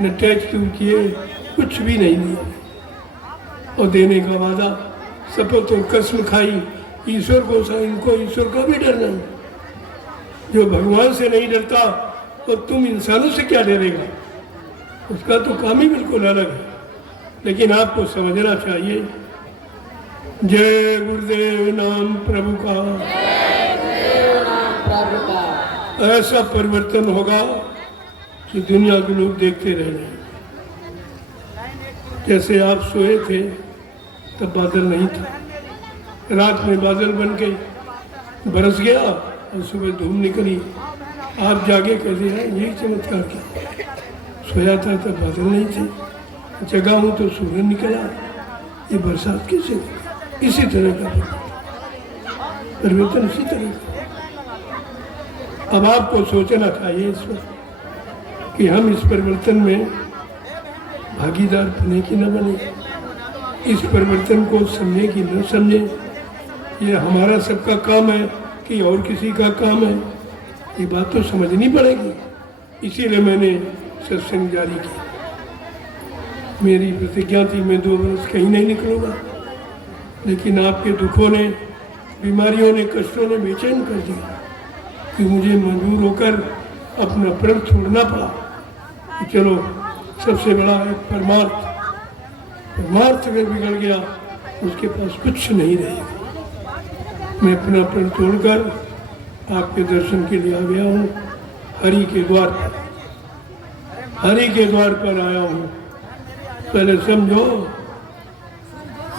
न टैक्स दूर किए, कुछ भी नहीं दिया। और देने का वादा, शपथ और कसम खाई, ईश्वर को इनको ईश्वर का भी डर नहीं। जो भगवान से नहीं डरता तो तुम इंसानों से क्या डरेगा? उसका तो काम ही बिल्कुल अलग है। लेकिन आपको समझना चाहिए। जय गुरुदेव नाम प्रभु का। ऐसा परिवर्तन होगा कि दुनिया के लोग देखते रह जाएंगे। जैसे आप सोए थे तब बादल नहीं था, रात में बादल बन के बरस गया और सुबह धूप निकली। आप जागे कैसे हैं? यही चमत्कार किया। सोया था तब बादल नहीं थे, जगा हूँ तो सूरज निकला। ये बरसात कैसे? इसी तरह का परिवर्तन, इसी तरह का। अब आपको सोचना चाहिए इस पर कि हम इस परिवर्तन में भागीदार बने कि न बने, इस परिवर्तन को समझे कि न समझे। ये हमारा सबका काम है कि और किसी का काम है, ये बात तो समझनी पड़ेगी। इसीलिए मैंने सत्संग जारी किया। मेरी प्रतिज्ञा थी मैं 2 वर्ष कहीं नहीं निकलूंगा, लेकिन आपके दुखों ने, बीमारियों ने, कष्टों ने बेचैन कर दिया कि मुझे मजबूर होकर अपना प्रण छोड़ना पड़ा। कि चलो सबसे बड़ा एक परमार्थ अगर बिगड़ गया उसके पास कुछ नहीं रहेगा। मैं अपना प्रण तोड़कर आपके दर्शन के लिए आ गया हूँ। हरि के द्वार पर, हरि के द्वार पर आया हूँ। पहले समझो,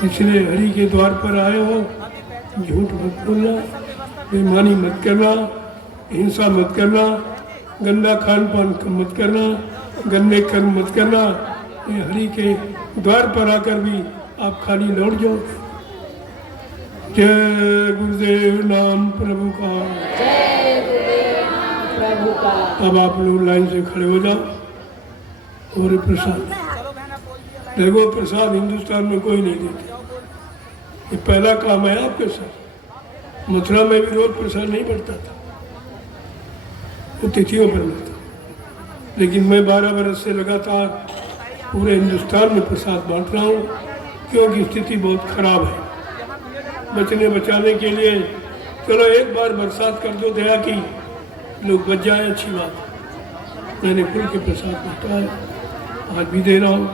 इसलिए हरि के द्वार पर आए हो। झूठ मत बोलना, बेईमानी मत करना, हिंसा मत करना, गंदा खान पान मत करना, गंदे कर्म मत करना। ये हरि के द्वार पर आकर भी आप खाली लौट जाओगे। जय गुरुदेव नाम प्रभु का। जय गुरुदेव नाम प्रभु का। अब आप लोग लाइन से खड़े हो जाओ और प्रसाद देखो। प्रसाद हिंदुस्तान में कोई नहीं देता, ये पहला काम है आपके साथ। मथुरा में भी रोज प्रसाद नहीं बढ़ता था, वो तिथियों पर मिलता। लेकिन मैं 12 बरस से लगातार पूरे हिंदुस्तान में प्रसाद बांट रहा हूँ, क्योंकि स्थिति बहुत खराब है। बचने बचाने के लिए चलो एक बार बरसात कर दो दया की, लोग बच जाए, अच्छी बात। मैंने खुल के प्रसाद बांटा है, आज भी दे रहा हूँ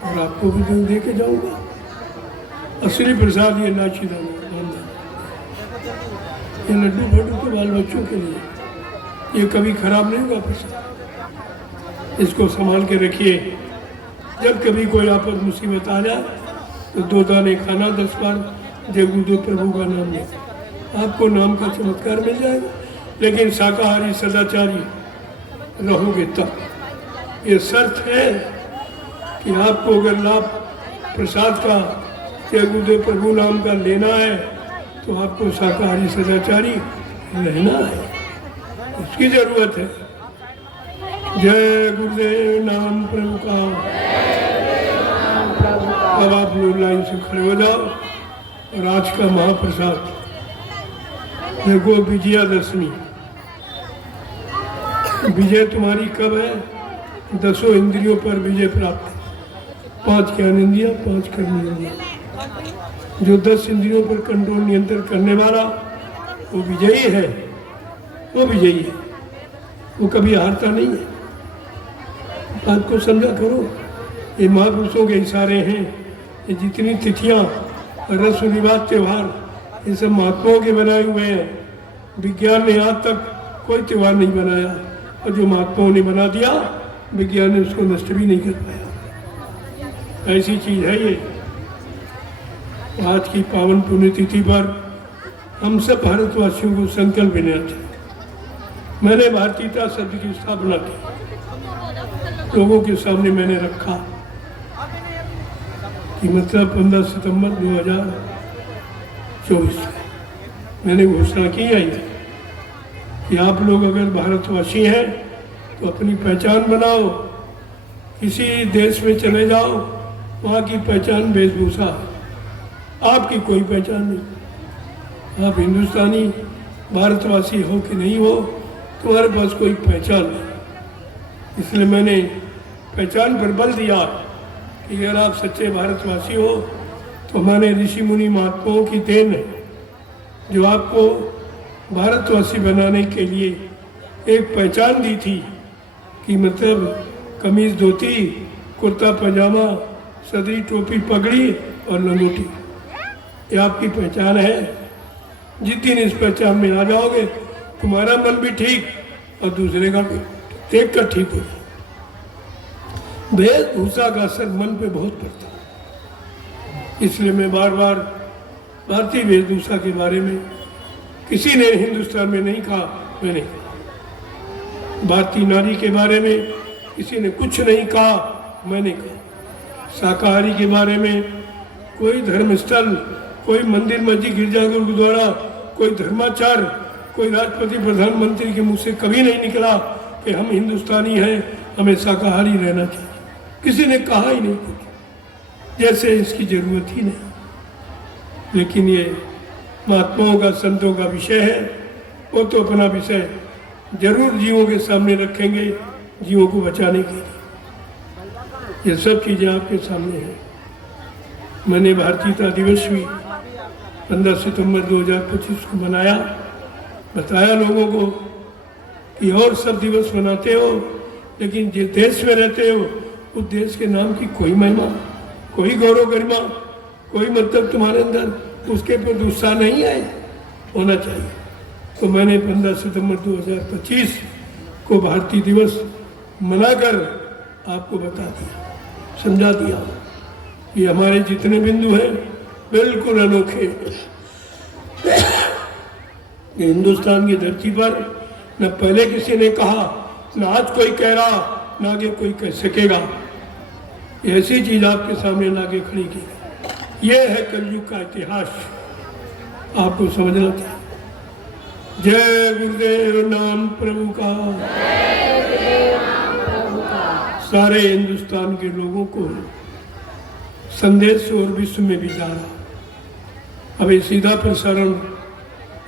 और आपको भी दे के जाऊँगा। असली प्रसाद ये नाची दाना ये लड्डू फड्डू तो बाल बच्चों के लिए, ये कभी खराब नहीं होगा प्रसाद। इसको संभाल के रखिए। जब कभी कोई आपद मुसीबत आ जाए तो 2 दाने खाना, 10 बार जय गुरुदेव प्रभु का नाम ले, आपको नाम का चमत्कार मिल जाएगा। लेकिन शाकाहारी सदाचारी रहोगे तब। ये शर्त है कि आपको अगर लाभ प्रसाद का जय गुरुदेव प्रभु नाम का लेना है तो आपको शाकाहारी सदाचारी रहना है, उसकी जरूरत है। जय गुरुदेव नाम प्रभु का। अब आप लोग लाइन से खड़े हो जाओ और आज का महाप्रसाद देखो, विजयादशमी। विजय तुम्हारी कब है? 10 इंद्रियों पर विजय प्राप्त, 5 ज्ञानेंद्रियां, 5 कर्मेंद्रियां। जो 10 इंद्रियों पर कंट्रोल नियंत्रण करने वाला वो विजयी है, वो विजयी है, वो कभी हारता नहीं है। बात को समझा करो। ये महापुरुषों के इशारे हैं। ये जितनी तिथियां, रस्म रिवाज, त्योहार, ये सब महात्माओं के बनाए हुए हैं। विज्ञान ने आज तक कोई त्यौहार नहीं बनाया, और जो महात्माओं ने बना दिया विज्ञान ने उसको नष्ट भी नहीं कर पाया। ऐसी चीज है ये। आज की पावन पुण्यतिथि पर हम सब भारतवासियों को संकल्प लेना चाहिए। मैंने भारतीयता शब्द की स्थापना की, लोगों के सामने मैंने रखा कि मतलब 15 सितंबर 2024 मैंने घोषणा की है कि आप लोग अगर भारतवासी हैं तो अपनी पहचान बनाओ। किसी देश में चले जाओ, वहाँ की पहचान वेशभूषा है, आपकी कोई पहचान नहीं। आप हिंदुस्तानी भारतवासी हो कि नहीं हो, तुम्हारे पास कोई पहचान नहीं। इसलिए मैंने पहचान पर बल दिया कि अगर आप सच्चे भारतवासी हो तो हमारे ऋषि मुनि महात्माओं की देन है, जो आपको भारतवासी बनाने के लिए एक पहचान दी थी कि मतलब कमीज धोती, कुर्ता पजामा, सदरी टोपी पगड़ी और लंगोटी, ये आपकी पहचान है। जिस दिन इस पहचान में आ जाओगे तुम्हारा मन भी ठीक और दूसरे का भी देख कर ठीक हो। वेशभूषा का असर मन पे बहुत पड़ता है। इसलिए मैं बार बार भारतीय वेशभूषा के बारे में, किसी ने हिंदुस्तान में नहीं कहा, मैंने भारतीय नारी के बारे में किसी ने कुछ नहीं कहा, मैंने कहा। शाकाहारी के बारे में कोई धर्मस्थल, कोई मंदिर, मस्जिद, गिरजाघर, गुरुद्वारा, कोई धर्माचार्य, कोई राष्ट्रपति, प्रधानमंत्री के मुंह से कभी नहीं निकला कि हम हिंदुस्तानी हैं, हमें शाकाहारी रहना चाहिए। किसी ने कहा ही नहीं कुछ, जैसे इसकी जरूरत ही नहीं। लेकिन ये महात्माओं का, संतों का विषय है, वो तो अपना विषय जरूर जीवों के सामने रखेंगे, जीवों को बचाने के लिए। ये सब चीज़ें आपके सामने हैं। मैंने भारतीयता दिवस भी 15 सितंबर 2025 को मनाया, बताया लोगों को कि और सब दिवस मनाते हो, लेकिन जिस देश में रहते हो उस देश के नाम की कोई महिमा, कोई गौरव गरिमा, कोई मतलब तुम्हारे अंदर उसके प्रति उत्साह नहीं है, होना चाहिए। तो मैंने 15 सितंबर 2025 को भारतीय दिवस मनाकर आपको बता दिया, समझा दिया। ये हमारे जितने बिंदु हैं बिल्कुल अनोखे। हिंदुस्तान की धरती पर न पहले किसी ने कहा, न आज कोई कह रहा, न आगे कोई कह सकेगा। ऐसी चीज आपके सामने लाके खड़ी की। ये है कलयुग का इतिहास, आपको समझना चाहिए। जय गुरुदेव नाम प्रभु का। सारे हिंदुस्तान के लोगों को संदेश और विश्व में भी जा रहा। अभी सीधा प्रसारण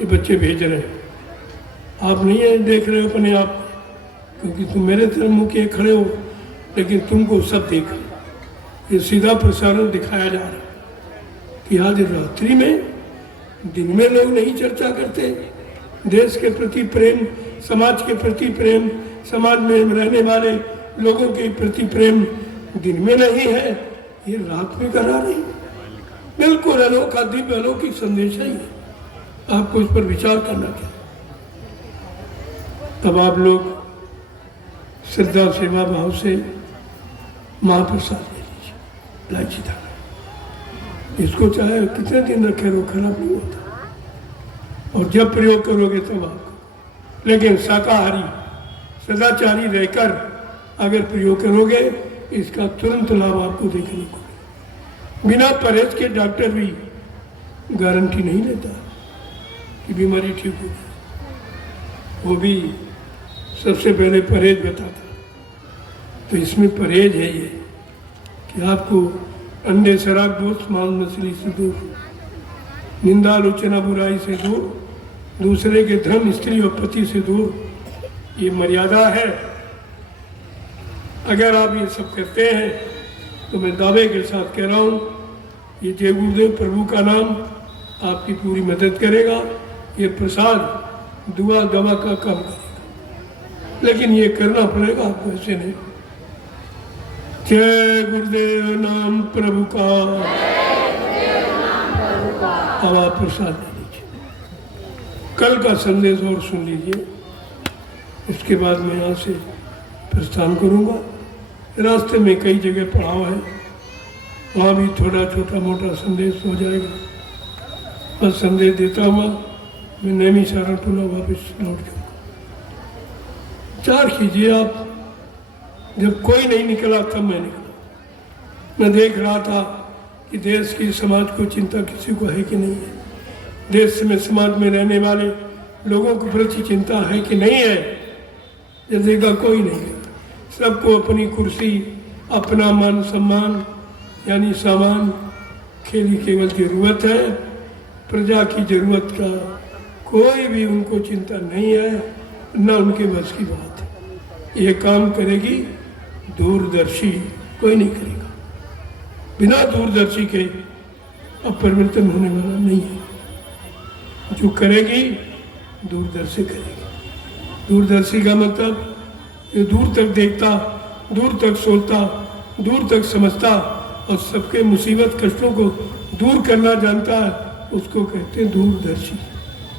ये बच्चे भेज रहे हैं, आप नहीं है देख रहे हो अपने आप, क्योंकि तुम मेरे तरफ मुँह किए खड़े हो, लेकिन तुमको सब देख, ये सीधा प्रसारण दिखाया जा रहा है कि आज रात्रि में, दिन में लोग नहीं चर्चा करते। देश के प्रति प्रेम, समाज के प्रति प्रेम, समाज में रहने वाले लोगों के प्रति प्रेम दिन में नहीं है, ये रात में करा नहीं। बिल्कुल अनोखा, दिव्य अलौकिक संदेश है ये। आपको इस पर विचार करना चाहिए। तब आप लोग श्रद्धा सेवा भाव से महाप्रसाद ले लीजिए, इलायची दाना। इसको चाहे कितने दिन रखे रहो, खराब नहीं होता। और जब प्रयोग करोगे तब आपको, लेकिन शाकाहारी सदाचारी रहकर अगर प्रयोग करोगे इसका तुरंत लाभ आपको देखने को मिलेगा। बिना परहेज के डॉक्टर भी गारंटी नहीं लेता कि बीमारी ठीक होगी, वो भी सबसे पहले परहेज बताता। तो इसमें परहेज है ये कि आपको अंडे शराब दोस्त मांस मछली से दूर, निंदा आलोचना बुराई से दूर, दूसरे के धर्म स्त्री और पति से दूर, ये मर्यादा है। अगर आप ये सब करते हैं तो मैं दावे के साथ कह रहा हूँ ये जय गुरुदेव प्रभु का नाम आपकी पूरी मदद करेगा। ये प्रसाद दुआ दवा का काम करेगा, लेकिन ये करना पड़ेगा आपको, ऐसे नहीं। जय गुरुदेव नाम प्रभु का। अब आप प्रसाद ले लीजिए। कल का संदेश और सुन लीजिए, इसके बाद मैं यहाँ से प्रस्थान करूँगा। रास्ते में कई जगह पड़ाव है, वहाँ भी थोड़ा छोटा मोटा संदेश हो जाएगा। बस संदेश देता हुआ मैं नैमी सारा टूला वापस लौट जाऊँगा। विचार कीजिए आप, जब कोई नहीं निकला तब मैं निकला। मैं देख रहा था कि देश की समाज को चिंता किसी को है कि नहीं है, देश में समाज में रहने वाले लोगों को प्रति चिंता है कि नहीं है। जैसे का कोई नहीं है, सबको अपनी कुर्सी, अपना मान सम्मान यानी सामान खेली केवल जरूरत है। प्रजा की जरूरत का कोई भी उनको चिंता नहीं है, न उनके बस की बात है। ये काम करेगी दूरदर्शी, कोई नहीं करेगा। बिना दूरदर्शी के अब परिवर्तन होने वाला नहीं है। जो करेगी दूरदर्शी करेगी। दूरदर्शी का मतलब ये दूर तक देखता, दूर तक सोचता, दूर तक समझता और सबके मुसीबत कष्टों को दूर करना जानता है, उसको कहते हैं दूरदर्शी।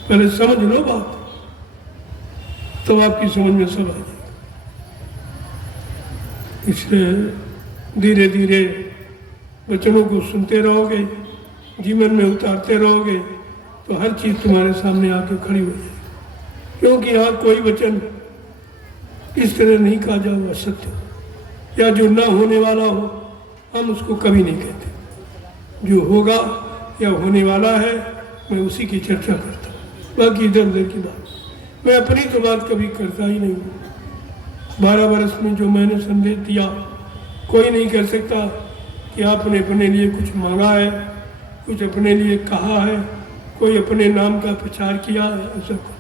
पहले समझ लो बात, तो आपकी समझ में सब आ जाएगा। इसलिए धीरे धीरे वचनों को सुनते रहोगे, जीवन में उतारते रहोगे, तो हर चीज़ तुम्हारे सामने आके खड़ी हो जाएगी। क्योंकि यहाँ कोई वचन इस तरह नहीं कहा जाओ असत्य या जो ना होने वाला हो, हम उसको कभी नहीं कहते। जो होगा या होने वाला है मैं उसी की चर्चा करता हूँ, बाकी इधर उधर की बात मैं अपनी तो बात कभी करता ही नहीं हूँ। 12 वर्ष में जो मैंने संदेश दिया, कोई नहीं कह सकता कि आपने अपने लिए कुछ मांगा है, कुछ अपने लिए कहा है, कोई अपने नाम का प्रचार किया है, ऐसा कुछ।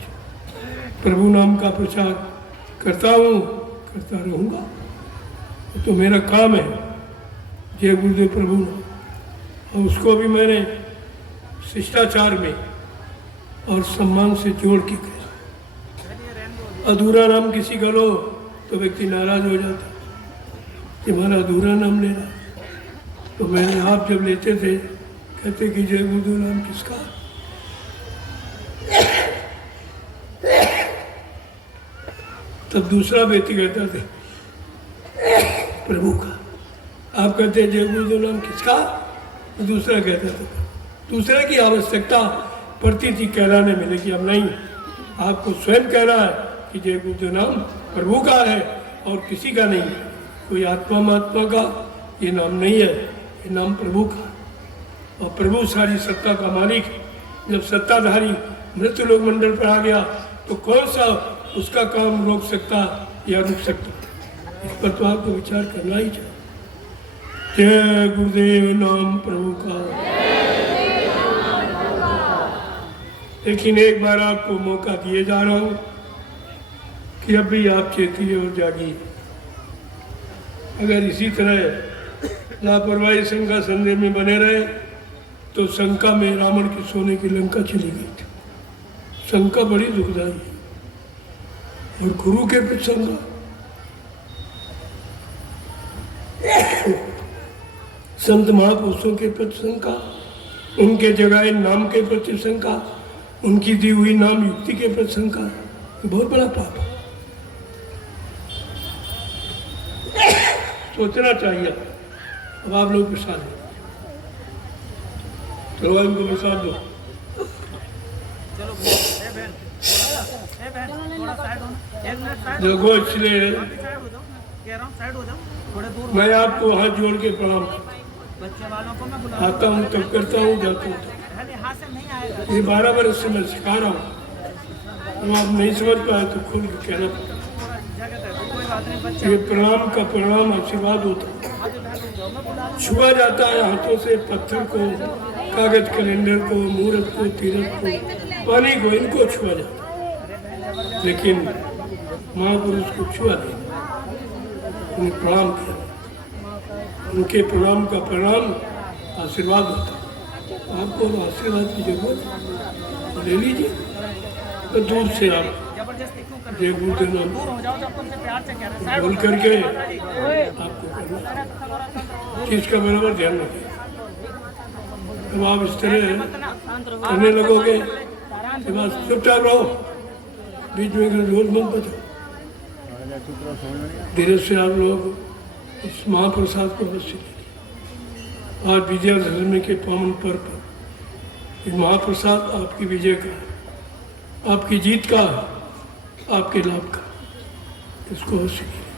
प्रभु नाम का प्रचार करता हूँ, करता रहूँगा, तो मेरा काम है। जय गुरुदेव प्रभु नाम, और उसको भी मैंने शिष्टाचार में और सम्मान से जोड़ के कहा। अधूरा नाम किसी का लो तो व्यक्ति नाराज हो जाता कि हमारा अधूरा नाम ले रहा। तो मैंने आप जब लेते थे कहते कि जय गुरुदेव नाम किसका, तब दूसरा व्यक्ति कहता थे प्रभु का। आप कहते जय गुरुदेव नाम किसका, तो दूसरा कहता था। दूसरे की आवश्यकता पड़ती थी कहलाने में, लेकिन अब नहीं। आपको स्वयं कह रहा है कि जय गुरुदेव नाम प्रभु का है और किसी का नहीं। कोई आत्मा महात्मा का ये नाम नहीं है, ये नाम प्रभु का। और प्रभु सारी सत्ता का मालिक। जब सत्ताधारी मृत्यु लोक मंडल पर आ गया तो कौन सा उसका काम रोक सकता या रुक सकता, इस पर तो आपको विचार करना ही चाहिए। जय गुरुदेव नाम प्रभु का। लेकिन एक बार आपको मौका दिए जा रहा हूँ कि अब भी आप चेतिए और जागिए। अगर इसी तरह लापरवाही शंका संदेह में बने रहे तो शंका में रावण की सोने की लंका चली गई थी। शंका बड़ी दुखदाई है। और गुरु के प्रति शंका, संत महापुरुषों के प्रति शंका, उनके जगाए नाम के प्रति शंका, उनकी दी हुई नाम युक्ति के प्रसंग का बहुत बड़ा पाप है। सोचना चाहिए। अब आप लोग प्रसाद दो, चलो इनको प्रसाद दो। देखो इसलिए मैं आपको हाथ जोड़ के प्रणाम आता हूँ, तब करता हूँ, जाता हूँ। ये 12 वर्ष से मैं सिखा रहा हूँ। तो आप नहीं समझ पाए तो खुद कहना पड़ता। ये प्रणाम का प्रणाम आशीर्वाद होता है। छुआ जाता है हाथों से पत्थर को, कागज कैलेंडर को, मुहूर्त को, तीरथ को, पानी को, इनको छुआ जाता है, लेकिन महापुरुष को छुआ नहीं, उन्हें प्रणाम किया। उनके प्रणाम का प्रणाम आशीर्वाद होता है। आपको आशीर्वाद की जरूरत तो ले लीजिए। तो दूर से आप जय गुरुदेव नाम बोल करके आपको करना, चीज का बराबर ध्यान रखिए। जब आप इस तरह करने लगोगे तो बस चुपचाप रहो, बीच में रोज मत बचो। धीरे से आप लोग इस महाप्रसाद को अवश्य लीजिए। आज विजयादशमी के पावन पर्व पर ये महाप्रसाद आपकी विजय का, आपकी जीत का, आपके लाभ का, इसको अवश्य लीजिए।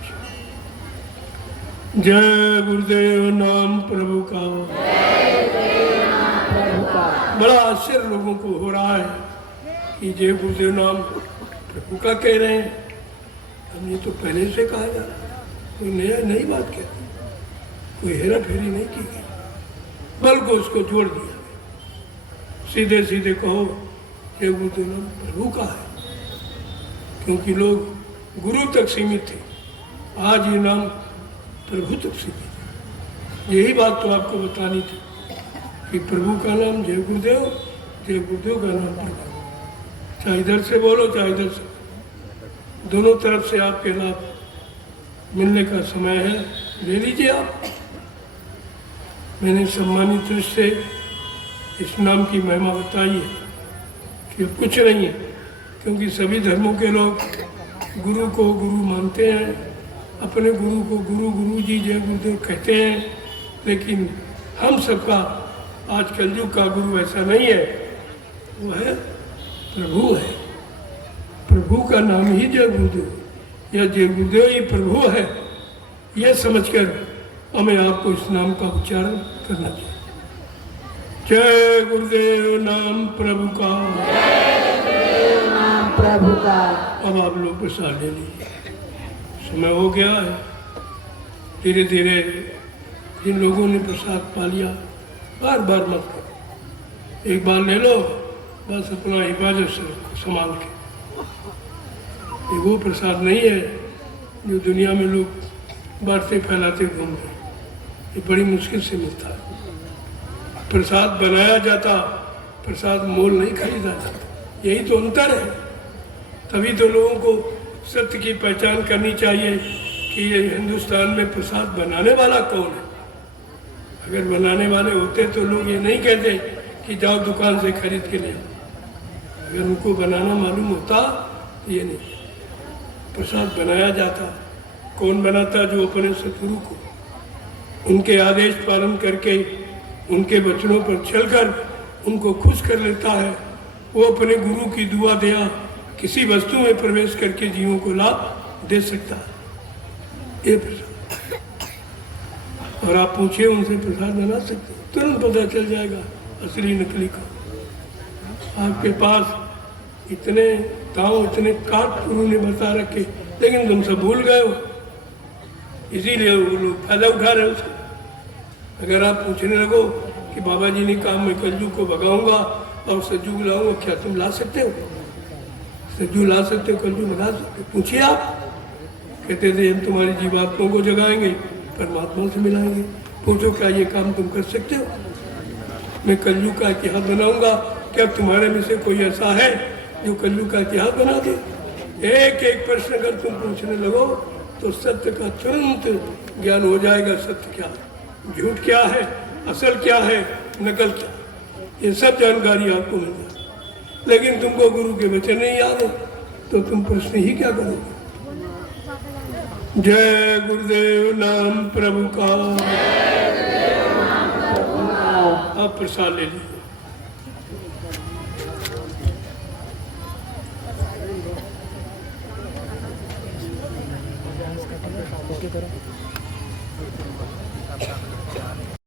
जय गुरुदेव नाम प्रभु का। बड़ा आश्चर्य लोगों को हो रहा है कि जय गुरुदेव नाम प्रभु का कह रहे हैं। हमने तो पहले से कहा जा रहा, कोई नई बात कहती, कोई हेरा फेरी नहीं की गई, बल्कि उसको जोड़ दिया। सीधे सीधे कहो जय गुरुदेव नाम प्रभु का है, क्योंकि लोग गुरु तक सीमित थे, आज ये नाम प्रभु तक सीमित है। यही बात तो आपको बतानी थी कि प्रभु का नाम जय गुरुदेव का नाम प्रभु। चाहे इधर से बोलो चाहे इधर से, दोनों तरफ से आपके लाभ मिलने का समय है, ले लीजिए आप। मैंने सम्मानित दृष्टि से इस नाम की महिमा बताई है कि कुछ नहीं है, क्योंकि सभी धर्मों के लोग गुरु को गुरु मानते हैं, अपने गुरु को गुरु जी जय गुरुदेव कहते हैं, लेकिन हम सबका आज कलयुग का गुरु ऐसा नहीं है, वो है प्रभु है। प्रभु का नाम ही जय गुरुदेव, या जय गुरुदेव ही प्रभु है, यह समझकर हमें आपको इस नाम का उच्चारण करना चाहिए। जय गुरुदेव नाम प्रभु का। प्रभु का। अब आप लोग प्रसाद ले लीजिए, समय हो गया है। धीरे धीरे जिन लोगों ने प्रसाद पा लिया, बार बार मत करो, एक बार ले लो, बस अपना हिफाजत से संभाल के। ये वो प्रसाद नहीं है जो दुनिया में लोग बांटते फैलाते घूम रहे, ये बड़ी मुश्किल से मिलता है। प्रसाद बनाया जाता, प्रसाद मोल नहीं खरीदा जाता, यही तो अंतर है। तभी तो लोगों को सत्य की पहचान करनी चाहिए कि ये हिंदुस्तान में प्रसाद बनाने वाला कौन है। अगर बनाने वाले होते तो लोग ये नहीं कहते कि जाओ दुकान से खरीद के ले आओ। अगर उनको बनाना मालूम होता ये नहीं। प्रसाद बनाया जाता, कौन बनाता? जो अपने सतगुरु को उनके आदेश पालन करके, उनके वचनों पर चलकर उनको खुश कर लेता है, वो अपने गुरु की दुआ दया किसी वस्तु में प्रवेश करके जीवों को लाभ दे सकता है। ये प्रसाद, और आप पूछिए उनसे प्रसाद बना सकते, तुरंत पता चल जाएगा असली नकली का। आपके पास इतने ताव, इतने काट गुरु ने बता रखे, लेकिन तुम सब भूल गए हो, इसीलिए वो लोग फायदा उठा रहे उसको। अगर आप पूछने लगो कि बाबा जी ने कहा मैं कलजू को भगाऊंगा और सज्जू को लाऊंगा, क्या तुम ला सकते हो? सज्जू ला सकते हो, कलजू में ला सकते हो? पूछिए आप। कहते थे हम तुम्हारी जीवात्माओं को जगाएंगे, परमात्मा से मिलाएंगे। पूछो क्या ये काम तुम कर सकते हो? मैं कलजू का इतिहास बनाऊंगा, क्या तुम्हारे में से कोई ऐसा है जो कलजू का इतिहास बना दे? एक एक प्रश्न अगर तुम पूछने लगो तो सत्य का तुरंत ज्ञान हो जाएगा। सत्य क्या है, झूठ क्या है, असल क्या है, नकल क्या है, ये सब जानकारी आपको मिल जाए। लेकिन तुमको गुरु के वचन नहीं याद है तो तुम प्रश्न ही क्या करोगे। जय गुरुदेव नाम प्रभु का। अब प्रसाद ले लीजिए। ओके करो।